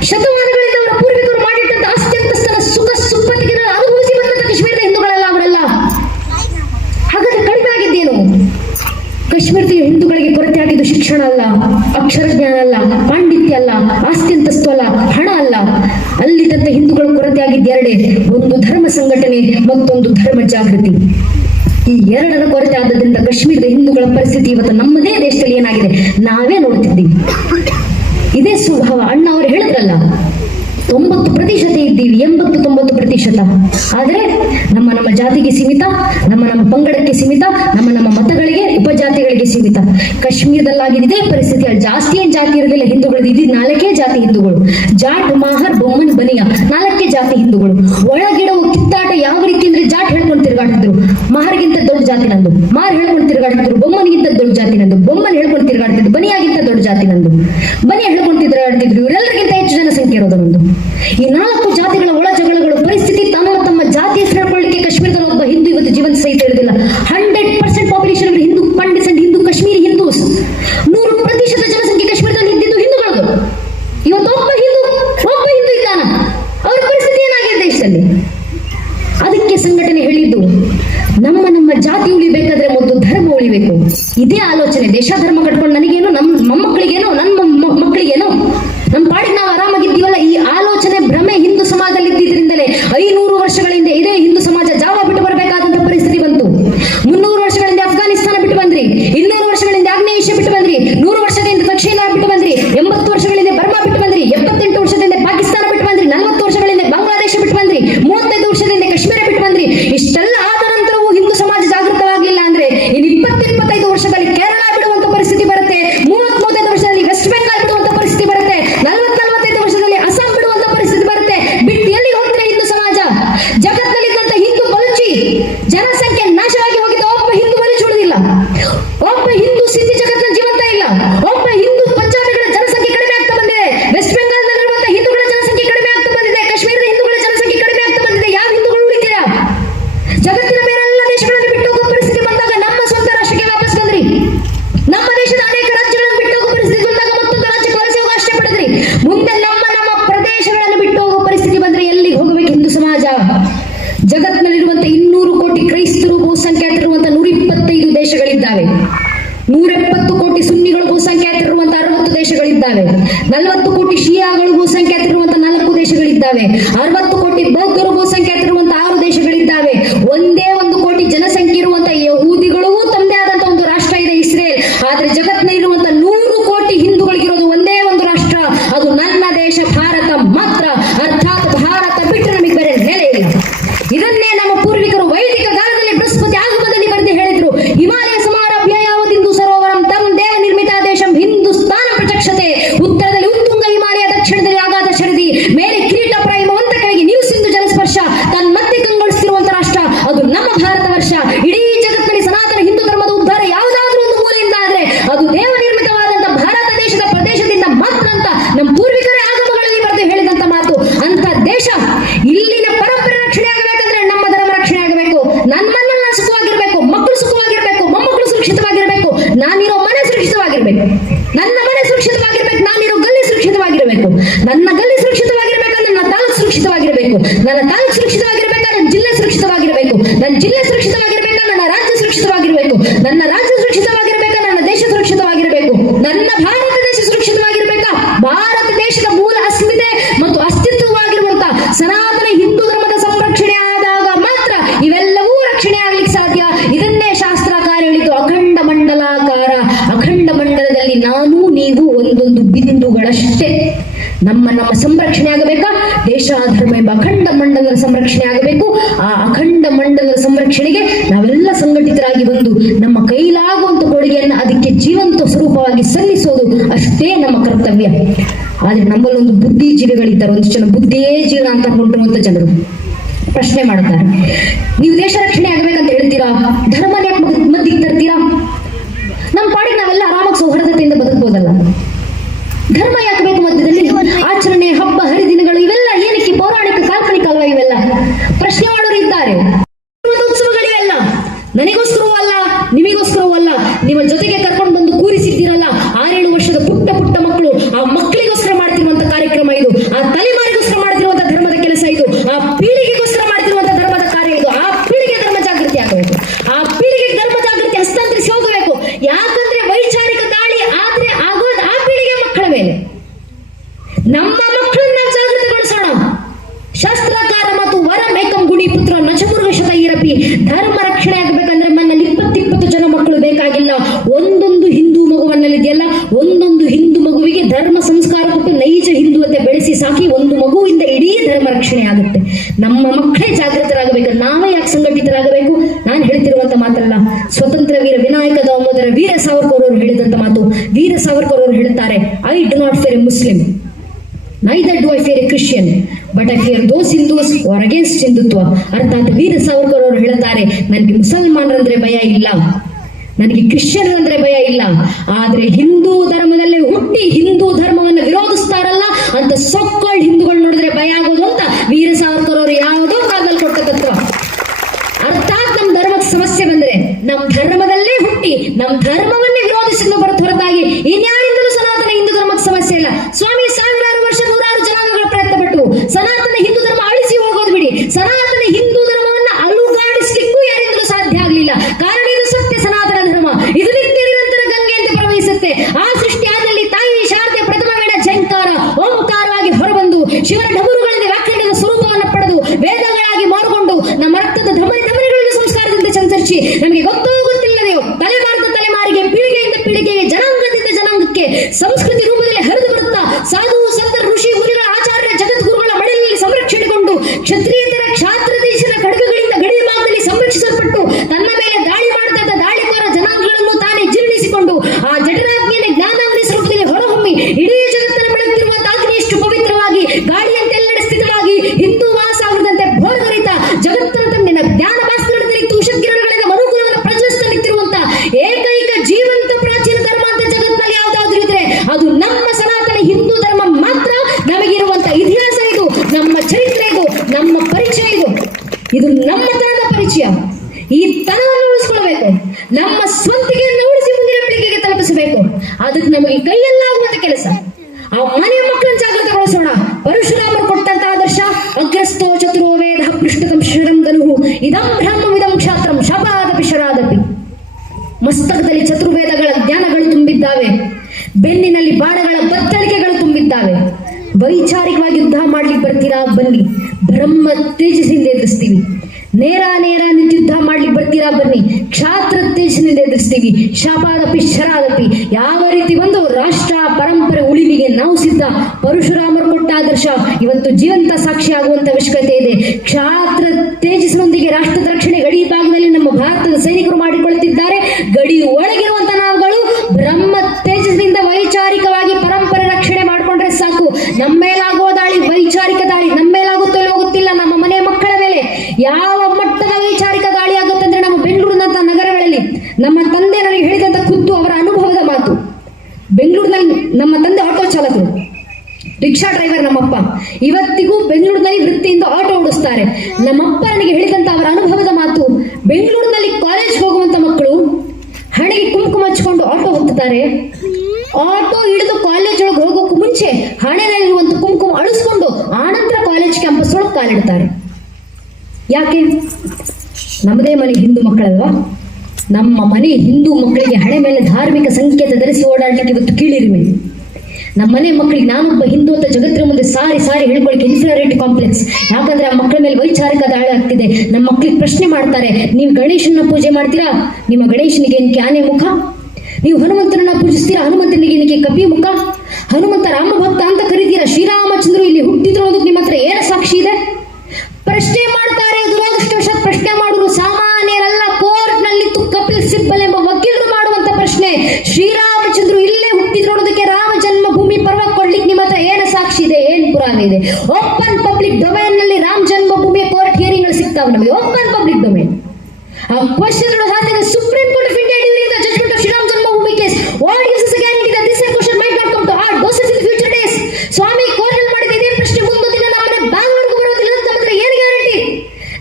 ಶತಮಾನಗಳಿಂದ ಅವರ ಪೂರ್ವಿಕರು ಮಾಡಿಟ್ಟಂತ ಆಸ್ತಿಂತಸ್ತನ ಸುಖ ಸುಪ್ಪತ್ತಿಗೆ ಅನುಭವಿಸಿ ಬಂದಂತ ಕಾಶ್ಮೀರದ ಹಿಂದೂಗಳಲ್ಲ ಅವರೆಲ್ಲ. ಹಾಗಾದ್ರೆ ಕಡಿಮೆ ಆಗಿದ್ದೇನು? ಕಾಶ್ಮೀರದ ಹಿಂದೂಗಳಿಗೆ ಕೊರತೆ ಆಗಿದ್ದು ಶಿಕ್ಷಣ ಅಲ್ಲ, ಅಕ್ಷರ ಜ್ಞಾನ ಅಲ್ಲ, ಪಾಂಡಿತ್ಯ ಅಲ್ಲ, ಆಸ್ತಿಂತಸ್ತು ಅಲ್ಲ, ಹಣ ಅಲ್ಲ. ಅಲ್ಲಿದ್ದಂತ ಹಿಂದೂಗಳ ಕೊರತೆ ಆಗಿದ್ದು ಎರಡೇ, ಒಂದು ಧರ್ಮ ಸಂಘಟನೆ, ಮತ್ತೊಂದು ಧರ್ಮ ಜಾಗೃತಿ. ಈ ಎರಡರ ಕೊರತೆ ಆದದ್ರಿಂದ ಕಾಶ್ಮೀರದ ಹಿಂದೂಗಳ ಪರಿಸ್ಥಿತಿ ಇವತ್ತು ನಮ್ಮದೇ ದೇಶದಲ್ಲಿ ಏನಾಗಿದೆ ನಾವೇ ನೋಡ್ತಿದ್ದೀವಿ. ಇದೇ ಸ್ವಭಾವ. ಅಣ್ಣ ಅವರು ಹೇಳಿದ್ರಲ್ಲ, 90% ಇದ್ದೀವಿ, 80-90%. ಆದ್ರೆ ನಮ್ಮ ಜಾತಿಗೆ ಸೀಮಿತ, ನಮ್ಮ ಪಂಗಡಕ್ಕೆ ಸೀಮಿತ, ನಮ್ಮ ಮತಗಳಿಗೆ ಉಪಜಾತಿಗಳಿಗೆ ಸೀಮಿತ. ಕಾಶ್ಮೀರದಲ್ಲಾಗಿದೆ ಇದೇ ಪರಿಸ್ಥಿತಿ. ಅಲ್ಲಿ ಜಾಸ್ತಿ ಏನ್ ಜಾತಿ ಇರೋದಿಲ್ಲ ಹಿಂದೂಗಳದ್ದು. ಇದು 4 ಜಾತಿ ಹಿಂದೂಗಳು: ಜಾಟ್, ಮಾಹರ್, ಬೊಮ್ಮನ್, ಬನಿಯ. 4 ಜಾತಿ ಹಿಂದೂಗಳು. ಒಳಗಿಡುವ ಕಿತ್ತಾಟ ಯಾವ ರೀತಿ ಅಂದ್ರೆ ಜಾಟ್ ಹೇಳ್ಕೊಂಡು ತಿರುಗಾಡ್ತಿದ್ರು, ಮಾಹರ್ಗಿಂತ ದೊಡ್ಡ ಜಾತಿ ನಂದು. ಮಾರ್ ಹೇಳ್ಕೊಂಡು ತಿರುಗಾಡ್ತಿದ್ರು, ಬೊಮ್ಮನಿಗಿಂತ ದೊಡ್ಡ ಜಾತಿ ನಂದು. ಬೊಮ್ಮನ್ ಹೇಳ್ಕೊಂಡು ತಿರುಗಾಡ್ತಿದ್ರು, ಬನಿಯಾಗಿಂತ ದೊಡ್ಡ ಜಾತಿ ನಂದು. ಬನಿಯ ಹೇಳ್ಕೊಂಡು ತಿರುಗಾಡ್ತಿದ್ರು. ಇವರೆಲ್ಲರಿಗಿಂತ ಹೆಚ್ಚು ಜನಸಂಖ್ಯೆ ಇರೋದು ನಂದು. ಈ 4 ಜಾತಿಗಳ ಒಳ ಜಗಳಗಳು ಪರಿಸ್ಥಿತಿ ತಮ್ಮ ಜಾತಿ ಹೆಸರು ಹೇಳ್ಕೊಳ್ಳಿಕ್ಕೆ ಕಾಶ್ಮೀರದಲ್ಲಿ ಒಬ್ಬ ಹಿಂದೂ ಇವತ್ತು ಜೀವನ ಸಹಿತ ಇರುವುದಿಲ್ಲ. 100% ಪಾಪ್ಯುಲೇಷನ್ ಹಿಂದೂ ಪಂಡಿಟ್ಸ್ ಅಂಡ್ ಹಿಂದೂ ಕಾಶ್ಮೀರಿ ಹಿಂದೂಸ್. 100% ಜನಸಂಖ್ಯೆ ಕಾಶ್ಮೀರದಲ್ಲಿ ಇದ್ದಿದ್ದು ಹಿಂದೂಗಳು. ಇವತ್ತು ಒಬ್ಬ ಹಿಂದೂ ಇದ್ದಾನ. ಅವರ ಪರಿಸ್ಥಿತಿ ಏನಾಗಿದೆ ದೇಶದಲ್ಲಿ? ಅದಕ್ಕೆ ಸಂಘಟನೆ ಹೇಳಿದ್ದು, ನಮ್ಮ ಜಾತಿ ಉಳಿಬೇಕಾದ್ರೆ ಮೊದಲು ಧರ್ಮ ಉಳಿಬೇಕು. ಇದೇ ಆಲೋಚನೆ. ದೇಶ ಧರ್ಮ ಕಟ್ಕೊಂಡು ನನಗೇನು, ನಮ್ಮ ಮೊಮ್ಮಕ್ಕಳಿಗೇನು, ನನ್ನ ಮಕ್ಕಳಿಗೇನು, ನಮ್ಮ ಪಾಡಿಗೆ ನಾವು ಆರಾಮಾಗಿದ್ದೀವಲ್ಲ, ಈ ಆಲೋಚನೆ ಭ್ರಮೆ ಹಿಂದೂ ಸಮಾಜದಲ್ಲಿ ಇದ್ದಿದ್ರಿಂದಲೇ 500 ವರ್ಷಗಳಿಂದ ಇದೇ ಹಿಂದೂ ಸಮಾಜ ಜಾವ ಬಿಟ್ಟು ಬರಬೇಕಾದಂತ ಪರಿಸ್ಥಿತಿ ಬಂತು. 300 ವರ್ಷಗಳಿಂದ ಅಫ್ಘಾನಿಸ್ತಾನ ಬಿಟ್ಟು ಬಂದ್ರಿ, 200 ವರ್ಷಗಳಿಂದ ಆಗ್ನೇಯ ಏಷ್ಯಾ ಬಿಟ್ಟು ಬಂದ್ರಿ, 100 ವರ್ಷದಿಂದ ದಕ್ಷಿಣ ಬಿಟ್ಟು ಬಂದ್ರಿ, 80 ವರ್ಷಗಳಿಂದ ಬರ್ಮಾ ಬಿಟ್ಟು ಬಂದ್ರಿ, 78 ವರ್ಷದಿಂದ ಪಾಕಿಸ್ತಾನ ಬಿಟ್ಟು ಬಂದ್ರಿ, 40 ವರ್ಷಗಳಿಂದ ಬಾಂಗ್ಲಾದೇಶ ಬಿಟ್ಟು ಬಂದ್ರಿ, 35 ವರ್ಷದಿಂದ ಕಾಶ್ಮೀರ ಬಿಟ್ಟು ಬಂದ್ರಿ. ಇಷ್ಟೆಲ್ಲ ಆದ ನಂತರವೂ ಹಿಂದೂ ಸಮಾಜ ಜಾಗೃತವಾಗಲಿಲ್ಲ ಅಂದ್ರೆ ಇನ್ನು 20-25 ವರ್ಷದಲ್ಲಿ ಕೇರಳ ಬಿಡುವಂತ ಪರಿಸ್ಥಿತಿ ಬರುತ್ತೆ. 30-35 ವರ್ಷದಲ್ಲಿ ವೆಸ್ಟ್ ಬೆಂಗಾಲ್ ಬಿಡುವಂತ ಪರಿಸ್ಥಿತಿ ಬರುತ್ತೆ. 40-45 ವರ್ಷದಲ್ಲಿ ಅಸ್ಸಾಂ ಬಿಡುವಂತ ಪರಿಸ್ಥಿತಿ ಬರುತ್ತೆ. ಬಿಟ್ಟು ಎಲ್ಲಿ ಹೋಗ್ತಾರೆ ಹಿಂದೂ ಸಮಾಜ? ಜಗತ್ತಿನಲ್ಲಿದ್ದಂತ ಹಿಂದೂ ಬಲುಚಿ ಜನಸಂಖ್ಯೆ ನಾಶವಾಗಿ ಹೋಗಿದ್ದ ಒಬ್ಬ ಹಿಂದೂ ಬಲುಚಿ ಉಳಿದಿಲ್ಲ. ಒಬ್ಬ ಹಿಂದೂ ಸಿಂಧಿ ಜಗತ್ತಿನ ಜೀವಂತ ಇಲ್ಲ. ಒಬ್ಬ ಹಿಂದೂ ಪಂಜಾಬಿಗಳ ಜನಸಂಖ್ಯೆ ಕಡಿಮೆ ಆಗ್ತಾ ಬಂದಿದೆ. ವೆಸ್ಟ್ ಬೆಂಗಾಲ್ನಲ್ಲಿರುವಂತಹ ಹಿಂದೂಗಳ ಜನಸಂಖ್ಯೆ ಕಡಿಮೆ ಆಗ್ತಾ ಬಂದಿದೆ. ಕಾಶ್ಮೀರದ ಹಿಂದೂಗಳ ಜನಸಂಖ್ಯೆ ಕಡಿಮೆ ಆಗ್ತಾ ಬಂದಿದೆ. ಯಾವ ಹಿಂದೂಗಳು ಉಳಿತೀರಾ? ಜಗತ್ತಿನ ಬೇರೆಲ್ಲ ದೇಶಗಳಲ್ಲಿ ಬಿಟ್ಟು ಹೋಗೋ ಪರಿಸ್ಥಿತಿ ಬಂದಾಗ ನಮ್ಮ ಸ್ವಂತ ರಾಷ್ಟ್ರಕ್ಕೆ ವಾಪಸ್ ಬಂದ್ರಿ. ನಮ್ಮ ದೇಶದ ಅನೇಕ ರಾಜ್ಯಗಳನ್ನು ಬಿಟ್ಟು ಹೋಗೋ ಪರಿಸ್ಥಿತಿ ಬಂದಾಗ ಮತ್ತೊಂದು ರಾಜ್ಯಕ್ಕೆ ವಲಸೆ ಹೋಗೋ ಆಶೆ ಪಡೆದ್ರಿ. ಮುಂದೆ ನಮ್ಮ ಪ್ರದೇಶಗಳನ್ನು ಬಿಟ್ಟು ಹೋಗೋ ಪರಿಸ್ಥಿತಿ ಬಂದ್ರೆ ಎಲ್ಲಿಗೆ ಹೋಗಬೇಕು ಹಿಂದೂ ಸಮಾಜ? ಜಗತ್ತಿನಲ್ಲಿರುವಂತಹ 200 ಕೋಟಿ ಕ್ರೈಸ್ತರು ಬಹುಸಂಖ್ಯಾತರಿರುವಂತಹ 125 ದೇಶಗಳಿದ್ದಾವೆ. 170 ಕೋಟಿ ಸುನ್ನಿಗಳು ಬಹುಸಂಖ್ಯಾತರಿರುವಂತಹ 60 ದೇಶಗಳಿದ್ದಾವೆ. 40 ಕೋಟಿ ಶಿಯಾಗಳು ಬಹುಸಂಖ್ಯಾತರಿರುವಂತಹ 4 ದೇಶಗಳಿದ್ದಾವೆ. 60 ಕೋಟಿ ಬೌದ್ಧರು ಬಹುಸಂಖ್ಯಾತರಿರುವಂತಹ 6 ದೇಶಗಳಿದ್ದಾವೆ. ಒಂದೇ 1 ಕೋಟಿ ಜನಸಂಖ್ಯೆ ಇರುವಂತಹ ಯಹೂದಿಗಳು ತಮ್ಮದೇ ಆದಂತಹ ಒಂದು ರಾಷ್ಟ್ರ ಇದೆ, ಇಸ್ರೇಲ್. ಆದ್ರೆ ಜಗತ್ತಿನಲ್ಲಿರುವಂತಹ 100 ಕೋಟಿ ಹಿಂದೂಗಳಿಗಿರೋದು ಒಂದೇ ಒಂದು ರಾಷ್ಟ್ರ, ಅದು ನನ್ನ ದೇಶ ಭಾರತ ಮಾತ್ರ. ಅರ್ಥಾತ್ ಭಾರತ ಬಿಟ್ಟು ನಮಗೆ ಬೇರೆ ನೆಲೆ ಇಲ್ಲ. ಇದನ್ನೇ ನಮ್ಮ ಪೂರ್ವಿಕರು ವೈದಿಕ ಕಾಲದಲ್ಲಿ ಬೃಹಸ್ಪತಿ ಆಗಮದಲ್ಲಿ ಬರೆದು ಹೇಳಿದ್ರು. ಹಿಮಾಲಯ ಸಮಾರಭ್ಯ ಯಾವದಿಂದು ಸರೋವರಂ ತಂ ದೇವ ನಿರ್ಮಿತ ದೇಶಂ ಹಿಂದೂಸ್ತಾನ ಪ್ರಚಕ್ಷತೆ. ಉತ್ತರದಲ್ಲಿ ಉತ್ತುಂಗ ಹಿಮಾಲಯ, ದಕ್ಷಿಣದಲ್ಲಿ ಅಗಾಧ ಶರದಿ, ಮೇಲೆ ಕಿರೀಟ ಪ್ರಾಯಮವಂತ ಕೆಳಗೆ ನೀವು ಸಿಂಧು ಜಲಸ್ಪರ್ಶ ತನ್ಮತ್ತೆ ಕಂಗೊಳಿಸುತ್ತಿರುವಂತ ರಾಷ್ಟ್ರ ಅದು ನಮ್ಮ ಭಾರತ ವರ್ಷ. ಇಡೀ ಜಗತ್ತಿನಲ್ಲಿ ಸನಾತನ ಹಿಂದೂ ಧರ್ಮದ ಉದ್ಧಾರ ಯಾವುದಾದ್ರೂ ಒಂದು ಮೂಲೆಯಿಂದ ಆದ್ರೆ ಅದು ದೇವ ಸುರಕ್ಷಿತವಾಗಿರ್ಬೇಕು, ನನ್ನ ಮನೆ ಸುರಕ್ಷಿತವಾಗಿರ್ಬೇಕು, ನಾನಿರೋ ಗಲ್ಲಿ ಸುರಕ್ಷಿತವಾಗಿರ್ಬೇಕು, ನನ್ನ ಗಲ್ಲಿ ಸುರಕ್ಷಿತವಾಗಿರ್ಬೇಕಾದ್ರೆ ನನ್ನ ತಾಲೂಕು ಸುರಕ್ಷಿತವಾಗಿರ್ಬೇಕು, ನನ್ನ ತಾಲೂಕು ಸುರಕ್ಷಿತವಾಗಿರ್ಬೇಕಾದ್ರೆ ನನ್ನ ಜಿಲ್ಲೆ ಸುರಕ್ಷಿತವಾಗಿರ್ಬೇಕು, ನನ್ನ ಜಿಲ್ಲೆ ಸುರಕ್ಷಿತವಾಗಿರ್ಬೇಕಾದ್ರೆ ನನ್ನ ರಾಜ್ಯ ಸುರಕ್ಷಿತವಾಗಿರ್ಬೇಕು, ನನ್ನ ರಾಜ್ಯ ಸುರಕ್ಷಿತವಾಗಿರ್ಬೇಕಾದ್ರೆ ನನ್ನ ದೇಶ ಸುರಕ್ಷಿತವಾಗಿರ್ಬೇಕು, ನನ್ನ ಭಾರತ ದೇಶ ಸುರಕ್ಷಿತವಾಗಿರ್ಬೇಕಾ, ಭಾರತ ದೇಶದ ಮೂಲ ಅಸ್ಮಿತೆ ಮತ್ತು ಅಸ್ತಿತ್ವವಾಗಿರುವಂತ ಸನಾತನ ಹಿಂದೂ ಧರ್ಮದ ಸಂರಕ್ಷಣೆ ಆದಾಗ ಮಾತ್ರ ಇವೆಲ್ಲವೂ ರಕ್ಷಣೆ ಆಗ್ಲಿಕ್ಕೆ ಸಾಧ್ಯ. ಇದನ್ನೇ ಶಾಸ್ತ್ರಕಾರ ಹೇಳಿತು, ಅಖಂಡ ಮಂಡಲಾಕಾರ. ಅಖಂಡ ಮಂಡಲದಲ್ಲಿ ನಾನು ನೀವು ಒಂದೊಂದು ಬಿಂದುಗಳಷ್ಟೇ. ನಮ್ಮ ಸಂರಕ್ಷಣೆ ಆಗಬೇಕಾ, ದೇಶ ಧರ್ಮ ಎಂಬ ಅಖಂಡ ಮಂಡಲದ ಸಂರಕ್ಷಣೆ ಆಗಬೇಕು. ಆ ಅಖಂಡ ಮಂಡಲದ ಸಂರಕ್ಷಣೆಗೆ ನಾವೆಲ್ಲ ಸಂಘಟಿತರಾಗಿ ಬಂದು ನಮ್ಮ ಕೈಲಾಗುವಂತ ಕೊಡುಗೆಯನ್ನು ಅದಕ್ಕೆ ಜೀವಂತ ಸ್ವರೂಪವಾಗಿ ಸಲ್ಲಿಸೋದು ಅಷ್ಟೇ ನಮ್ಮ ಕರ್ತವ್ಯ. ಆದ್ರೆ ನಮ್ಮಲ್ಲೊಂದು ಬುದ್ಧಿಜೀವಿಗಳಿದ್ದಾರೆ, ಒಂದಿಷ್ಟು ಜನ ಬುದ್ಧಿಯೇ ಜೀವನ ಅಂತ ಕೊಂಡುವಂತ ಜನರು ಪ್ರಶ್ನೆ ಮಾಡುತ್ತಾರೆ, ನೀವು ದೇಶ ರಕ್ಷಣೆ ಆಗಬೇಕಂತ ಹೇಳ್ತೀರಾ, ಧರ್ಮನ ಯಾಕೆ ಮಧ್ಯಕ್ಕೆ ತರ್ತೀರಾ? ನಮ್ಮ ಪಾಡಿಗೆ ನಾವೆಲ್ಲ ಆರಾಮಾಗಿ ಸೌಹಾರ್ದತೆಯಿಂದ ಬದುಕಬಹುದಲ್ಲ, ಧರ್ಮ ಯಾಕೆ ಬೇಕು ಮಧ್ಯದಲ್ಲಿ? ಆಚರಣೆ, ಹಬ್ಬ ಹರಿದಿನಗಳು ಇವೆಲ್ಲ ಏನಕ್ಕೆ? ಪೌರಾಣಿಕ ಕಾಲ್ಪನಿಕ ಅಲ್ವಾ ಇವೆಲ್ಲ? ಪ್ರಶ್ನೆ ಮಾಡೋರು ಇದ್ದಾರೆ. ಉತ್ಸವಗಳಿವೆಲ್ಲ ನನಗೋಸ್ಕರವೂ ಅಲ್ಲ, ನಿಮಗೋಸ್ಕರವೂ ಅಲ್ಲ, ನಿಮ್ಮ ಜೊತೆಗೆ ಕರ್ಕೊಂಡು ಬಂದು ಕೂರಿಸಿದ್ದೀರಲ್ಲ 6-7 ವರ್ಷದ ಪುಟ್ಟ ಪುಟ್ಟ ಮಕ್ಕಳು, ಆ ಮಕ್ಕಳಿಗೋಸ್ಕರ ಮಾಡ್ತಿರುವಂತ ಕಾರ್ಯಕ್ರಮ ಇದು, ಆ ತಲೆಮಾರಿಗೋಸ್ಕರ ಮಾಡ್ತಿರುವಂತ ಧರ್ಮದ ಕೆಲಸ ಇದು, ಆ ಪೀಳಿಗೆಗೋಸ್ಕರ ಮಾಡ್ತಿರುವಂತ ಧರ್ಮದ ಕಾರ್ಯ ಇದು. ಆ ಪೀಳಿಗೆ ಧರ್ಮ ಜಾಗೃತಿ ಆಗಬೇಕು, ಆ ಪೀಳಿಗೆಗೆ ಧರ್ಮ ಜಾಗೃತಿ ಹಸ್ತಾಂತರಿಸಿ ಹೋಗಬೇಕು. ಯಾಕಂದ್ರೆ ವೈಚಾರಿಕ ದಾಳಿ ಆದ್ರೆ ಆಗೋದು ಆ ಪೀಳಿಗೆ ಮಕ್ಕಳ ಮೇಲೆ. ನಮ್ಮ ಮಕ್ಕಳನ್ನ ಜಾಗೃತಿಗೊಳಿಸೋಣ. ಶಾಸ್ತ್ರಕಾರ ಮತ್ತು ವರಂ ಏಕಂ ಗುಣಿ ಪುತ್ರ ನಚಮುರ್ಗ ಶತ ಇರಪಿ. ಧರ್ಮ ರಕ್ಷಣೆ ಆಗಬೇಕಂದ್ರೆ ಮನ್ನಲ್ಲಿ 20 ಜನ ಮಕ್ಕಳು ಬೇಕಾಗಿಲ್ಲ. ಒಂದೊಂದು ಹಿಂದೂ ಮಗುವನ್ನಲ್ಲಿದೆಯಲ್ಲ, ಒಂದೊಂದು ಹಿಂದೂ ಮಗುವಿಗೆ ಧರ್ಮ ಸಂಸ್ಕಾರ ಕೊಟ್ಟು ನೈಜ ಹಿಂದುವತೆ ಬೆಳೆಸಿ ಸಾಕಿ ಒಂದು ಮಗುವಿಂದ ಇಡೀ ಧರ್ಮ ರಕ್ಷಣೆ ಆಗುತ್ತೆ. ನಮ್ಮ ಮಕ್ಕಳೇ ಜಾಗೃತರಾಗಬೇಕು, ನಾವೇ ಯಾಕೆ ಸಂಘಟಿತರಾಗಬೇಕು? ನಾನು ಹೇಳ್ತಿರುವಂತ ಮಾತಲ್ಲ, ಸ್ವತಂತ್ರ ವೀರ ವಿನಾಯಕ ದಾಮೋದರ ವೀರ ಸಾವರ್ಕರ್ ಅವರು ಹೇಳಿದಂತ ಮಾತು. ವೀರ ಸಾವರ್ಕರ್ ಅವರು ಹೇಳ್ತಾರೆ, I do not fair A Muslim, neither do I fear a Christian, but I fear those Hindus who are against Hindutva. ಅರ್ಥಾತ್ ವೀರ ಸಾವರ್ಕರ್ ಅವರು ಹೇಳ್ತಾರೆ, ನನಗೆ ಮುಸಲ್ಮಾನರಂದ್ರೆ ಭಯ ಇಲ್ಲ, ನನಗೆ ಕ್ರಿಶ್ಚಿಯನ್ ಅಂದ್ರೆ ಭಯ ಇಲ್ಲ, ಆದ್ರೆ ಹಿಂದೂ ಧರ್ಮದಲ್ಲಿ ಹುಟ್ಟಿ ಹಿಂದೂ ಧರ್ಮವನ್ನು ವಿರೋಧಿಸ್ತಾರಲ್ಲ ಅಂತ ಸೊಕ್ಕಾಳ್ ಹಿಂದೂಗಳು ನೋಡಿದ್ರೆ ಭಯ ಆಗೋದು ಅಂತ ವೀರ ಸಾವರ್ಕರ್ ಅವರು ಯಾವುದೋ ಕಾಲದಲ್ಲಿ ಕೊಟ್ಟ ತತ್ವ. ಅರ್ಥಾತ್ ನಮ್ಮ ಧರ್ಮಕ್ಕೆ ಸಮಸ್ಯೆ ಬಂದ್ರೆ ನಮ್ಮ ಧರ್ಮದಲ್ಲೇ ಹುಟ್ಟಿ ನಮ್ಮ ಧರ್ಮವನ್ನೇ ವಿರೋಧಿಸಿದ ಹೊರತಾಗಿ ಇನ್ಯಾರಿಂದಲೂ ಸನಾತನ ಹಿಂದೂ ಧರ್ಮಕ್ಕೆ ಸಮಸ್ಯೆ ಇಲ್ಲ. ಸ್ವಾಮಿ ಸಾವಿರಾರು ವರ್ಷ ನೂರಾರು ಜನಾಂಗಗಳ ಪ್ರಯತ್ನ ಪಟ್ಟು ಸನಾತನ ಹಿಂದೂ ಧರ್ಮ ಅಳಿಸಿ ಹೋಗೋದು ಬಿಡಿ, ಸನಾತನ ಹಿಂದೂ ಧರ್ಮವನ್ನ ಅಲುಗಾಡಿಸ್ಲಿಕ್ಕೂ ಯಾರಿಂದಲೂ ಸಾಧ್ಯ ಆಗ್ಲಿಲ್ಲ. ಕಾರಣ ಇದು ಸತ್ಯ ಸನಾತನ ಧರ್ಮ, ಇದು ನಿತ್ಯ ನಿರಂತರ ಗಂಗೆಯಂತೆ ಪ್ರವಹಿಸುತ್ತೆ. ಆ ಸೃಷ್ಟಿ ಆದಲ್ಲಿ ತಾಯಿ ಶಾರದೆ ಪ್ರಥಮ ವೇಡ ಝಂಕಾರ ಓಂಕಾರವಾಗಿ ಹೊರಬಂದು ಶಿವನ ಡಮರುಗಳಿಂದ ವ್ಯಾಖ್ಯಾನದ ಸ್ವರೂಪವನ್ನು ಪಡೆದು ವೇದಗಳಾಗಿ ಮಾರ್ಕೊಂಡು ನಮ್ಮ ರಕ್ತದ ಧಮನಿಗಳಲ್ಲಿ ಸಂಸ್ಕಾರದಿಂದ ಸಂಚರಿಸಿ ನಮಗೆ ಗೊತ್ತೋ ಗೊತ್ತಿಲ್ಲದೆಯೋ ತಲೆಮಾರದ ತಲೆಮಾರಿಗೆ, ಪೀಳಿಗೆಯಿಂದ ಪೀಳಿಗೆಗೆ, ಜನಾಂಗದಿಂದ ಜನಾಂಗಕ್ಕೆ ಸಂಸ್ಕೃತಿ ರೂಪದಲ್ಲಿ ಹರಿದು ಬರುತ್ತಾ ಸಾಧು ಸಂತ ಋಷಿ ಮುನಿಗಳ ಆಚಾರ್ಯ ಜಗದ್ಗುರುಗಳ ಮಡಿಲಲ್ಲಿ ಸಂರಕ್ಷಣೆಗೊಂಡು ಕ್ಷತ್ರಿಯೇತರ ಕ್ಷಾತ್ರ ದೇಶದ ಖಡ್ಗಗಳಿಂದ ಗಡಿ ಭಾಗದಲ್ಲಿ ಸಂರಕ್ಷಿಸಲ್ಪಟ್ಟು ತನ್ನ ಮೇಲೆ ದಾಳಿ ಮಾಡುತ್ತಿದ್ದ ದಾಳಿಕೋರ ಜನಾಂಗಗಳನ್ನು ತಾನೇ ಜೀರ್ಣಿಸಿಕೊಂಡು ಆ ಜಠರಾಗ್ನಿಯನ್ನು ಜ್ಞಾನಾಗ್ನಿ ಸ್ವರೂಪದಲ್ಲಿ ಹೊರಹೊಮ್ಮಿ ಇಡೀ ಜಗತ್ತನ್ನು ಬೆಳಗುತ್ತಿರುವಂತಹ ಅಗ್ನಿಯಷ್ಟು ಪವಿತ್ರವಾಗಿ ಗಾಳಿಯಂತೆಲ್ಲೆಡೆ ಸ್ಥಿತವಾಗಿ ಹಿಂದೂ ಮಹಾಸಾಗರದಂತೆ ಭೋರಗರಿತ ಜಗತ್ತನ್ನು ತನ್ನ ಜ್ಞಾನ ಭಾಸ್ಕರದಲ್ಲಿ ತುಷಕಿರಣಗಳಿಂದ ಮನುಕುಲವನ್ನು ಪ್ರಜ್ವಲಿಸ್ತಾ ನಿಂತಿರುವಂತಹ ಏಕೈಕ ಜೀವಂತ ಪ್ರಾಚೀನ ಧರ್ಮ ಅಂತ ಜಗತ್ತಿನಲ್ಲಿ ಯಾವ್ದಾದ್ರು ಇದ್ರೆ ಅದು ನಮ್ಮ ಸನಾತನ ಹಿಂದೂ ಧರ್ಮ ಮಾತ್ರ. ನಮಗಿರುವಂತ ಇತಿಹಾಸ ಇದು, ನಮ್ಮ ಚರಿತ್ರೆ ಇದು, ನಮ್ಮ ಪರಿಚಯ ಇದು ನಮ್ಮ ತನದ ಪರಿಚಯ. ಈ ತನವನ್ನು ಉಳಿಸ್ಕೊಳ್ಬೇಕು, ನಮ್ಮ ಸ್ವಂತಿಗೆಯನ್ನು ಉಳಿಸಿ ಮುಂದಿನ ಪೀಳಿಗೆಗೆ ತಲುಪಿಸಬೇಕು. ಅದಕ್ಕೆ ನಮಗೆ ಕೈಯಲ್ಲಾಗುವಂತ ಕೆಲಸ. ಆ ಮನೆ ಮಕ್ಕಳನ್ನು ಜಾಗೃತಗೊಳಿಸೋಣ. ಪರಶುರಾಮರು ಕೊಟ್ಟಂತ ಆದರ್ಶ, ಅಗ್ರಸ್ಥೋ ಚತುರೋ ವೇದ ಪೃಷ್ಠತಂ ಶರಂ ಧನುಹು ಇದಂ ಬ್ರಹ್ಮವಿದಂ ಕ್ಷಾತ್ರಂ ಶಪಾದಪಿ ಶರಾದಪಿ. ಮಸ್ತಕದಲ್ಲಿ ಚತುರ್ವೇದಗಳ ಜ್ಞಾನಗಳು ತುಂಬಿದ್ದಾವೆ, ಬೆನ್ನಿನಲ್ಲಿ ಬಾಣಗಳ ಬತ್ತಳಿಕೆಗಳು ತುಂಬಿದ್ದಾವೆ. ವೈಚಾರಿಕವಾಗಿ ಯುದ್ಧ ಮಾಡ್ಲಿಕ್ಕೆ ಬರ್ತೀರಾ ಬನ್ನಿ, ಬ್ರಹ್ಮ ತೇಜಸ್ಸಿಂದ ಎದುರಿಸ್ತೀವಿ. ನೇರ ನಿಂತು ಯುದ್ಧ ಮಾಡ್ಲಿಕ್ಕೆ ಬರ್ತೀರಾ ಬನ್ನಿ, ಕ್ಷಾತ್ರ ತೇಜಸ್ಸಿನಿಂದ ಎದುರಿಸ್ತೀವಿ. ಶಾಪಾದಪಿ ಶರಾದಪಿ. ಯಾವ ರೀತಿ ಒಂದು ರಾಷ್ಟ್ರ ಪರಂಪರೆ ಉಳಿವಿಗೆ ನಾವು ಸಿದ್ಧ. ಪರಶುರಾಮರು ಕೊಟ್ಟ ಆದರ್ಶ ಇವತ್ತು ಜೀವಂತ ಸಾಕ್ಷಿ ಆಗುವಂತ ಅವಶ್ಯಕತೆ ಇದೆ. ಕ್ಷಾತ್ರ ತೇಜಸ್ಸಿನೊಂದಿಗೆ ರಾಷ್ಟ್ರದ ರಕ್ಷಣೆ ಗಡಿ ಭಾಗದಲ್ಲಿ ನಮ್ಮ ಭಾರತದ ಸೈನಿಕರು ಮಾಡಿಕೊಳ್ಳುತ್ತಿದ್ದಾರೆ. ಗಡಿ ಒಳಗಿರುವಂತ ನಾವುಗಳು ಬ್ರಹ್ಮ ತೇಜಸ್ಸಿನಿಂದ ವೈಚಾರಿಕವಾಗಿ ಪರಂಪರೆ ರಕ್ಷಣೆ ಮಾಡಿಕೊಂಡ್ರೆ ಸಾಕು. ನಮ್ಮ ಮೇಲಾಗುವ ದಾಳಿ ವೈಚಾರಿಕ ದಾಳಿ, ನಮ್ಮ ಮೇಲಾಗುತ್ತೋ ಇಲ್ಲೋ ಗೊತ್ತಿಲ್ಲ, ನಮ್ಮ ಮನೆ ಮಕ್ಕಳ ಮೇಲೆ ಯಾವ ಮಟ್ಟದ ವೈಚಾರಿಕ ದಾಳಿ ಆಗುತ್ತೆ ಅಂದ್ರೆ ನಮ್ಮ ಬೆಂಗಳೂರಿನಂತ ನಗರಗಳಲ್ಲಿ ನಮ್ಮ ತಂದೆ ನನಗೆ ಹೇಳಿದಂತ ಖುದ್ದು ಅವರ ಅನುಭವದ ಮಾತು. ಬೆಂಗಳೂರಿನಲ್ಲಿ ನಮ್ಮ ತಂದೆ ಆಟೋ ಚಾಲಕರು, ರಿಕ್ಷಾ ಡ್ರೈವರ್. ನಮ್ಮಪ್ಪ ಇವತ್ತಿಗೂ ಬೆಂಗಳೂರಿನಲ್ಲಿ ವೃತ್ತಿಯಿಂದ ಆಟೋ ಓಡಿಸ್ತಾರೆ. ನಮ್ಮಪ್ಪ ನನಗೆ ಹೇಳಿದಂತ ಅವರ ಅನುಭವದ ಮಾತು, ಬೆಂಗಳೂರಿನಲ್ಲಿ ಕಾಲೇಜ್ ಹೋಗುವಂತ ಮಕ್ಕಳು ಹಣೆ ಹಣೆಗೆ ಕುಂಕುಮ ಹಚ್ಕೊಂಡು ಆಟೋ ಹತ್ತುತ್ತಾರೆ. ಆಟೋ ಹಿಡಿದು ಕಾಲೇಜ್ ಒಳಗೆ ಹೋಗೋಕ್ಕೂ ಮುಂಚೆ ಹಣೆಯಲ್ಲಿರುವಂತ ಕುಂಕುಮ ಅಳಿಸ್ಕೊಂಡು ಆನಂತರ ಕಾಲೇಜ್ ಕ್ಯಾಂಪಸ್ ಒಳಗೆ ಕಾಲಿಡ್ತಾರೆ. ಯಾಕೆ? ನಮ್ಮದೇ ಮನೆ ಹಿಂದೂ ಮಕ್ಕಳಲ್ವಾ? ನಮ್ಮ ಮನೆ ಹಿಂದೂ ಮಕ್ಕಳಿಗೆ ಹಣೆ ಮೇಲೆ ಧಾರ್ಮಿಕ ಸಂಕೇತ ಧರಿಸಿ ಓಡಾಡ್ಲಿಕ್ಕೆ ಇವತ್ತು ಕೀಳಿರಿಮೆ. ನಮ್ಮ ಮನೆ ಮಕ್ಕಳಿಗೆ ನಾನೊಬ್ಬ ಹಿಂದೂ ಅಂತ ಜಗತ್ತಿನ ಮುಂದೆ ಸಾರಿ ಸಾರಿ ಹೇಳ್ಕೊಳಕ್ಕೆ ಇನ್ಫೀರಿಯಾರಿಟಿ ಕಾಂಪ್ಲೆಕ್ಸ್. ಯಾಕಂದ್ರೆ ಆ ಮಕ್ಕಳ ಮೇಲೆ ವೈಚಾರಿಕ ದಾಳಿ ಆಗ್ತಿದೆ. ನಮ್ಮ ಮಕ್ಕಳಿಗೆ ಪ್ರಶ್ನೆ ಮಾಡ್ತಾರೆ, ನೀವು ಗಣೇಶನ ಪೂಜೆ ಮಾಡ್ತೀರಾ? ನಿಮ್ಮ ಗಣೇಶನಿಗೆ ಏನಕ್ಕೆ ಆನೆ ಮುಖ? ನೀವು ಹನುಮಂತನನ್ನ ಪೂಜಿಸ್ತೀರಾ? ಹನುಮಂತನಿಗೆ ಏನಕ್ಕೆ ಕಪಿ ಮುಖ? ಹನುಮಂತ ರಾಮ ಭಕ್ತ ಅಂತ ಕರೀತೀರಾ? ಶ್ರೀರಾಮಚಂದ್ರರು ಇಲ್ಲಿ ಹುಟ್ಟಿದ್ರು ಅನ್ನೋದಕ್ಕೆ ನಿಮ್ಮ ಹತ್ರ ಏನು ಸಾಕ್ಷಿ ಇದೆ? ಪ್ರಶ್ನೆ ಮಾಡ್ತಾರೆ. ದುರಾದೃಷ್ಟವಶಾತ್ ಪ್ರಶ್ನೆ ಮಾಡುವುದು ಸಾಮಾನ್ಯರಲ್ಲ. ಕೋರ್ಟ್ ನಲ್ಲಿ ಕಪಿಲ್ ಸಿಬ್ಬಲ್ ಎಂಬ ವಕೀಲರು ಮಾಡುವಂತ ಪ್ರಶ್ನೆ, ಶ್ರೀರಾಮಚಂದ್ರ ಇಲ್ಲೇ ಹುಟ್ಟಿದ್ರು ಅನ್ನೋದಕ್ಕೆ ರಾಮ ಜನ್ಮಭೂಮಿ ಪರ್ವ ಕೊಡ್ಲಿಕ್ಕೆ ನಿಮ್ಮ ಹತ್ರ ಏನು ಸಾಕ್ಷಿ ಇದೆ? ಏನ್ ಪುರಾವೆ ಇದೆ? ಓಪನ್ ಪಬ್ಲಿಕ್ ಡೊಮೈನ್ ನಲ್ಲಿ ರಾಮ ಜನ್ಮಭೂಮಿಯ ಕೋರ್ಟ್ ಹಿಯರಿಂಗ್ ಸಿಗ್ತಾವೆ ನಮಗೆ. Open public domain. ಆ question Supreme Court of India during the judgment of Shriram Janmabhoomi case what gives us guarantee that this question might not come to our doors in the future days. ಸ್ವಾಮಿ court ಅಲ್ಲಿ ಮಾಡಿದ ಇದೇ ಪ್ರಶ್ನೆ ಮುಂದೆ ದಿನ ನಮ್ಮನೆ ಬ್ಯಾಂಗ್ಳೂರ್ಗೆ ಬರೋದಿಲ್ಲ ಅಂತ ನಮ್ಮತ್ರ ಏನು ಗ್ಯಾರಂಟಿ?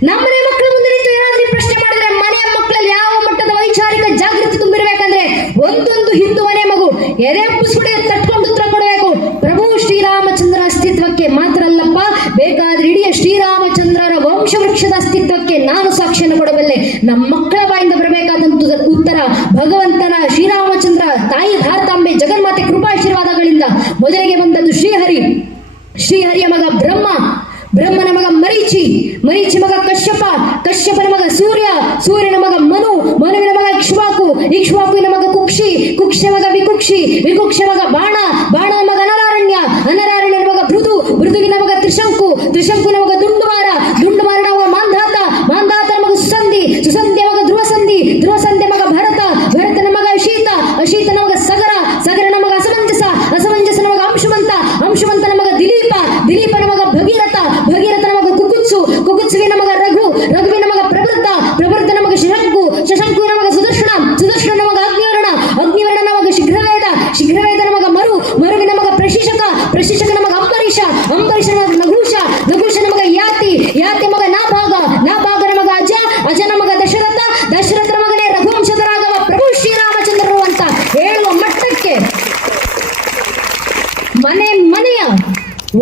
ನಮ್ಮನೆ ಮಕ್ಕಳ ಮುಂದೆ ನಿಂತು ಏನಾದ್ರೂ ಪ್ರಶ್ನೆ ಮಾಡಿದ್ರೆ ಮನೆಯ ಮಕ್ಕಳಲ್ಲಿ ಯಾವ ಮಟ್ಟದ ವೈಚಾರಿಕ ಜಾಗೃತಿ ತುಂಬಿರಬೇಕಂದ್ರೆ ಒಂದೊಂದು ಹಿಂದೂ ಮನೆ ಮಗು ಎದೆ ಪುಸ್ಕುಡೆ ತಟ್ಕೊಂಡು ಉತ್ತರ ಕೊಡಬೇಕು. ಪ್ರಭು ಶ್ರೀರಾಮಚಂದ್ರ ಅಸ್ತಿತ್ವಕ್ಕೆ ಮಾತ್ರ ಅಲ್ಲಪ್ಪ, ಬೇಕಾದ್ರೆ ಇಡೀ ಶ್ರೀರಾಮಚಂದ್ರರ ವಂಶವೃಕ್ಷದ ಅಸ್ತಿತ್ವಕ್ಕೆ ನಾನು ಸಾಕ್ಷಿಯನ್ನು ಕೊಡಬಲ್ಲೆ. ನಮ್ಮ ಮಕ್ಕಳ ಬಾಯಿಂದ ಬರಬೇಕಾದಂತ ಉತ್ತರ ಭಗವಂತನ ಶ್ರೀರಾಮಚಂದ್ರ ತಾಯಿ ಭಾರತಾಂಬೆ ಜಗನ್ಮಾತೆ ಕೃಪಾಶೀರ್ವಾದಗಳಿಂದ ಮೊದಲಿಗೆ ಬಂದದ್ದು ಶ್ರೀಹರಿ. ಶ್ರೀಹರಿಯ ಮಗ ಬ್ರಹ್ಮ, ಬ್ರಹ್ಮನ ಮಗ ಮರೀಚಿ, ಮರೀಚಿ ಮಗ ಕಶ್ಯಪ, ಕಶ್ಯಪನ ಮಗ ಸೂರ್ಯ, ಸೂರ್ಯನ ಮಗ ಮನು, ಮನುವಿನ ಮಗ ಇಕ್ಷ್ವಾಕು, ಇಕ್ಷ್ವಾಕುವಿನ ಮಗ ಕುಕ್ಷಿ, ಕುಕ್ಷಿಯ ಮಗ ವಿಕುಕ್ಷಿ, ವಿಕುಕ್ಷಿಯ ಮಗ ಬಾಣ, ಬಾಣನ ಮಗ ಅನರಾರಣ್ಯ, ಅನರಾರಣ್ಯನ ಮಗ ಭೃದು, ಭೃದುವಿನ ಮಗ ತ್ರಿಶಂಕು, ತ್ರಿಶಂಕುನ ಮಗ ದುಂಡುಮಾರ, ದುಂಡುಮಾರನ ಮಗ ಮಾಂಧಾತ, ಮಾಂಧಾತನ ಮಗ ಸುಸಂಧಿ, ಸುಸಂಧಿಯ ಮಗ ಧ್ರುವಸಂಧಿ, ಧ್ರುವಸಂಧಿಯ ಮಗ ಭರತ, ಭರತನ ಮಗ ಅಶೀತ, ಅಶೀತನ ಮಗ ಸಗರ, ಸಗರನ ಮಗ ಅಸಮಂಜಸ, ಅಸಮಂಜಸನ ಮಗ ಅಂಶುಮಂತ, ಅಂಶುಮಂತನ ಮಗ ದಿಲೀಪ, ದಿಲೀಪನ ಮಗ ಭಗೀರಥ, ಭಗೀರಥನ ಮಗ ಕುಕುತ್ಸು, ಕುಕುತ್ಸುವಿನ ಮಗ ರಘು, ರಘುವಿನ ಮಗ ಪ್ರವೃತ್ತ, ಪ್ರವೃತ್ತನ ಮಗ ಶಶಂಕು, ಶಶಂಕುವಿನ ಮಗ ಸುದರ್ಶನ, ಸುದರ್ಶನನ ಮಗ ಅಗ್ನಿವರ್ಣ, ಅಗ್ನಿವರ್ಣನ ಮಗ ಶೀಘ್ರವೇದ, ಶೀಘ್ರವೇದನ ಮಗ ಮರು, ಮರುವಿನ ಮಗ ಪ್ರಶಿಷಕ, ಪ್ರಶಿಷಕನ ಮಗ ಅಂಬರೀಷ, ಅಂಬರೀಷನ ಮಗ ನಘೂಷ, ನಘೂಷನ ಮಗ ಯಾತಿ, ಯಾತಿ ಮಗ ನಾಭಾಗ, ನಾಭಾಗನ ಮಗ ಅಜ, ಅಜನ ಮಗ ದಶರಥ, ದಶರಥನ ಮಗನೇ ರಘುವಂಶದ ರಾಘವ ಪ್ರಭು ಶ್ರೀರಾಮಚಂದ್ರರು ಅಂತ ಹೇಳುವ ಮಟ್ಟಕ್ಕೆ ಮನೆ ಮನೆಯ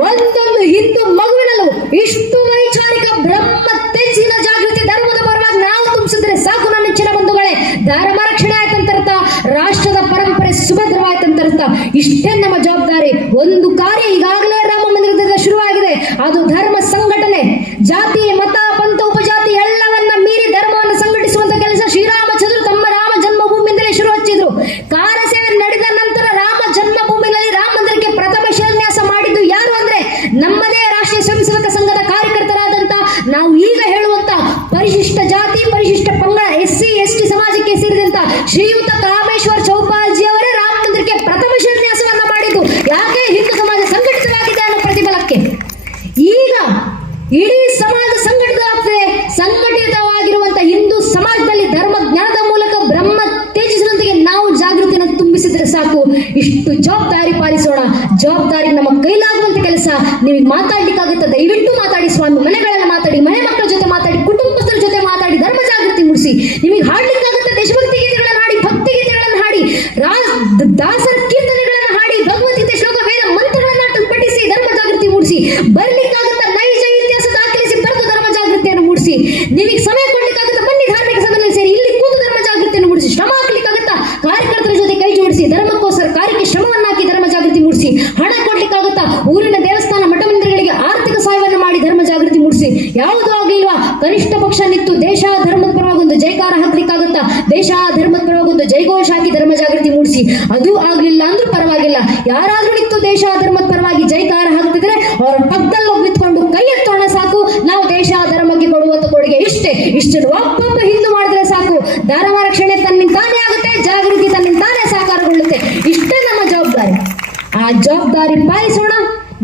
ಒಂದೊಂದು ಹಿಂದೂ ಮಗುವಿನಲ್ಲೂ ಇಷ್ಟು ವೈಚಾರಿಕ ಬ್ರಹ್ಮ ತೇಜಿನ ಜಾಗೃತಿ ಧರ್ಮದ ಪರವಾಗಿ ನಾವು ತುಂಬಿಸಿದ್ರೆ ಸಾಕು ನನ್ನ ನೆಚ್ಚಿನ ಬಂಧುಗಳೇ. ಧರ್ಮ ರಕ್ಷಣೆ ಆಯ್ತಂತರ್ಥ, ರಾಷ್ಟ್ರದ ಪರಂಪರೆ ಸುಭದ್ರವಾಯ್ತಂತರ್ಥ. ಇಷ್ಟೇ ನಮ್ಮ ಜವಾಬ್ದಾರಿ. ಒಂದು ಕಾರ್ಯ ಈಗಾಗಲೇ ರಾಮ ಮಂದಿರದಿಂದ ಶುರುವಾಗಿದೆ, ಅದು ಧರ್ಮ ಸಂಘಟನೆ. ಜಾತಿ ಮತ ಪಂಥ ಉಪಜಾತಿ ಎಲ್ಲವನ್ನ ಮೀರಿ ಧರ್ಮವನ್ನು ಸಂಘಟಿಸುವಂತ ಕೆಲಸ ಶ್ರೀರಾಮಚಂದ್ರ ತಮ್ಮ ರಾಮ ಜನ್ಮಭೂಮಿಯಿಂದಲೇ ಶುರು ಹಚ್ಚಿದ್ರು. ಕಾರ ಸೇವೆ ನಡೆದ ನಂತರ ರಾಮ ಜನ್ಮಭೂಮಿಯಲ್ಲಿ ರಾಮ ಮಂದಿರಕ್ಕೆ ಪ್ರಥಮ ಶಿಲಾನ್ಯಾಸ ಮಾಡಿದ್ದು ಯಾರು ಅಂದ್ರೆ ನಮ್ಮದೇ ರಾಷ್ಟ್ರೀಯ ಸ್ವಯಂ ಸೇವಕ ಸಂಘದ ಕಾರ್ಯಕರ್ತರಾದಂತ ನಾವು ಈಗ ಹೇಳುವಂತ ಪರಿಶಿಷ್ಟ ಜಾತಿ ಪರಿಶಿಷ್ಟ ಪಂಗಡ SC ST ಸಮಾಜಕ್ಕೆ ಸೇರಿದಂತ ಶ್ರೀಯುತ ಕಾಮೇಶ್ವರ್ ಚೌಪಾಲ್ಜಿ ಅವರೇ ರಾಮ ಮಂದಿರಕ್ಕೆ ಪ್ರಥಮ ಶಿಲಾನ್ಯಾಸವನ್ನ ಮಾಡಿದ್ದು. ಯಾಕೆ? ಹಿಂದೂ ಸಮಾಜ ಸಂಘಟಿತವಾಗಿದೆ ಅನ್ನೋ ಪ್ರತಿಫಲಕ್ಕೆ. ಈಗ ಇಡೀ ಸಮಾಜ ಸಂಘಟಿತವಾಗ್ತದೆ. ಸಂಘಟಿತವಾಗಿರುವಂತ ಹಿಂದೂ ಸಮಾಜದಲ್ಲಿ ಧರ್ಮ ಜ್ಞಾನದ ಮೂಲಕ ಬ್ರಹ್ಮ ತೇಜಸ್ಸಿನೊಂದಿಗೆ ನಾವು ಜಾಗೃತಿಯನ್ನು ತುಂಬಿಸಿದ್ರೆ ಸಾಕು. ಇಷ್ಟು ಜವಾಬ್ದಾರಿ ಪಾಲಿಸೋಣ. ಜವಾಬ್ದಾರಿ ನಮ್ಮ ಕೈಲಾಗುವಂತ ಕೆಲಸ. ನಿಮಗೆ ಮಾತಾಡ್ಲಿಕ್ಕಾಗುತ್ತೆ, ದಯವಿಟ್ಟು ಮಾತಾಡಿ ಸ್ವಾಮಿ. ಮನೆಗಳಲ್ಲಿ ಮಾತಾಡಿ, ಮನೆ ಮಕ್ಕಳ ಜೊತೆ ಮಾತಾಡಿ, ಕುಟುಂಬಸ್ಥರ ಜೊತೆ ಮಾತಾಡಿ, ಧರ್ಮ ಜಾಗೃತಿ ಮೂಡಿಸಿ. ನಿಮಗೆ ಹಾಡ್ಲಿಕ್ಕಾಗುತ್ತೆ, ದೇಶಭಕ್ತಿ ಗೀತೆಗಳನ್ನು ಹಾಡಿ, ಭಕ್ತಿ ಗೀತೆಗಳನ್ನು ಹಾಡಿ, ದಾಸರ ಕೀರ್ತನೆಗಳನ್ನು ಹಾಡಿ, ಭಗವದ್ಗೀತೆ ಶ್ಲೋಕ ವೇದ ಮಂತ್ರಗಳನ್ನು ಪಠಿಸಿ ಧರ್ಮ ಜಾಗೃತಿ ಮೂಡಿಸಿ. ಬರ್ಲಿಕ್ಕಾಗುತ್ತೆ, ನೈಜ ಇತಿಹಾಸ ದಾಖಲಿಸಿ ಬರೆದು ಧರ್ಮ ಜಾಗೃತಿಯನ್ನು ಮೂಡಿಸಿ. ನಿಮಗೆ ಸಮಯ ಕೊಡ್ಲಿಕ್ಕಾಗುತ್ತೆ, ಬನ್ನಿ ಧಾರ್ಮಿಕ ಸಭೆಯಲ್ಲಿ ಸೇರಿ ಇಲ್ಲಿ ಕೂತು ಧರ್ಮ ಜಾಗೃತಿಯನ್ನು ಮೂಡಿಸಿ. ಶ್ರಮ ಹಾಕ್ಲಿಕ್ಕಾಗುತ್ತಾ, ಕಾರ್ಯಕರ್ತರ ಜೊತೆ ಕೈ ಜೋಡಿಸಿ ಧರ್ಮಕ್ಕೋಸ್ಕರ ಕಾರ್ಯಕ್ಕೆ ಶ್ರಮವನ್ನು ಹಾಕಿ ಧರ್ಮ ಜಾಗೃತಿ ಮೂಡಿಸಿ. ಹಣ ಕೊಡ್ಲಿಕ್ಕಾಗುತ್ತಾ, ಊರಿನ ದೇವಸ್ಥಾನ ಮಠ ಮಂದಿರಗಳಿಗೆ ಆರ್ಥಿಕ ಸಹಾಯವನ್ನು ಮಾಡಿ ಧರ್ಮ ಜಾಗೃತಿ ಮೂಡಿಸಿ. ಯಾವುದೂ ಆಗ್ಲಿಲ್ವಾ, ಕನಿಷ್ಠ ಪಕ್ಷ ನಿಂತು ದೇಶ ಧರ್ಮದ ಪರವಾಗೊಂದು ಜೈಕಾರ ಹಾಕ್ಲಿಕ್ಕಾಗುತ್ತಾ, ದೇಶ ಧರ್ಮದ ಪರವಾಗೊಂದು ಜೈಘೋಷ ಹಾಕಿ ಧರ್ಮ ಜಾಗೃತಿ ಮೂಡಿಸಿ. ಅದು ಆಗ್ಲಿಲ್ಲ ಅಂದ್ರೂ ಪರವಾಗಿಲ್ಲ, ಯಾರಾದ್ರೂ ನಿಂತು ದೇಶ ಧರ್ಮದ ಪರವಾಗಿ ಜೈಕಾರ ಹಾಕ್ತಿದ್ರೆ ಅವರ ಪಕ್ಕದಲ್ಲಿ ಹೋಗಿ ನಿಂತ್ಕೊಂಡು ಕೈ ಎತ್ತೋಣ ಸಾಕು. ನಾವು ದೇಶ ಧರ್ಮಕ್ಕೆ ಕೊಡುವಂತ ಕೊಡುಗೆ ಇಷ್ಟೇ. ಇಷ್ಟನ್ನು ಒಬ್ಬೊಬ್ಬ ಹಿಂದೂ ಮಾಡಿದ್ರೆ ಸಾಕು. ಧರ್ಮ ರಕ್ಷಣೆ ತನ್ನಿಂದಾನೇ ಆಗುತ್ತೆ, ಜಾಗೃತಿ ತನ್ನಿಂದಾನೇ ಸಾಕಾರಗೊಳ್ಳುತ್ತೆ. ಇಷ್ಟೇ ನಮ್ಮ ಜವಾಬ್ದಾರಿ. ಆ ಜವಾಬ್ದಾರಿ ಪಾಲಿಸೋಣ.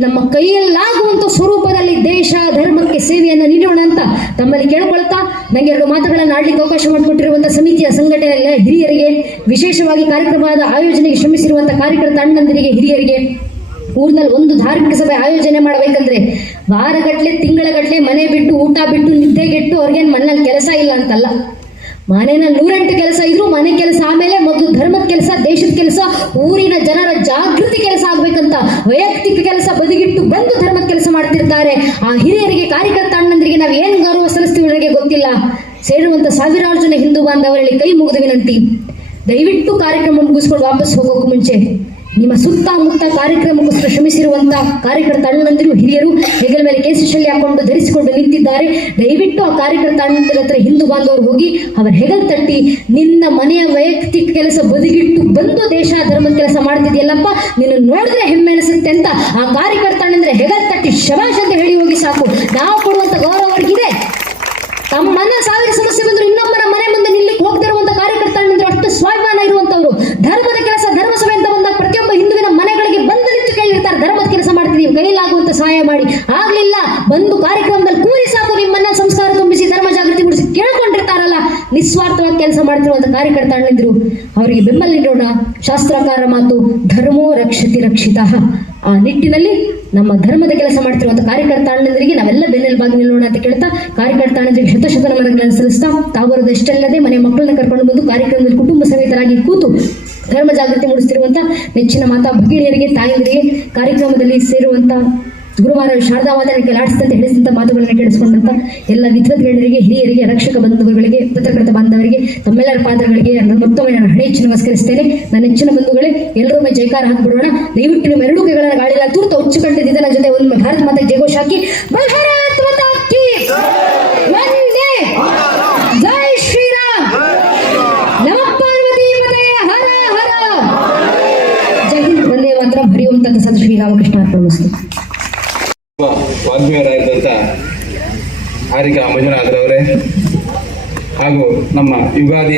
ನಮ್ಮ ಕೈಯಲ್ಲಾಗುವಂತ ಸ್ವರೂಪದಲ್ಲಿ ದೇಶ ಧರ್ಮಕ್ಕೆ ಸೇವೆಯನ್ನು ನೀಡೋಣ ಅಂತ ತಮ್ಮಲ್ಲಿ ಕೇಳ್ಕೊಳ್ತಾ, ನಂಗೆ 2 ಮಾತುಗಳನ್ನು ಆಡ್ಲಿಕ್ಕೆ ಅವಕಾಶ ಮಾಡಿಕೊಟ್ಟಿರುವಂತಹ ಸಮಿತಿಯ ಸಂಘಟನೆಯ ಹಿರಿಯರಿಗೆ, ವಿಶೇಷವಾಗಿ ಕಾರ್ಯಕ್ರಮದ ಆಯೋಜನೆಗೆ ಶ್ರಮಿಸಿರುವಂತಹ ಕಾರ್ಯಕರ್ತ ಅಣ್ಣಂದಿರಿಗೆ, ಹಿರಿಯರಿಗೆ, ಊರಿನಲ್ಲಿ ಒಂದು ಧಾರ್ಮಿಕ ಸಭೆ ಆಯೋಜನೆ ಮಾಡಬೇಕಂದ್ರೆ ವಾರಗಟ್ಲೆ ತಿಂಗಳಗಟ್ಲೆ ಮನೆ ಬಿಟ್ಟು ಊಟ ಬಿಟ್ಟು ನಿದ್ದೆಗೆಟ್ಟು ಅವ್ರಿಗೇನು ಮನೇಲಿ ಕೆಲಸ ಇಲ್ಲ ಅಂತಲ್ಲ. ಮನೆಯಲ್ಲಿ 108 ಕೆಲಸ ಇದ್ರು ಮನೆ ಕೆಲಸ ಆಮೇಲೆ ಮೊದಲು ಧರ್ಮದ ಕೆಲಸ, ದೇಶದ ಕೆಲಸ, ಊರಿನ ಜನರ ಜಾಗೃತಿ ಕೆಲಸ ಆಗ್ಬೇಕಂತ ವೈಯಕ್ತಿಕ ಕೆಲಸ ಬದಿಗಿಟ್ಟು ಬಂದು ಧರ್ಮದ ಕೆಲಸ ಮಾಡ್ತಿರ್ತಾರೆ. ಆ ಹಿರಿಯರಿಗೆ, ಕಾರ್ಯಕರ್ತ ಅಣ್ಣಂದ್ರಿಗೆ ನಾವು ಏನ್ ಗೌರವ ಸಲ್ಲಿಸ್ತೀವಿ ನನಗೆ ಗೊತ್ತಿಲ್ಲ. ಸೇರುವಂತ ಸಾವಿರಾರು ಜನ ಹಿಂದೂ ಬಾಂಧವರಲ್ಲಿ ಕೈ ಮುಗಿದು ವಿನಂತಿ, ದಯವಿಟ್ಟು ಕಾರ್ಯಕ್ರಮ ಮುಗಿಸ್ಕೊಂಡು ವಾಪಸ್ ಹೋಗೋಕೆ ಮುಂಚೆ ನಿಮ್ಮ ಸುತ್ತಮುತ್ತ ಕಾರ್ಯಕ್ರಮಕ್ಕೋಸ್ಕರ ಶ್ರಮಿಸಿರುವಂತ ಕಾರ್ಯಕರ್ತ ಅಣ್ಣಂದಿರು, ಹಿರಿಯರು ಹೆಗಲ ಮೇಲೆ ಕೇಸಶಲ್ಯ ಹಾಕೊಂಡು ಧರಿಸಿಕೊಂಡು ನಿಂತಿದ್ದಾರೆ. ದಯವಿಟ್ಟು ಆ ಕಾರ್ಯಕರ್ತ ಅಣ್ಣಂದಿರ ಹತ್ರ ಹಿಂದೂ ಬಾಂಧವರು ಹೋಗಿ ಅವರ ಹೆಗಲ್ ತಟ್ಟಿ, ನಿನ್ನ ಮನೆಯ ವೈಯಕ್ತಿಕ ಕೆಲಸ ಬದಿಗಿಟ್ಟು ಬಂದು ದೇಶ ಧರ್ಮದ ಕೆಲಸ ಮಾಡ್ತಿದ್ಯಲ್ಲಪ್ಪ, ನಿನ್ನ ನೋಡಿದ್ರೆ ಹೆಮ್ಮೆ ಅನಿಸುತ್ತೆ ಅಂತ ಆ ಕಾರ್ಯಕರ್ತ ಅಣ್ಣಂದ್ರೆ ಹೆಗಲ್ ತಟ್ಟಿ ಶಬಾಷ್ ಅಂತ ಹೇಳಿ ಹೋಗಿ ಸಾಕು. ನಾವು ಕೊಡುವಂತ ಗೌರವ ಅವ್ರಿಗಿದೆ. ತಮ್ಮನ್ನ 1000 ಸಮಸ್ಯೆ ಬಂದ್ರು ಇನ್ನೊಬ್ಬರ ಮನೆ ಮುಂದೆ ನಿಲ್ಲಿಕ್ಕೆ ಹೋಗ್ತಿರುವಂತ ಕಾರ್ಯಕರ್ತ ಅಣ್ಣಂದ್ರೆ ಅಷ್ಟು ಸ್ವಾಭಿಮಾನ ಇರುವಂತವ್ರು. ಧರ್ಮದ ಕೆಲಸ, ಧರ್ಮಸಭೆ ಅಂತ ಬಂದಾಗ ಪ್ರತಿಯೊಬ್ಬ ಹಿಂದುವಿನ ಮನೆಗಳಿಗೆ ಬಂದು ನಿಂತು ಕೇಳಿರ್ತಾರೆ, ಧರ್ಮದ ಕೆಲಸ ಮಾಡ್ತಿದೀವಿ, ಕೈಲಾಗುವಂತ ಸಹಾಯ ಮಾಡಿ. ಆಗ್ಲಿಲ್ಲ, ಬಂದು ಕಾರ್ಯಕ್ರಮದಲ್ಲಿ ಕೂರಿ ಸಾಕು, ನಿಮ್ಮನ್ನ ಸಂಸ್ಕಾರ ತುಂಬಿಸಿ ಧರ್ಮ ಜಾಗೃತಿ ಮೂಡಿಸಿ ಕೇಳ್ಕೊಂಡಿರ್ತಾರಲ್ಲ, ನಿಸ್ವಾರ್ಥವಾಗಿ ಕೆಲಸ ಮಾಡ್ತಿರುವಂತ ಕಾರ್ಯಕರ್ತ ಅಣ್ಣಂದಿರು, ಅವರಿಗೆ ಬೆಂಬಲ ನೀಡೋಣ. ಶಾಸ್ತ್ರಕಾರ ಮಾತು, ಧರ್ಮೋ ರಕ್ಷತಿ ರಕ್ಷಿತಃ. ಆ ನಿಟ್ಟಿನಲ್ಲಿ ನಮ್ಮ ಧರ್ಮದ ಕೆಲಸ ಮಾಡ್ತಿರುವಂತ ಕಾರ್ಯಕರ್ತ ಅಣ್ಣಂದರಿಗೆ ನಾವೆಲ್ಲ ಬೆನ್ನೆಲುಬಾಗಿ ನಿಲ್ಲೋಣ ಅಂತ ಕೇಳ್ತಾ, ಕಾರ್ಯಕರ್ತ ಅಣ್ಣಂದರಿಗೆ ಶತ ನಮನಗಳನ್ನು ಸಲ್ಲಿಸ್ತಾ, ತಾವರದಷ್ಟಲ್ಲದೆ ಮನೆ ಮಕ್ಕಳನ್ನ ಕರ್ಕೊಂಡು ಬಂದು ಕಾರ್ಯಕ್ರಮದಲ್ಲಿ ಕುಟುಂಬ ಸಮೇತರಾಗಿ ಕೂತು ಧರ್ಮ ಜಾಗೃತಿ ಮೂಡಿಸ್ತಿರುವಂತ ನೆಚ್ಚಿನ ಮಾತಾ ಭಗಿನಿಯರಿಗೆ, ತಾಯಂದಿರಿಗೆ, ಕಾರ್ಯಕ್ರಮದಲ್ಲಿ ಸೇರುವಂತ ಗುರುವಾರ ಶಾರದಾ ವಾದನಕ್ಕೆ ಲಾಡಿಸಿದಂತೆ ಹೇಳಿಸಿದಂತ ಮಾತುಗಳನ್ನು ಕೇಳಿಸಿಕೊಂಡಂತ ಎಲ್ಲ ವಿದ್ವದ್ಗಣ್ಯರಿಗೆ, ಹಿರಿಯರಿಗೆ, ರಕ್ಷಕ ಬಂಧುಗಳಿಗೆ, ಪತ್ರಕರ್ತ ಬಾಂಧವರಿಗೆ, ತಮ್ಮೆಲ್ಲರ ಪಾದಗಳಿಗೆ ಮತ್ತೊಮ್ಮೆ ನಾನು ಹಣೆ ಹೆಚ್ಚು ನಮಸ್ಕರಿಸ್ತೇನೆ. ನನ್ನ ಹೆಚ್ಚಿನ ಬಂಧುಗಳೇ, ಎಲ್ಲರೊಮ್ಮೆ ಜೈಕಾರ ಹಾಕ್ಬಿಡೋಣ. ದಯವಿಟ್ಟು ನಿಮ್ಮ 2 ಕೈಗಳನ್ನ ಗಾಳಿಲ ತೂರ್ತ ಉಚ್ಚಿಕೊಂಡಿದ್ದ ನನ್ನ ಜೊತೆ ಒಂದು ಭಾರತ ಮಾತೆ ಜಯಘೋಷ ಹಾಕಿ, ಭಾರತ್ ಮಾತಾ ಕಿ ವಂದೇ, ಜೈ ಶ್ರೀರಾಮ್, ನಮಃ ಪಾರ್ವತಿ ಪತಯೇ, ಹರ ಹರ. ಜೈ ಹಿಂದ್, ವಂದೇ ಮಾತರಂ, ಹರಿ ಓಂ ತತ್ಸತ್. ಶ್ರೀರಾಮಕೃಷ್ಣ ಅರ್ಪಣಮಸ್ತು. ವಾಗ್ಮಿಯವರಾಗಿದ್ದಂಥ ಹಾರಿಕಾ ಮಂಜುನಾಥರವರೇ ಹಾಗೂ ನಮ್ಮ ಯುಗಾದಿ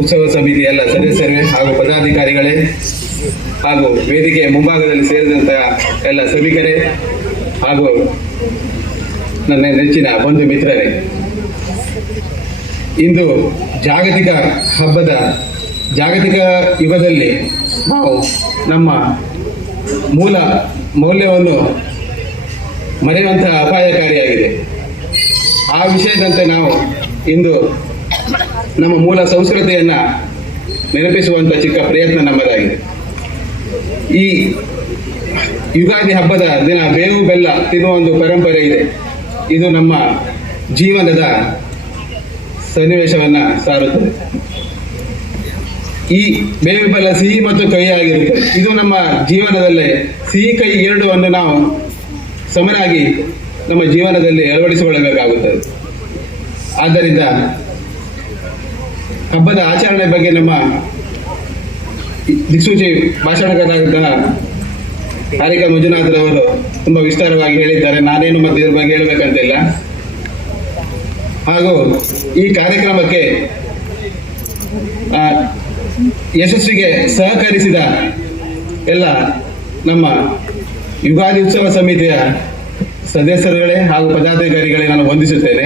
ಉತ್ಸವ ಸಮಿತಿಯ ಎಲ್ಲ ಸದಸ್ಯರೇ ಹಾಗೂ ಪದಾಧಿಕಾರಿಗಳೇ ಹಾಗೂ ವೇದಿಕೆಯ ಮುಂಭಾಗದಲ್ಲಿ ಸೇರಿದಂತಹ ಎಲ್ಲ ಸಭಿಕರೇ ಹಾಗೂ ನನ್ನ ನೆಚ್ಚಿನ ಬಂಧು ಮಿತ್ರರೇ, ಇಂದು ಜಾಗತಿಕ ಯುಗದಲ್ಲಿ ನಾವು ನಮ್ಮ ಮೂಲ ಮೌಲ್ಯವನ್ನು ಮರೆಯುವಂತಹ ಅಪಾಯಕಾರಿಯಾಗಿದೆ. ಆ ವಿಷಯದಂತೆ ನಾವು ಇಂದು ನಮ್ಮ ಮೂಲ ಸಂಸ್ಕೃತಿಯನ್ನು ನೆನಪಿಸುವಂಥ ಚಿಕ್ಕ ಪ್ರಯತ್ನ ನಮ್ಮದಾಗಿದೆ. ಈ ಯುಗಾದಿ ಹಬ್ಬದ ದಿನ ಬೇವು ಬೆಲ್ಲ ತಿನ್ನುವ ಒಂದು ಪರಂಪರೆ ಇದೆ. ಇದು ನಮ್ಮ ಜೀವನದ ಸನ್ನಿವೇಶವನ್ನು ಸಾರುತ್ತದೆ. ಈ ಬೇವು ಬೆಲ್ಲ ಸಿಹಿ ಮತ್ತು ಕಹಿಯಾಗಿರುತ್ತದೆ. ಇದು ನಮ್ಮ ಜೀವನದಲ್ಲೇ ಸಿಹಿ ಕಹಿ ಎರಡನ್ನು ನಾವು ಸಮನಾಗಿ ನಮ್ಮ ಜೀವನದಲ್ಲಿ ಅಳವಡಿಸಿಕೊಳ್ಳಬೇಕಾಗುತ್ತದೆ. ಆದ್ದರಿಂದ ಹಬ್ಬದ ಆಚರಣೆ ಬಗ್ಗೆ ನಮ್ಮ ದಿಕ್ಸೂಚಿ ಭಾಷಣಕಾರರಾದಂತಹ ಹಾರಿಕಾ ಮಂಜುನಾಥರವರು ತುಂಬ ವಿಸ್ತಾರವಾಗಿ ಹೇಳಿದ್ದಾರೆ. ನಾನೇನು ಮತ್ತೆ ಇದ್ರ ಬಗ್ಗೆ ಹೇಳಬೇಕಂತಿಲ್ಲ. ಹಾಗೂ ಈ ಕಾರ್ಯಕ್ರಮಕ್ಕೆ ಯಶಸ್ವಿಗೆ ಸಹಕರಿಸಿದ ಎಲ್ಲ ನಮ್ಮ ಯುಗಾದಿ ಉತ್ಸವ ಸಮಿತಿಯ ಸದಸ್ಯರುಗಳೇ ಹಾಗೂ ಪದಾಧಿಕಾರಿಗಳೇ ನಾನು ವಂದಿಸುತ್ತೇನೆ.